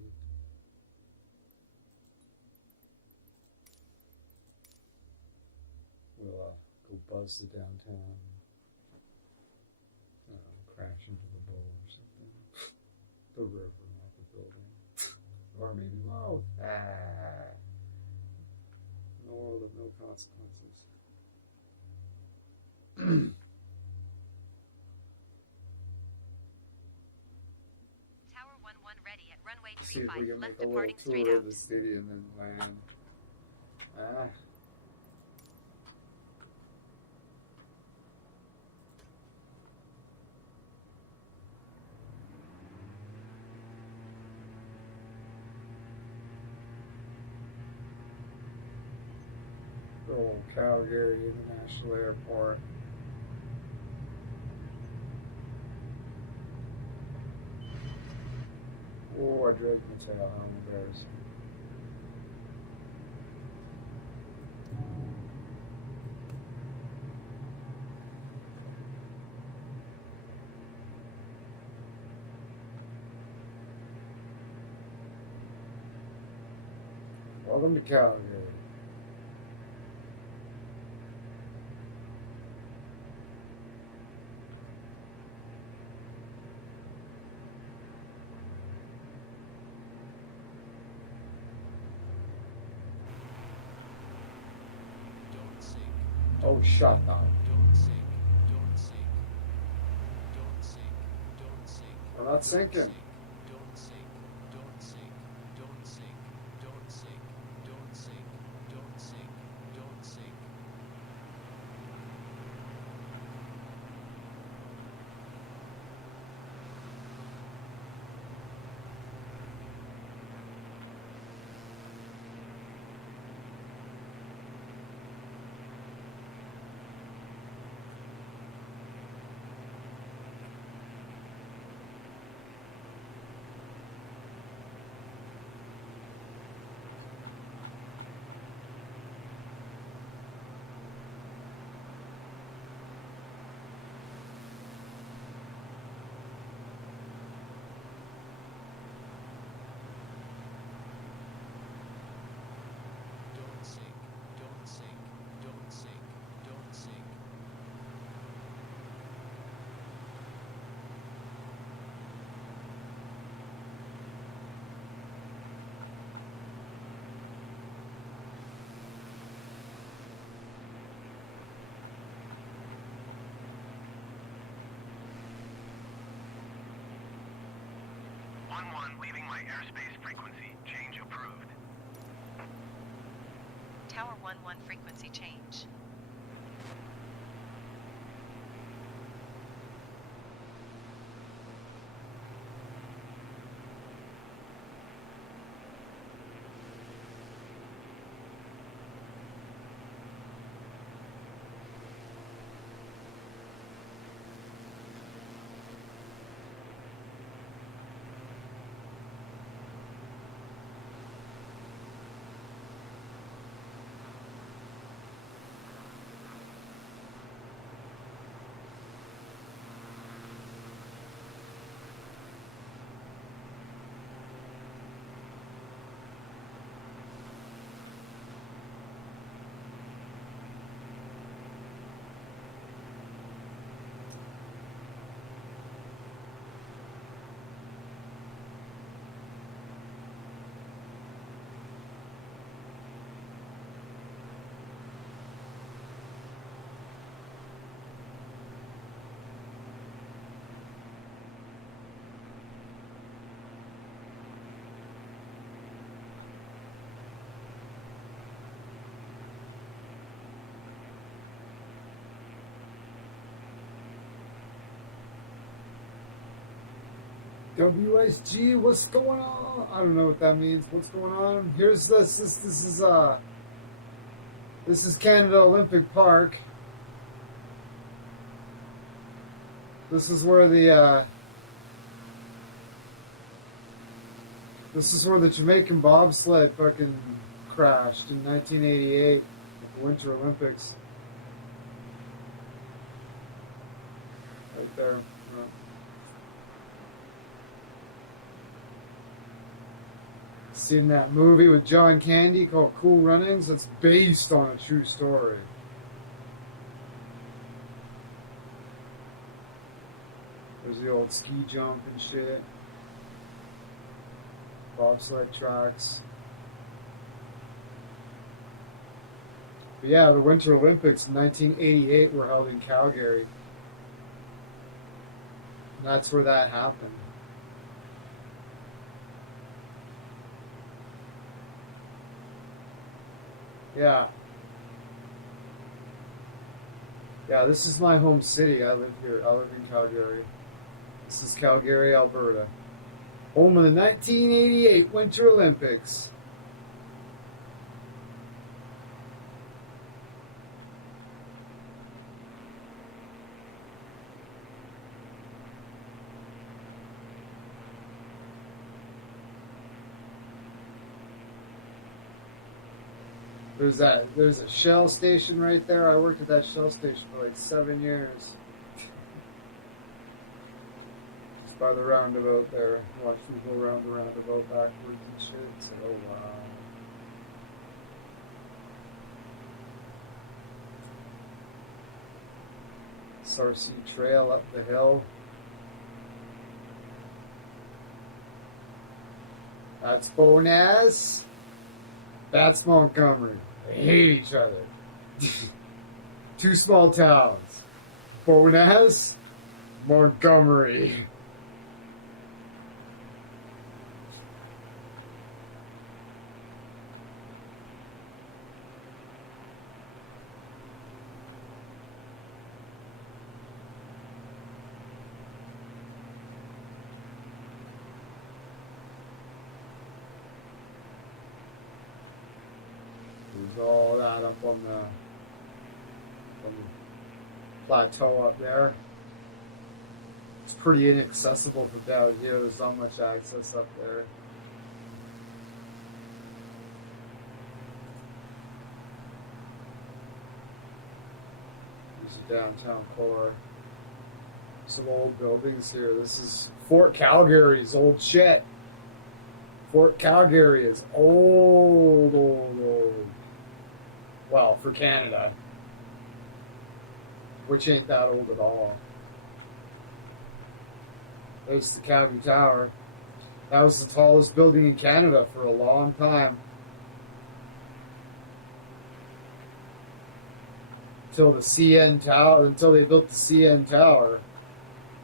We'll go buzz to downtown. Crash into the bowl or something. The river, not the building. Or maybe both. No consequences. Tower 11 ready at runway See if we 35, can left make a little departing straight tour out. of the city and then land. Old Calgary International Airport. Oh, I dragged my tail. How embarrassing. Welcome to Calgary. Don't sink. Oh, shut up. Don't sink. Don't sink. Don't sink. Don't sink. We're not sinking. Don't sink. Don't sink. Don't sink. Don't sink. Don't sink. Don't sink. Don't sink. Leaving my airspace frequency. Change approved. Tower 11 frequency change. WSG, what's going on? I don't know what that means. What's going on? Here's this. This is Canada Olympic Park. This is where the Jamaican bobsled fucking crashed in 1988 at the Winter Olympics. Right there. Seen that movie with John Candy called Cool Runnings? It's based on a true story. There's the old ski jump and shit. Bobsled tracks. But yeah, the Winter Olympics in 1988 were held in Calgary. And that's where that happened. Yeah. Yeah, this is my home city. I live here. I live in Calgary. This is Calgary, Alberta. Home of the 1988 Winter Olympics. There's a Shell station right there. I worked at that Shell station for like 7 years. Just by the roundabout there. Watch me go around the roundabout backwards and shit. So, wow. Sarcee Trail up the hill. That's Bowness. That's Montgomery. They hate each other. Two small towns. Bowness, Montgomery. All that up on the plateau up there. It's pretty inaccessible from down here. There's not much access up there. There's a downtown core. Some old buildings here. This is Fort Calgary's old shit. Fort Calgary is old. Well, for Canada, which ain't that old at all. There's the Calgary Tower. That was the tallest building in Canada for a long time. Until they built the CN Tower.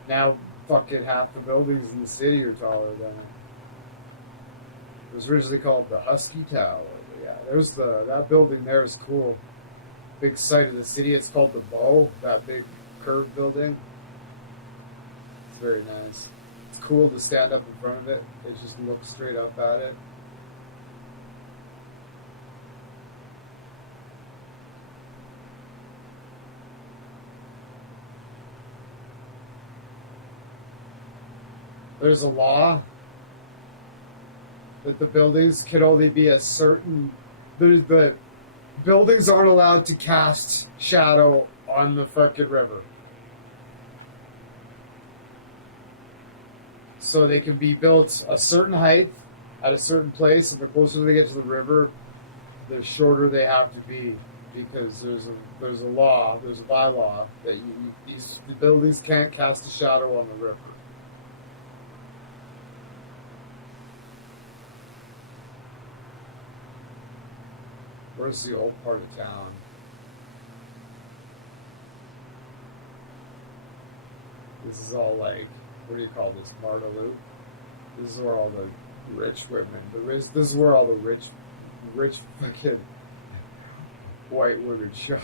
Now fucking half the buildings in the city are taller than it. was originally called the Husky Tower. But yeah, there's that building there is cool. Big site of the city. It's called the Bow. That big curved building. It's very nice. It's cool to stand up in front of it. It just looks straight up at it. There's a law that the buildings can only be a certain. The buildings aren't allowed to cast shadow on the fucking river. So they can be built a certain height at a certain place, and the closer they get to the river, the shorter they have to be, because there's a law, there's a bylaw that the buildings can't cast a shadow on the river. Where's the old part of town? This is all like, what do you call this, Marta Loop? This is where all the rich women, this is where all the rich fucking white women shop.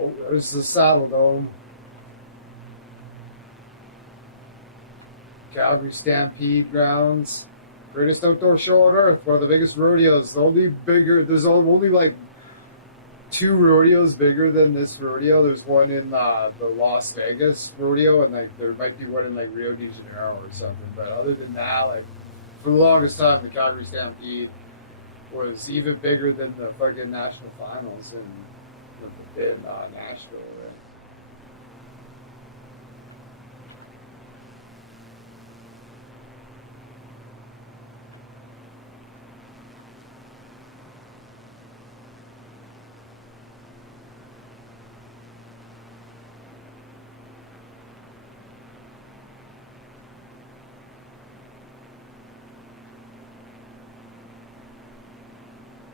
Oh, there's the Saddle Dome. Calgary Stampede Grounds. Greatest outdoor show on earth. One of the biggest rodeos. There's only like 2 rodeos bigger than this rodeo. There's one in the Las Vegas rodeo, and like there might be one in like Rio de Janeiro or something. But other than that, like for the longest time, the Calgary Stampede was even bigger than the fucking national finals in Nashville. Right?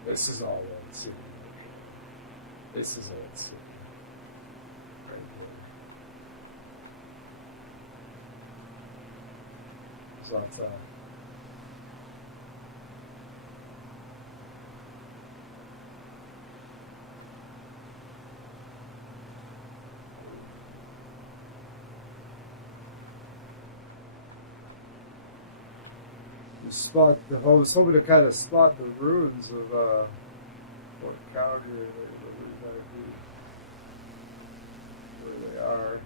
This is all Old City. This is Old City. Right there. So that's I was hoping to kind of spot the ruins of Fort Calgary, where they are.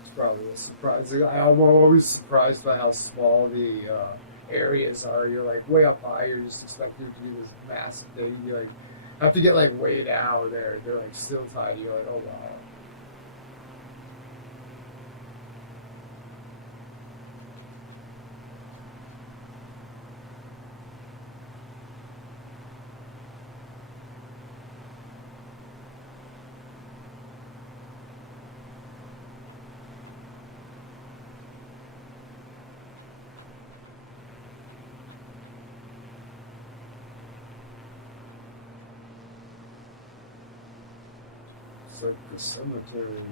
It's probably a surprise. I'm always surprised by how small the areas are. You're like way up high. You're just expecting it to be this massive thing. You like have to get like way down there. They're like still tiny. You're like, oh wow. It's like the cemetery.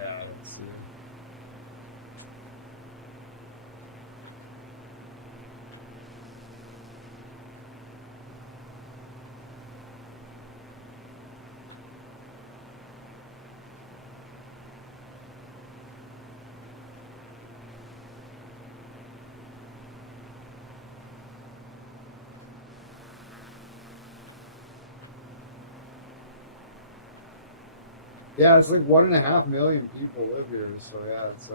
Yeah, I don't see it. Yeah, it's like 1.5 million people live here, so yeah, it's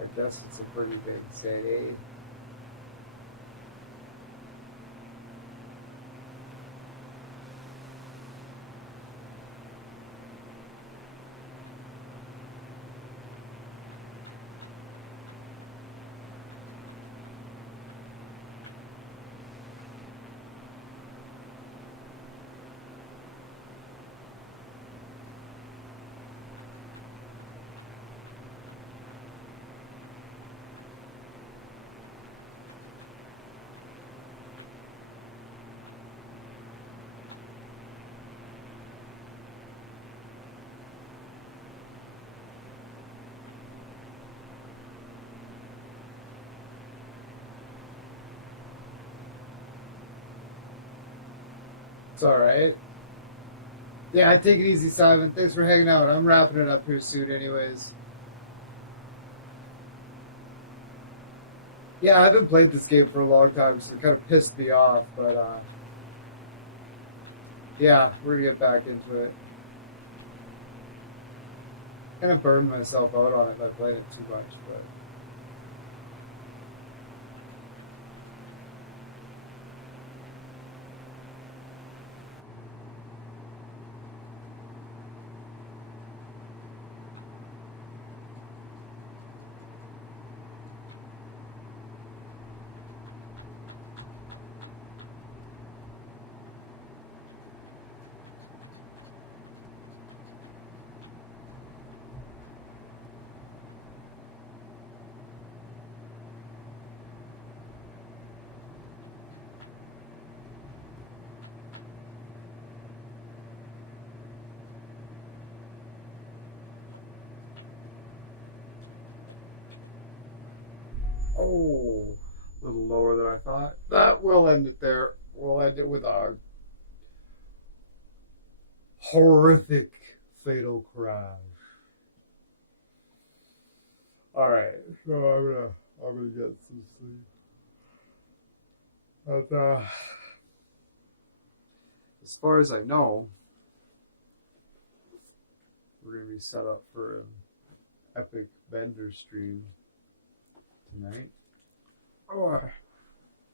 I guess it's a pretty big city. It's alright. Yeah, take it easy, Simon. Thanks for hanging out. I'm wrapping it up here soon, anyways. Yeah, I haven't played this game for a long time, so it kind of pissed me off, but, yeah, we're gonna get back into it. Kind of burned myself out on it by playing it too much, but... Oh, a little lower than I thought. That will end it there. We'll end it with our horrific fatal crash. All right, so I'm gonna get some sleep. But as far as I know, we're gonna be set up for an epic Bender stream tonight. Or,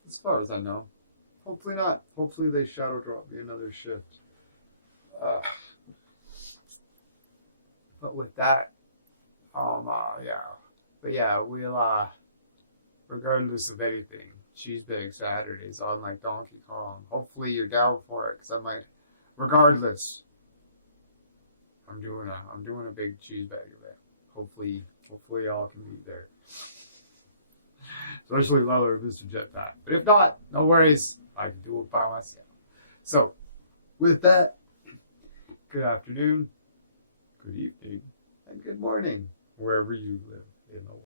as far as I know. Hopefully not. Hopefully they shadow drop me another shift. But with that, yeah. But yeah, we'll, regardless of anything, Cheesebag Saturdays on like Donkey Kong. Hopefully you're down for it, because I might, regardless, I'm doing a big Cheesebag event. Hopefully y'all can be there. Especially Leller and Mr. Jetpack. But if not, no worries. I can do it by myself. So, with that, good afternoon, good evening, and good morning, wherever you live in the world.